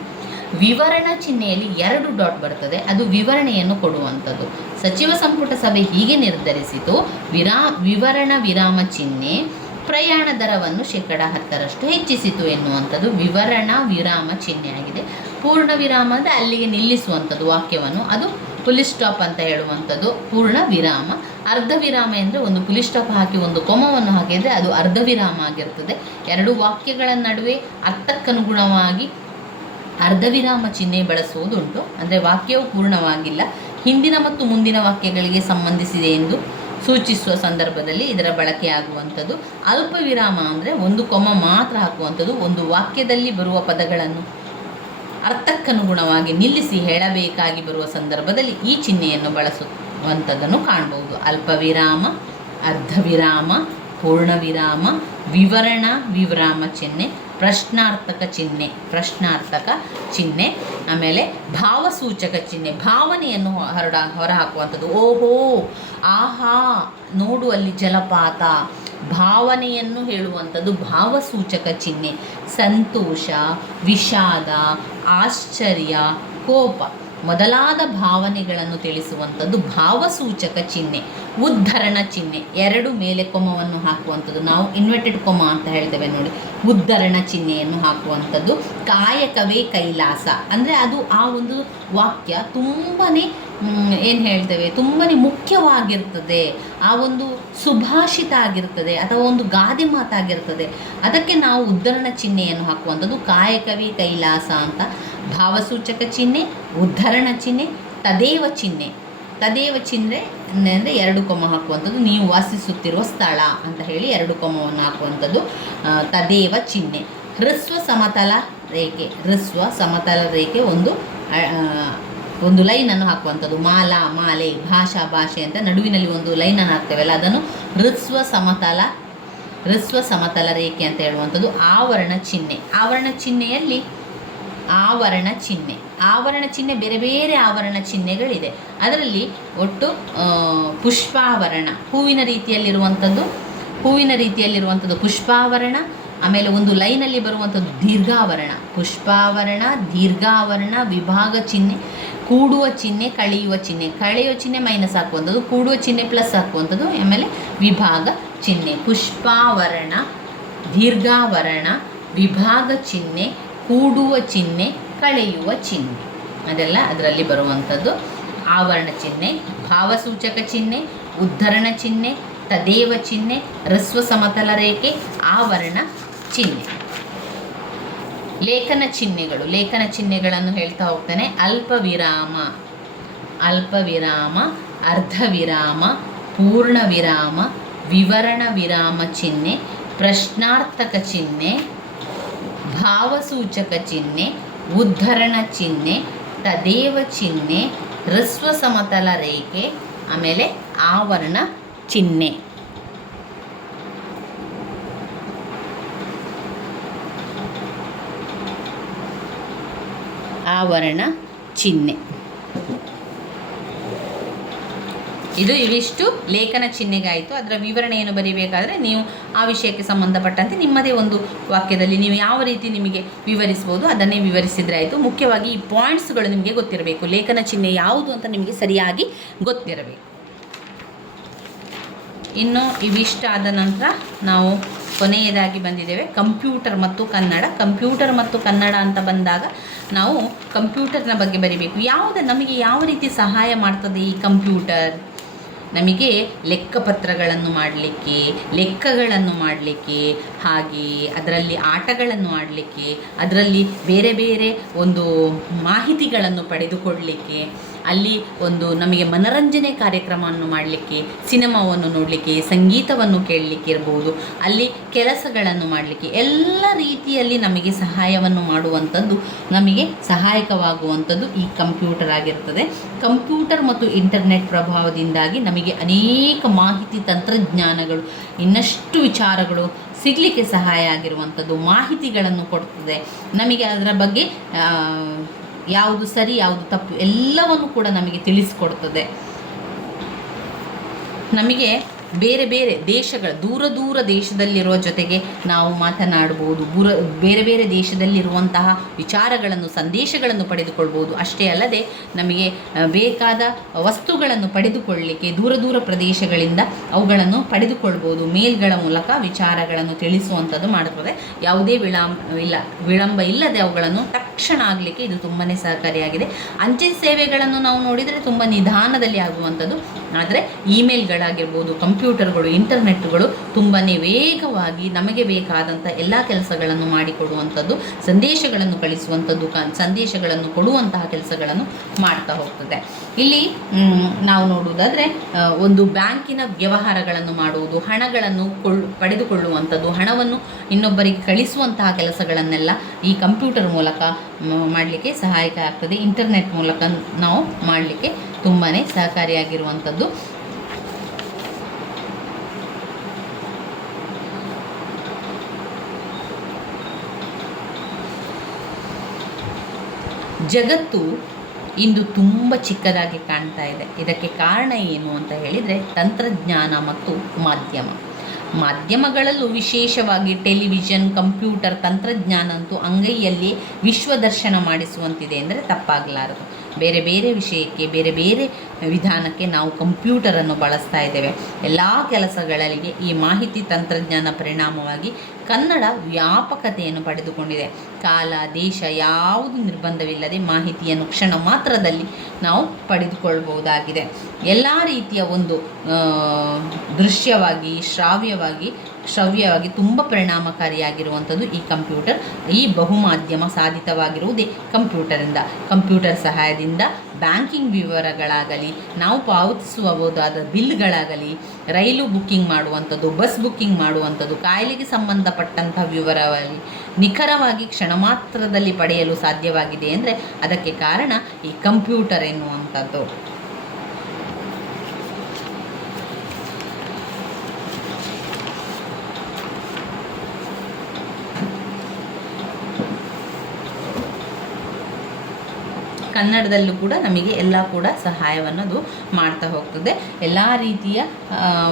ವಿವರಣ ಚಿಹ್ನೆಯಲ್ಲಿ 2 ಡಾಟ್ ಬರ್ತದೆ, ಅದು ವಿವರಣೆಯನ್ನು ಕೊಡುವಂಥದ್ದು. ಸಚಿವ ಸಂಪುಟ ಸಭೆ ಹೀಗೆ ನಿರ್ಧರಿಸಿತು, ವಿವರಣ ವಿರಾಮ ಚಿಹ್ನೆ ಪ್ರಯಾಣ ದರವನ್ನು 10% ಹೆಚ್ಚಿಸಿತು ಎನ್ನುವಂಥದ್ದು ವಿವರಣ ವಿರಾಮ ಚಿಹ್ನೆ ಆಗಿದೆ. ಪೂರ್ಣ ವಿರಾಮ ಅಂದರೆ ಅಲ್ಲಿಗೆ ನಿಲ್ಲಿಸುವಂಥದ್ದು ವಾಕ್ಯವನ್ನು, ಅದು ಫುಲ್ ಸ್ಟಾಪ್ ಅಂತ ಹೇಳುವಂಥದ್ದು ಪೂರ್ಣ ವಿರಾಮ. ಅರ್ಧ ವಿರಾಮ ಅಂದರೆ ಒಂದು ಫುಲ್ ಸ್ಟಾಪ್ ಹಾಕಿ ಒಂದು ಕೊಮವನ್ನು ಹಾಕಿದರೆ ಅದು ಅರ್ಧ ವಿರಾಮ ಆಗಿರ್ತದೆ. 2 ವಾಕ್ಯಗಳ ನಡುವೆ ಅರ್ಥಕ್ಕನುಗುಣವಾಗಿ ಅರ್ಧ ವಿರಾಮ ಚಿಹ್ನೆ ಬಳಸುವುದುಂಟು. ಅಂದರೆ ವಾಕ್ಯವು ಪೂರ್ಣವಾಗಿಲ್ಲ, ಹಿಂದಿನ ಮತ್ತು ಮುಂದಿನ ವಾಕ್ಯಗಳಿಗೆ ಸಂಬಂಧಿಸಿದೆ ಎಂದು ಸೂಚಿಸುವ ಸಂದರ್ಭದಲ್ಲಿ ಇದರ ಬಳಕೆಯಾಗುವಂಥದ್ದು. ಅಲ್ಪ ವಿರಾಮ ಅಂದರೆ ಒಂದು ಕೊಮ ಮಾತ್ರ ಹಾಕುವಂಥದ್ದು. ಒಂದು ವಾಕ್ಯದಲ್ಲಿ ಬರುವ ಪದಗಳನ್ನು ಅರ್ಥಕ್ಕನುಗುಣವಾಗಿ ನಿಲ್ಲಿಸಿ ಹೇಳಬೇಕಾಗಿ ಬರುವ ಸಂದರ್ಭದಲ್ಲಿ ಈ ಚಿಹ್ನೆಯನ್ನು ಬಳಸುವಂಥದ್ದನ್ನು ಕಾಣಬಹುದು. ಅಲ್ಪ ವಿರಾಮ, ಅರ್ಧ ವಿರಾಮ, ಪೂರ್ಣ ವಿರಾಮ, ವಿವರಣ ವಿರಾಮ ಚಿಹ್ನೆ, ಪ್ರಶ್ನಾರ್ಥಕ ಚಿಹ್ನೆ. ಆಮೇಲೆ ಭಾವಸೂಚಕ ಚಿಹ್ನೆ, ಭಾವನೆಯನ್ನು ಹೊರಹಾಕುವಂಥದ್ದು. ಓಹೋ, ಆಹಾ, ನೋಡು ಅಲ್ಲಿ ಜಲಪಾತ, ಭಾವನೆಯನ್ನು ಹೇಳುವಂಥದ್ದು ಭಾವಸೂಚಕ ಚಿಹ್ನೆ. ಸಂತೋಷ, ವಿಷಾದ, ಆಶ್ಚರ್ಯ, ಕೋಪ ಮೊದಲಾದ ಭಾವನೆಗಳನ್ನು ತಿಳಿಸುವಂಥದ್ದು ಭಾವಸೂಚಕ ಚಿಹ್ನೆ. ಉದ್ಧರಣ ಚಿಹ್ನೆ, ಎರಡು ಮೇಲೆ ಕೊಮವನ್ನು ಹಾಕುವಂಥದ್ದು, ನಾವು ಇನ್ವರ್ಟೆಡ್ ಕೊಮ ಅಂತ ಹೇಳ್ತೇವೆ ನೋಡಿ. ಉದ್ಧರಣ ಚಿಹ್ನೆಯನ್ನು ಹಾಕುವಂಥದ್ದು. ಕಾಯಕವೇ ಕೈಲಾಸ, ಅಂದರೆ ಅದು ಆ ಒಂದು ವಾಕ್ಯ ತುಂಬನೇ ಏನು ಹೇಳ್ತೇವೆ, ತುಂಬಾ ಮುಖ್ಯವಾಗಿರ್ತದೆ, ಆ ಒಂದು ಸುಭಾಷಿತ ಆಗಿರ್ತದೆ ಅಥವಾ ಒಂದು ಗಾದೆ ಮಾತಾಗಿರ್ತದೆ. ಅದಕ್ಕೆ ನಾವು ಉದ್ಧರಣ ಚಿಹ್ನೆಯನ್ನು ಹಾಕುವಂಥದ್ದು. ಕಾಯಕವೇ ಕೈಲಾಸ ಅಂತ ಭಾವಸೂಚಕ ಚಿಹ್ನೆ, ಉದ್ಧರಣ ಚಿಹ್ನೆ. ತದೇವ ಚಿಹ್ನೆ ಅಂದರೆ ಎರಡು ಕೊಮ ಹಾಕುವಂಥದ್ದು. ನೀವು ವಾಸಿಸುತ್ತಿರುವ ಸ್ಥಳ ಅಂತ ಹೇಳಿ ಎರಡು ಕೊಮವನ್ನು ಹಾಕುವಂಥದ್ದು ತದೇವ ಚಿಹ್ನೆ. ಹೃಸ್ವ ಸಮತಲ ರೇಖೆ ಒಂದು ಲೈನನ್ನು ಹಾಕುವಂಥದ್ದು. ಮಾಲಾ, ಮಾಲೆ, ಭಾಷೆ ಅಂತ ನಡುವಿನಲ್ಲಿ ಒಂದು ಲೈನನ್ನು ಹಾಕ್ತೇವಲ್ಲ, ಅದನ್ನು ಹೃಸ್ವ ಸಮತಲ ರೇಖೆ ಅಂತ ಹೇಳುವಂಥದ್ದು. ಆವರಣ ಚಿಹ್ನೆಯಲ್ಲಿ ಆವರಣ ಚಿಹ್ನೆ ಬೇರೆ ಬೇರೆ ಆವರಣ ಚಿಹ್ನೆಗಳಿದೆ. ಅದರಲ್ಲಿ ಒಟ್ಟು ಪುಷ್ಪಾವರಣ, ಹೂವಿನ ರೀತಿಯಲ್ಲಿರುವಂಥದ್ದು ಪುಷ್ಪಾವರಣ. ಆಮೇಲೆ ಒಂದು ಲೈನಲ್ಲಿ ಬರುವಂಥದ್ದು ದೀರ್ಘಾವರಣ. ಪುಷ್ಪಾವರಣ, ದೀರ್ಘಾವರಣ, ವಿಭಾಗ ಚಿಹ್ನೆ, ಕೂಡುವ ಚಿಹ್ನೆ, ಕಳೆಯುವ ಚಿಹ್ನೆ ಮೈನಸ್ ಹಾಕುವಂಥದ್ದು, ಕೂಡುವ ಚಿಹ್ನೆ ಪ್ಲಸ್ ಹಾಕುವಂಥದ್ದು, ಆಮೇಲೆ ವಿಭಾಗ ಚಿಹ್ನೆ. ಪುಷ್ಪಾವರಣ, ದೀರ್ಘಾವರಣ, ವಿಭಾಗ ಚಿಹ್ನೆ, ಕೂಡುವ ಚಿಹ್ನೆ, ಕಳೆಯುವ ಚಿಹ್ನೆ, ಅದೆಲ್ಲ ಅದರಲ್ಲಿ ಬರುವಂಥದ್ದು. ಆವರಣ ಚಿಹ್ನೆ, ಭಾವಸೂಚಕ ಚಿಹ್ನೆ, ಉದ್ಧರಣ ಚಿಹ್ನೆ, ತದೇವ ಚಿಹ್ನೆ, ಹೃಸ್ವ ಸಮತಲ ರೇಖೆ, ಆವರಣ ಚಿಹ್ನೆ. ಲೇಖನ ಚಿಹ್ನೆಗಳನ್ನು ಹೇಳ್ತಾ ಹೋಗ್ತಾನೆ. ಅಲ್ಪ ವಿರಾಮ, ಅರ್ಧ ವಿರಾಮ, ಪೂರ್ಣ ವಿರಾಮ, ವಿವರಣ ವಿರಾಮ ಚಿಹ್ನೆ, ಪ್ರಶ್ನಾರ್ಥಕ ಚಿಹ್ನೆ, ಭಾವಸೂಚಕ ಚಿಹ್ನೆ, ಉದ್ಧರಣ ಚಿಹ್ನೆ, ತದೇವ ಚಿಹ್ನೆ, ಹೃಸ್ವ ಸಮತಲ ರೇಖೆ, ಆಮೇಲೆ ಆವರಣ ಚಿಹ್ನೆ. ಆವರಣ ಚಿಹ್ನೆ. ಇವಿಷ್ಟು ಲೇಖನ ಚಿಹ್ನೆಗಾಯಿತು. ಅದರ ವಿವರಣೆಯನ್ನು ಬರೀಬೇಕಾದ್ರೆ ನೀವು ಆ ವಿಷಯಕ್ಕೆ ಸಂಬಂಧಪಟ್ಟಂತೆ ನಿಮ್ಮದೇ ಒಂದು ವಾಕ್ಯದಲ್ಲಿ ನೀವು ಯಾವ ರೀತಿ ನಿಮಗೆ ವಿವರಿಸ್ಬೋದು ಅದನ್ನೇ ವಿವರಿಸಿದರೆ ಆಯಿತು. ಮುಖ್ಯವಾಗಿ ಈ ಪಾಯಿಂಟ್ಸ್ಗಳು ನಿಮಗೆ ಗೊತ್ತಿರಬೇಕು. ಲೇಖನ ಚಿಹ್ನೆ ಯಾವುದು ಅಂತ ನಿಮಗೆ ಸರಿಯಾಗಿ ಗೊತ್ತಿರಬೇಕು. ಇನ್ನು ಇವಿಷ್ಟ ಆದ ನಂತರ ನಾವು ಕೊನೆಯದಾಗಿ ಬಂದಿದ್ದೇವೆ ಕಂಪ್ಯೂಟರ್ ಮತ್ತು ಕನ್ನಡ ಅಂತ ಬಂದಾಗ ನಾವು ಕಂಪ್ಯೂಟರ್ನ ಬಗ್ಗೆ ಬರಿಬೇಕು. ನಮಗೆ ಯಾವ ರೀತಿ ಸಹಾಯ ಮಾಡ್ತದೆ ಈ ಕಂಪ್ಯೂಟರ್? ನಮಗೆ ಲೆಕ್ಕಪತ್ರಗಳನ್ನು ಮಾಡಲಿಕ್ಕೆ, ಲೆಕ್ಕಗಳನ್ನು ಮಾಡಲಿಕ್ಕೆ, ಹಾಗೆ ಅದರಲ್ಲಿ ಆಟಗಳನ್ನು ಆಡಲಿಕ್ಕೆ, ಅದರಲ್ಲಿ ಬೇರೆ ಬೇರೆ ಒಂದು ಮಾಹಿತಿಗಳನ್ನು ಪಡೆದುಕೊಳ್ಳಲಿಕ್ಕೆ, ಅಲ್ಲಿ ಒಂದು ನಮಗೆ ಮನರಂಜನೆ ಕಾರ್ಯಕ್ರಮವನ್ನು ಮಾಡಲಿಕ್ಕೆ, ಸಿನಿಮಾವನ್ನು ನೋಡಲಿಕ್ಕೆ, ಸಂಗೀತವನ್ನು ಕೇಳಲಿಕ್ಕೆ ಇರ್ಬೋದು, ಅಲ್ಲಿ ಕೆಲಸಗಳನ್ನು ಮಾಡಲಿಕ್ಕೆ, ಎಲ್ಲ ರೀತಿಯಲ್ಲಿ ನಮಗೆ ಸಹಾಯವನ್ನು ಮಾಡುವಂಥದ್ದು, ನಮಗೆ ಸಹಾಯಕವಾಗುವಂಥದ್ದು ಈ ಕಂಪ್ಯೂಟರ್ ಆಗಿರ್ತದೆ. ಕಂಪ್ಯೂಟರ್ ಮತ್ತು ಇಂಟರ್ನೆಟ್ ಪ್ರಭಾವದಿಂದಾಗಿ ನಮಗೆ ಅನೇಕ ಮಾಹಿತಿ ತಂತ್ರಜ್ಞಾನಗಳು, ಇನ್ನಷ್ಟು ವಿಚಾರಗಳು ಸಿಗಲಿಕ್ಕೆ ಸಹಾಯ ಆಗಿರುವಂಥದ್ದು, ಮಾಹಿತಿಗಳನ್ನು ಕೊಡ್ತದೆ ನಮಗೆ. ಅದರ ಬಗ್ಗೆ ಯಾವುದು ಸರಿ ಯಾವುದು ತಪ್ಪು ಎಲ್ಲವನ್ನು ಕೂಡ ನಮಗೆ ತಿಳಿಸಿಕೊಡ್ತದೆ. ನಮಗೆ ಬೇರೆ ಬೇರೆ ದೂರ ದೇಶದಲ್ಲಿರುವ ಜೊತೆಗೆ ನಾವು ಮಾತನಾಡ್ಬೋದು, ಬೇರೆ ಬೇರೆ ದೇಶದಲ್ಲಿರುವಂತಹ ವಿಚಾರಗಳನ್ನು, ಸಂದೇಶಗಳನ್ನು ಪಡೆದುಕೊಳ್ಬೋದು. ಅಷ್ಟೇ ಅಲ್ಲದೆ ನಮಗೆ ಬೇಕಾದ ವಸ್ತುಗಳನ್ನು ಪಡೆದುಕೊಳ್ಳಲಿಕ್ಕೆ ದೂರ ಪ್ರದೇಶಗಳಿಂದ ಅವುಗಳನ್ನು ಪಡೆದುಕೊಳ್ಬೋದು. ಮೇಲ್ಗಳ ಮೂಲಕ ವಿಚಾರಗಳನ್ನು ತಿಳಿಸುವಂಥದ್ದು ಮಾಡುತ್ತದೆ. ಯಾವುದೇ ವಿಳಂಬ ಇಲ್ಲದೆ ಅವುಗಳನ್ನು ತಕ್ಷಣ ಆಗಲಿಕ್ಕೆ ಇದು ತುಂಬಾ ಸಹಕಾರಿಯಾಗಿದೆ. ಅಂಚೆ ಸೇವೆಗಳನ್ನು ನಾವು ನೋಡಿದರೆ ತುಂಬ ನಿಧಾನದಲ್ಲಿ ಆಗುವಂಥದ್ದು. ಆದರೆ ಇಮೇಲ್ಗಳಾಗಿರ್ಬೋದು, ಕಂಪ್ಯೂಟರ್ಗಳು, ಇಂಟರ್ನೆಟ್ಗಳು ತುಂಬಾ ವೇಗವಾಗಿ ನಮಗೆ ಬೇಕಾದಂಥ ಎಲ್ಲ ಕೆಲಸಗಳನ್ನು ಮಾಡಿಕೊಡುವಂಥದ್ದು, ಸಂದೇಶಗಳನ್ನು ಕಳಿಸುವಂಥದ್ದು, ಸಂದೇಶಗಳನ್ನು ಕೊಡುವಂತಹ ಕೆಲಸಗಳನ್ನು ಮಾಡ್ತಾ ಹೋಗ್ತದೆ. ಇಲ್ಲಿ ನಾವು ನೋಡುವುದಾದರೆ ಒಂದು ಬ್ಯಾಂಕಿನ ವ್ಯವಹಾರಗಳನ್ನು ಮಾಡುವುದು, ಹಣಗಳನ್ನು ಪಡೆದುಕೊಳ್ಳುವಂಥದ್ದು, ಹಣವನ್ನು ಇನ್ನೊಬ್ಬರಿಗೆ ಕಳಿಸುವಂತಹ ಕೆಲಸಗಳನ್ನೆಲ್ಲ ಈ ಕಂಪ್ಯೂಟರ್ ಮೂಲಕ ಮಾಡಲಿಕ್ಕೆ ಸಹಾಯಕ ಆಗ್ತದೆ. ಇಂಟರ್ನೆಟ್ ಮೂಲಕ ನಾವು ಮಾಡಲಿಕ್ಕೆ ತುಂಬಾ ಸಹಕಾರಿಯಾಗಿರುವಂಥದ್ದು. ಜಗತ್ತು ಇಂದು ತುಂಬ ಚಿಕ್ಕದಾಗಿ ಕಾಣ್ತಾ ಇದೆ. ಇದಕ್ಕೆ ಕಾರಣ ಏನು ಅಂತ ಹೇಳಿದರೆ ತಂತ್ರಜ್ಞಾನ ಮತ್ತು ಮಾಧ್ಯಮಗಳಲ್ಲೂ ವಿಶೇಷವಾಗಿ ಟೆಲಿವಿಷನ್, ಕಂಪ್ಯೂಟರ್ ತಂತ್ರಜ್ಞಾನ ಅಂತೂ ಅಂಗೈಯಲ್ಲಿ ವಿಶ್ವದರ್ಶನ ಮಾಡಿಸುವಂತಿದೆ ಅಂದರೆ ತಪ್ಪಾಗಲಾರದು. ಬೇರೆ ಬೇರೆ ವಿಷಯಕ್ಕೆ, ಬೇರೆ ಬೇರೆ ವಿಧಾನಕ್ಕೆ ನಾವು ಕಂಪ್ಯೂಟರನ್ನು ಬಳಸ್ತಾ ಇದ್ದೇವೆ. ಎಲ್ಲ ಕೆಲಸಗಳಿಗೆ ಈ ಮಾಹಿತಿ ತಂತ್ರಜ್ಞಾನ ಪರಿಣಾಮವಾಗಿ ಕನ್ನಡ ವ್ಯಾಪಕತೆಯನ್ನು ಪಡೆದುಕೊಂಡಿದೆ. ಕಾಲ, ದೇಶ ಯಾವುದು ನಿರ್ಬಂಧವಿಲ್ಲದೆ ಮಾಹಿತಿಯನ್ನು ಕ್ಷಣ ಮಾತ್ರದಲ್ಲಿ ನಾವು ಪಡೆದುಕೊಳ್ಬಹುದಾಗಿದೆ. ಎಲ್ಲ ರೀತಿಯ ಒಂದು ದೃಶ್ಯವಾಗಿ, ಶ್ರವ್ಯವಾಗಿ ತುಂಬ ಪರಿಣಾಮಕಾರಿಯಾಗಿರುವಂಥದ್ದು ಈ ಕಂಪ್ಯೂಟರ್. ಈ ಬಹುಮಾಧ್ಯಮ ಸಾಧಿತವಾಗಿರುವುದೇ ಕಂಪ್ಯೂಟರ್ ಸಹಾಯದಿಂದ ಬ್ಯಾಂಕಿಂಗ್ ವಿವರಗಳಾಗಲಿ, ನಾವು ಪಾವತಿಸಬಹುದಾದ ಬಿಲ್ಗಳಾಗಲಿ, ರೈಲು ಬುಕ್ಕಿಂಗ್ ಮಾಡುವಂಥದ್ದು, ಬಸ್ ಬುಕ್ಕಿಂಗ್ ಮಾಡುವಂಥದ್ದು, ಕಾಯಿಲೆಗೆ ಸಂಬಂಧಪಟ್ಟಂಥ ವಿವರವಾಗಿ ನಿಖರವಾಗಿ ಕ್ಷಣ ಮಾತ್ರದಲ್ಲಿ ಪಡೆಯಲು ಸಾಧ್ಯವಾಗಿದೆ ಅಂದರೆ ಅದಕ್ಕೆ ಕಾರಣ ಈ ಕಂಪ್ಯೂಟರ್ ಎನ್ನುವಂಥದ್ದು. ಕನ್ನಡದಲ್ಲೂ ಕೂಡ ನಮಗೆ ಎಲ್ಲ ಕೂಡ ಸಹಾಯವನ್ನು ಅದು ಮಾಡ್ತಾ ಹೋಗ್ತದೆ. ಎಲ್ಲ ರೀತಿಯ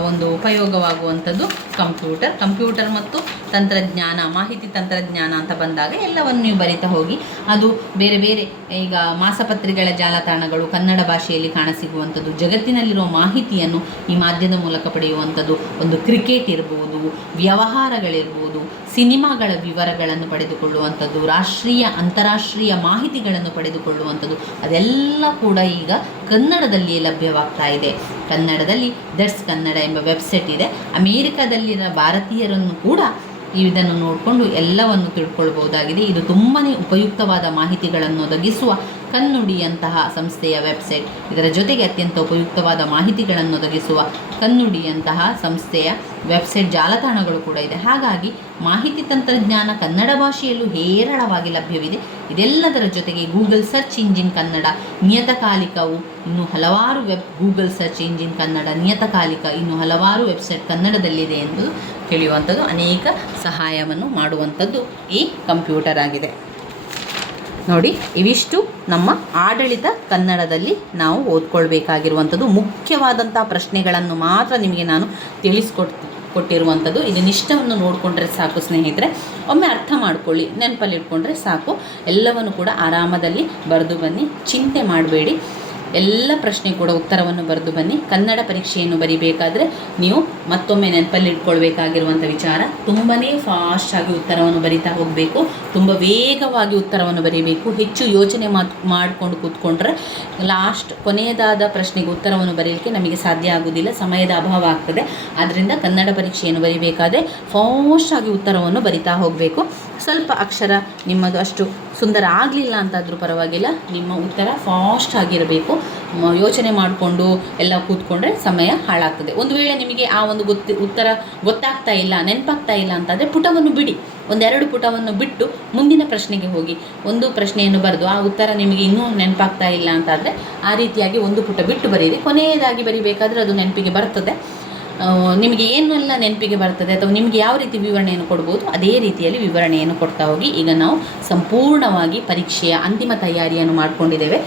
ಒಂದು ಉಪಯೋಗವಾಗುವಂಥದ್ದು ಕಂಪ್ಯೂಟರ್ ಮತ್ತು ತಂತ್ರಜ್ಞಾನ, ಮಾಹಿತಿ ತಂತ್ರಜ್ಞಾನ ಅಂತ ಬಂದಾಗ ಎಲ್ಲವನ್ನು ನೀವು ಬರಿತಾ ಹೋಗಿ ಅದು ಬೇರೆ ಬೇರೆ ಈಗ ಮಾಸಪತ್ರಿಕೆಗಳ ಜಾಲತಾಣಗಳು ಕನ್ನಡ ಭಾಷೆಯಲ್ಲಿ ಕಾಣಸಿಗುವಂಥದ್ದು, ಜಗತ್ತಿನಲ್ಲಿರುವ ಮಾಹಿತಿಯನ್ನು ಈ ಮಾಧ್ಯಮದ ಮೂಲಕ ಪಡೆಯುವಂಥದ್ದು, ಒಂದು ಕ್ರಿಕೆಟ್ ಇರ್ಬೋದು, ವ್ಯವಹಾರಗಳಿರ್ಬೋದು, ಸಿನಿಮಾಗಳ ವಿವರಗಳನ್ನು ಪಡೆದುಕೊಳ್ಳುವಂಥದ್ದು, ರಾಷ್ಟ್ರೀಯ ಅಂತಾರಾಷ್ಟ್ರೀಯ ಮಾಹಿತಿಗಳನ್ನು ಪಡೆದುಕೊಳ್ಳುವಂಥದ್ದು, ಅದೆಲ್ಲ ಕೂಡ ಈಗ ಕನ್ನಡದಲ್ಲಿಯೇ ಲಭ್ಯವಾಗ್ತಾ ಇದೆ. ಕನ್ನಡದಲ್ಲಿ ದಟ್ಸ್ ಕನ್ನಡ ಎಂಬ ವೆಬ್ಸೈಟ್ ಇದೆ. ಅಮೇರಿಕಾದಲ್ಲಿನ ಭಾರತೀಯರನ್ನು ಕೂಡ ಇದನ್ನು ನೋಡಿಕೊಂಡು ಎಲ್ಲವನ್ನು ತಿಳ್ಕೊಳ್ಬಹುದಾಗಿದೆ. ಇದು ತುಂಬಾ ಉಪಯುಕ್ತವಾದ ಮಾಹಿತಿಗಳನ್ನು ಒದಗಿಸುವ ಕನ್ನುಡಿಯಂತಹ ಸಂಸ್ಥೆಯ ವೆಬ್ಸೈಟ್. ಇದರ ಜೊತೆಗೆ ಅತ್ಯಂತ ಉಪಯುಕ್ತವಾದ ಮಾಹಿತಿಗಳನ್ನು ಒದಗಿಸುವ ಕನ್ನುಡಿಯಂತಹ ಸಂಸ್ಥೆಯ ವೆಬ್ಸೈಟ್, ಜಾಲತಾಣಗಳು ಕೂಡ ಇದೆ. ಹಾಗಾಗಿ ಮಾಹಿತಿ ತಂತ್ರಜ್ಞಾನ ಕನ್ನಡ ಭಾಷೆಯಲ್ಲೂ ಹೇರಳವಾಗಿ ಲಭ್ಯವಿದೆ. ಇದೆಲ್ಲದರ ಜೊತೆಗೆ ಗೂಗಲ್ ಸರ್ಚ್ ಇಂಜಿನ್ ಕನ್ನಡ, ನಿಯತಕಾಲಿಕವು, ಇನ್ನು ಹಲವಾರು ಗೂಗಲ್ ಸರ್ಚ್ ಇಂಜಿನ್ ಕನ್ನಡ, ನಿಯತಕಾಲಿಕ, ಇನ್ನು ಹಲವಾರು ವೆಬ್ಸೈಟ್ ಕನ್ನಡದಲ್ಲಿದೆ ಎಂದು ತಿಳಿಯುವಂಥದ್ದು, ಅನೇಕ ಸಹಾಯವನ್ನು ಮಾಡುವಂಥದ್ದು ಈ ಕಂಪ್ಯೂಟರ್ ಆಗಿದೆ. ನೋಡಿ, ಇವಿಷ್ಟು ನಮ್ಮ ಆಡಳಿತ ಕನ್ನಡದಲ್ಲಿ ನಾವು ಓದ್ಕೊಳ್ಬೇಕಾಗಿರುವಂಥದ್ದು. ಮುಖ್ಯವಾದಂಥ ಪ್ರಶ್ನೆಗಳನ್ನು ಮಾತ್ರ ನಿಮಗೆ ನಾನು ತಿಳಿಸ್ಕೊಟ್ಟಿರುವಂಥದ್ದು. ಇದನ್ನಿಷ್ಟವನ್ನು ನೋಡಿಕೊಂಡ್ರೆ ಸಾಕು ಸ್ನೇಹಿತರೆ. ಒಮ್ಮೆ ಅರ್ಥ ಮಾಡ್ಕೊಳ್ಳಿ, ನೆನಪಲ್ಲಿ ಇಟ್ಕೊಂಡ್ರೆ ಸಾಕು. ಎಲ್ಲವನ್ನು ಕೂಡ ಆರಾಮದಲ್ಲಿ ಬರೆದು ಬನ್ನಿ, ಚಿಂತೆ ಮಾಡಬೇಡಿ. ಎಲ್ಲ ಪ್ರಶ್ನೆ ಕೂಡ ಉತ್ತರವನ್ನು ಬರೆದು ಬನ್ನಿ. ಕನ್ನಡ ಪರೀಕ್ಷೆಯನ್ನು ಬರಿಬೇಕಾದ್ರೆ ನೀವು ಮತ್ತೊಮ್ಮೆ ನೆನಪಲ್ಲಿ ಇಟ್ಕೊಳ್ಬೇಕಾಗಿರುವಂಥ ವಿಚಾರ, ತುಂಬಾ ಫಾಸ್ಟಾಗಿ ಉತ್ತರವನ್ನು ಬರಿತಾ ಹೋಗಬೇಕು, ತುಂಬ ವೇಗವಾಗಿ ಉತ್ತರವನ್ನು ಬರೀಬೇಕು. ಹೆಚ್ಚು ಯೋಚನೆ ಮಾಡಿಕೊಂಡು ಕೂತ್ಕೊಂಡ್ರೆ ಕೊನೆಯದಾದ ಪ್ರಶ್ನೆಗೆ ಉತ್ತರವನ್ನು ಬರೀಲಿಕ್ಕೆ ನಮಗೆ ಸಾಧ್ಯ ಆಗುವುದಿಲ್ಲ, ಸಮಯದ ಅಭಾವ ಆಗ್ತದೆ. ಆದ್ದರಿಂದ ಕನ್ನಡ ಪರೀಕ್ಷೆಯನ್ನು ಬರಿಬೇಕಾದ್ರೆ ಫಾಸ್ಟಾಗಿ ಉತ್ತರವನ್ನು ಬರಿತಾ ಹೋಗಬೇಕು. ಸ್ವಲ್ಪ ಅಕ್ಷರ ನಿಮ್ಮದು ಅಷ್ಟು ಸುಂದರ ಆಗಲಿಲ್ಲ ಅಂತಾದರೂ ಪರವಾಗಿಲ್ಲ, ನಿಮ್ಮ ಉತ್ತರ ಫಾಸ್ಟ್ ಆಗಿರಬೇಕು. ಯೋಚನೆ ಮಾಡಿಕೊಂಡು ಎಲ್ಲ ಕೂತ್ಕೊಂಡ್ರೆ ಸಮಯ ಹಾಳಾಗ್ತದೆ. ಒಂದು ವೇಳೆ ನಿಮಗೆ ಆ ಒಂದು ಉತ್ತರ ಗೊತ್ತಾಗ್ತಾ ಇಲ್ಲ, ನೆನಪಾಗ್ತಾ ಇಲ್ಲ ಅಂತಾದರೆ ಪುಟವನ್ನು ಬಿಡಿ, ಒಂದೆರಡು ಪುಟವನ್ನು ಬಿಟ್ಟು ಮುಂದಿನ ಪ್ರಶ್ನೆಗೆ ಹೋಗಿ. ಒಂದು ಪ್ರಶ್ನೆಯನ್ನು ಬರೆದು ಆ ಉತ್ತರ ನಿಮಗೆ ಇನ್ನೂ ನೆನಪಾಗ್ತಾ ಇಲ್ಲ ಅಂತಾದರೆ ಆ ರೀತಿಯಾಗಿ ಒಂದು ಪುಟ ಬಿಟ್ಟು ಬರೀರಿ. ಕೊನೆಯದಾಗಿ ಬರೀಬೇಕಾದ್ರೆ ಅದು ನೆನಪಿಗೆ ಬರ್ತದೆ. ನಿಮಗೆ ಏನೆಲ್ಲ ನೆನಪಿಗೆ ಬರ್ತದೆ ಅಥವಾ ನಿಮಗೆ ಯಾವ ರೀತಿ ವಿವರಣೆಯನ್ನು ಕೊಡ್ಬೋದು ಅದೇ ರೀತಿಯಲ್ಲಿ ವಿವರಣೆಯನ್ನು ಕೊಡ್ತಾ ಹೋಗಿ. ಈಗ ನಾವು ಸಂಪೂರ್ಣವಾಗಿ ಪರೀಕ್ಷೆಯ ಅಂತಿಮ ತಯಾರಿಯನ್ನು ಮಾಡಿಕೊಂಡಿದ್ದೇವೆ.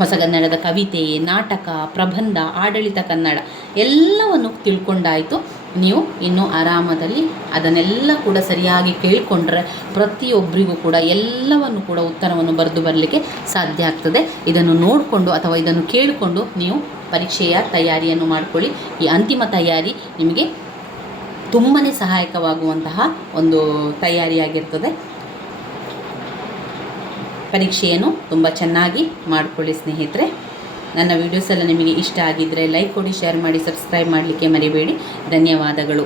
ಹೊಸಗನ್ನಡದ ಕವಿತೆ, ನಾಟಕ, ಪ್ರಬಂಧ, ಆಡಳಿತ ಕನ್ನಡ ಎಲ್ಲವನ್ನು ತಿಳ್ಕೊಂಡಾಯಿತು. ನೀವು ಇನ್ನೂ ಆರಾಮದಲ್ಲಿ ಅದನ್ನೆಲ್ಲ ಕೂಡ ಸರಿಯಾಗಿ ಕೇಳಿಕೊಂಡ್ರೆ ಪ್ರತಿಯೊಬ್ಬರಿಗೂ ಕೂಡ ಎಲ್ಲವನ್ನು ಕೂಡ ಉತ್ತರವನ್ನು ಬರೆದು ಬರಲಿಕ್ಕೆ ಸಾಧ್ಯ ಆಗ್ತದೆ. ಇದನ್ನು ನೋಡಿಕೊಂಡು ಅಥವಾ ಇದನ್ನು ಕೇಳಿಕೊಂಡು ನೀವು ಪರೀಕ್ಷೆಯ ತಯಾರಿಯನ್ನು ಮಾಡಿಕೊಳ್ಳಿ. ಈ ಅಂತಿಮ ತಯಾರಿ ನಿಮಗೆ ತುಂಬಾ ಸಹಾಯಕವಾಗುವಂತಹ ಒಂದು ತಯಾರಿಯಾಗಿರ್ತದೆ. ಪರೀಕ್ಷೆಯನ್ನು ತುಂಬ ಚೆನ್ನಾಗಿ ಮಾಡಿಕೊಳ್ಳಿ ಸ್ನೇಹಿತರೆ. ನನ್ನ ವಿಡಿಯೋಸ್ ಎಲ್ಲ ನಿಮಗೆ ಇಷ್ಟ ಆಗಿದ್ದರೆ ಲೈಕ್ ಕೊಡಿ, ಶೇರ್ ಮಾಡಿ, ಸಬ್ಸ್ಕ್ರೈಬ್ ಮಾಡಲಿಕ್ಕೆ ಮರಿಬೇಡಿ. ಧನ್ಯವಾದಗಳು.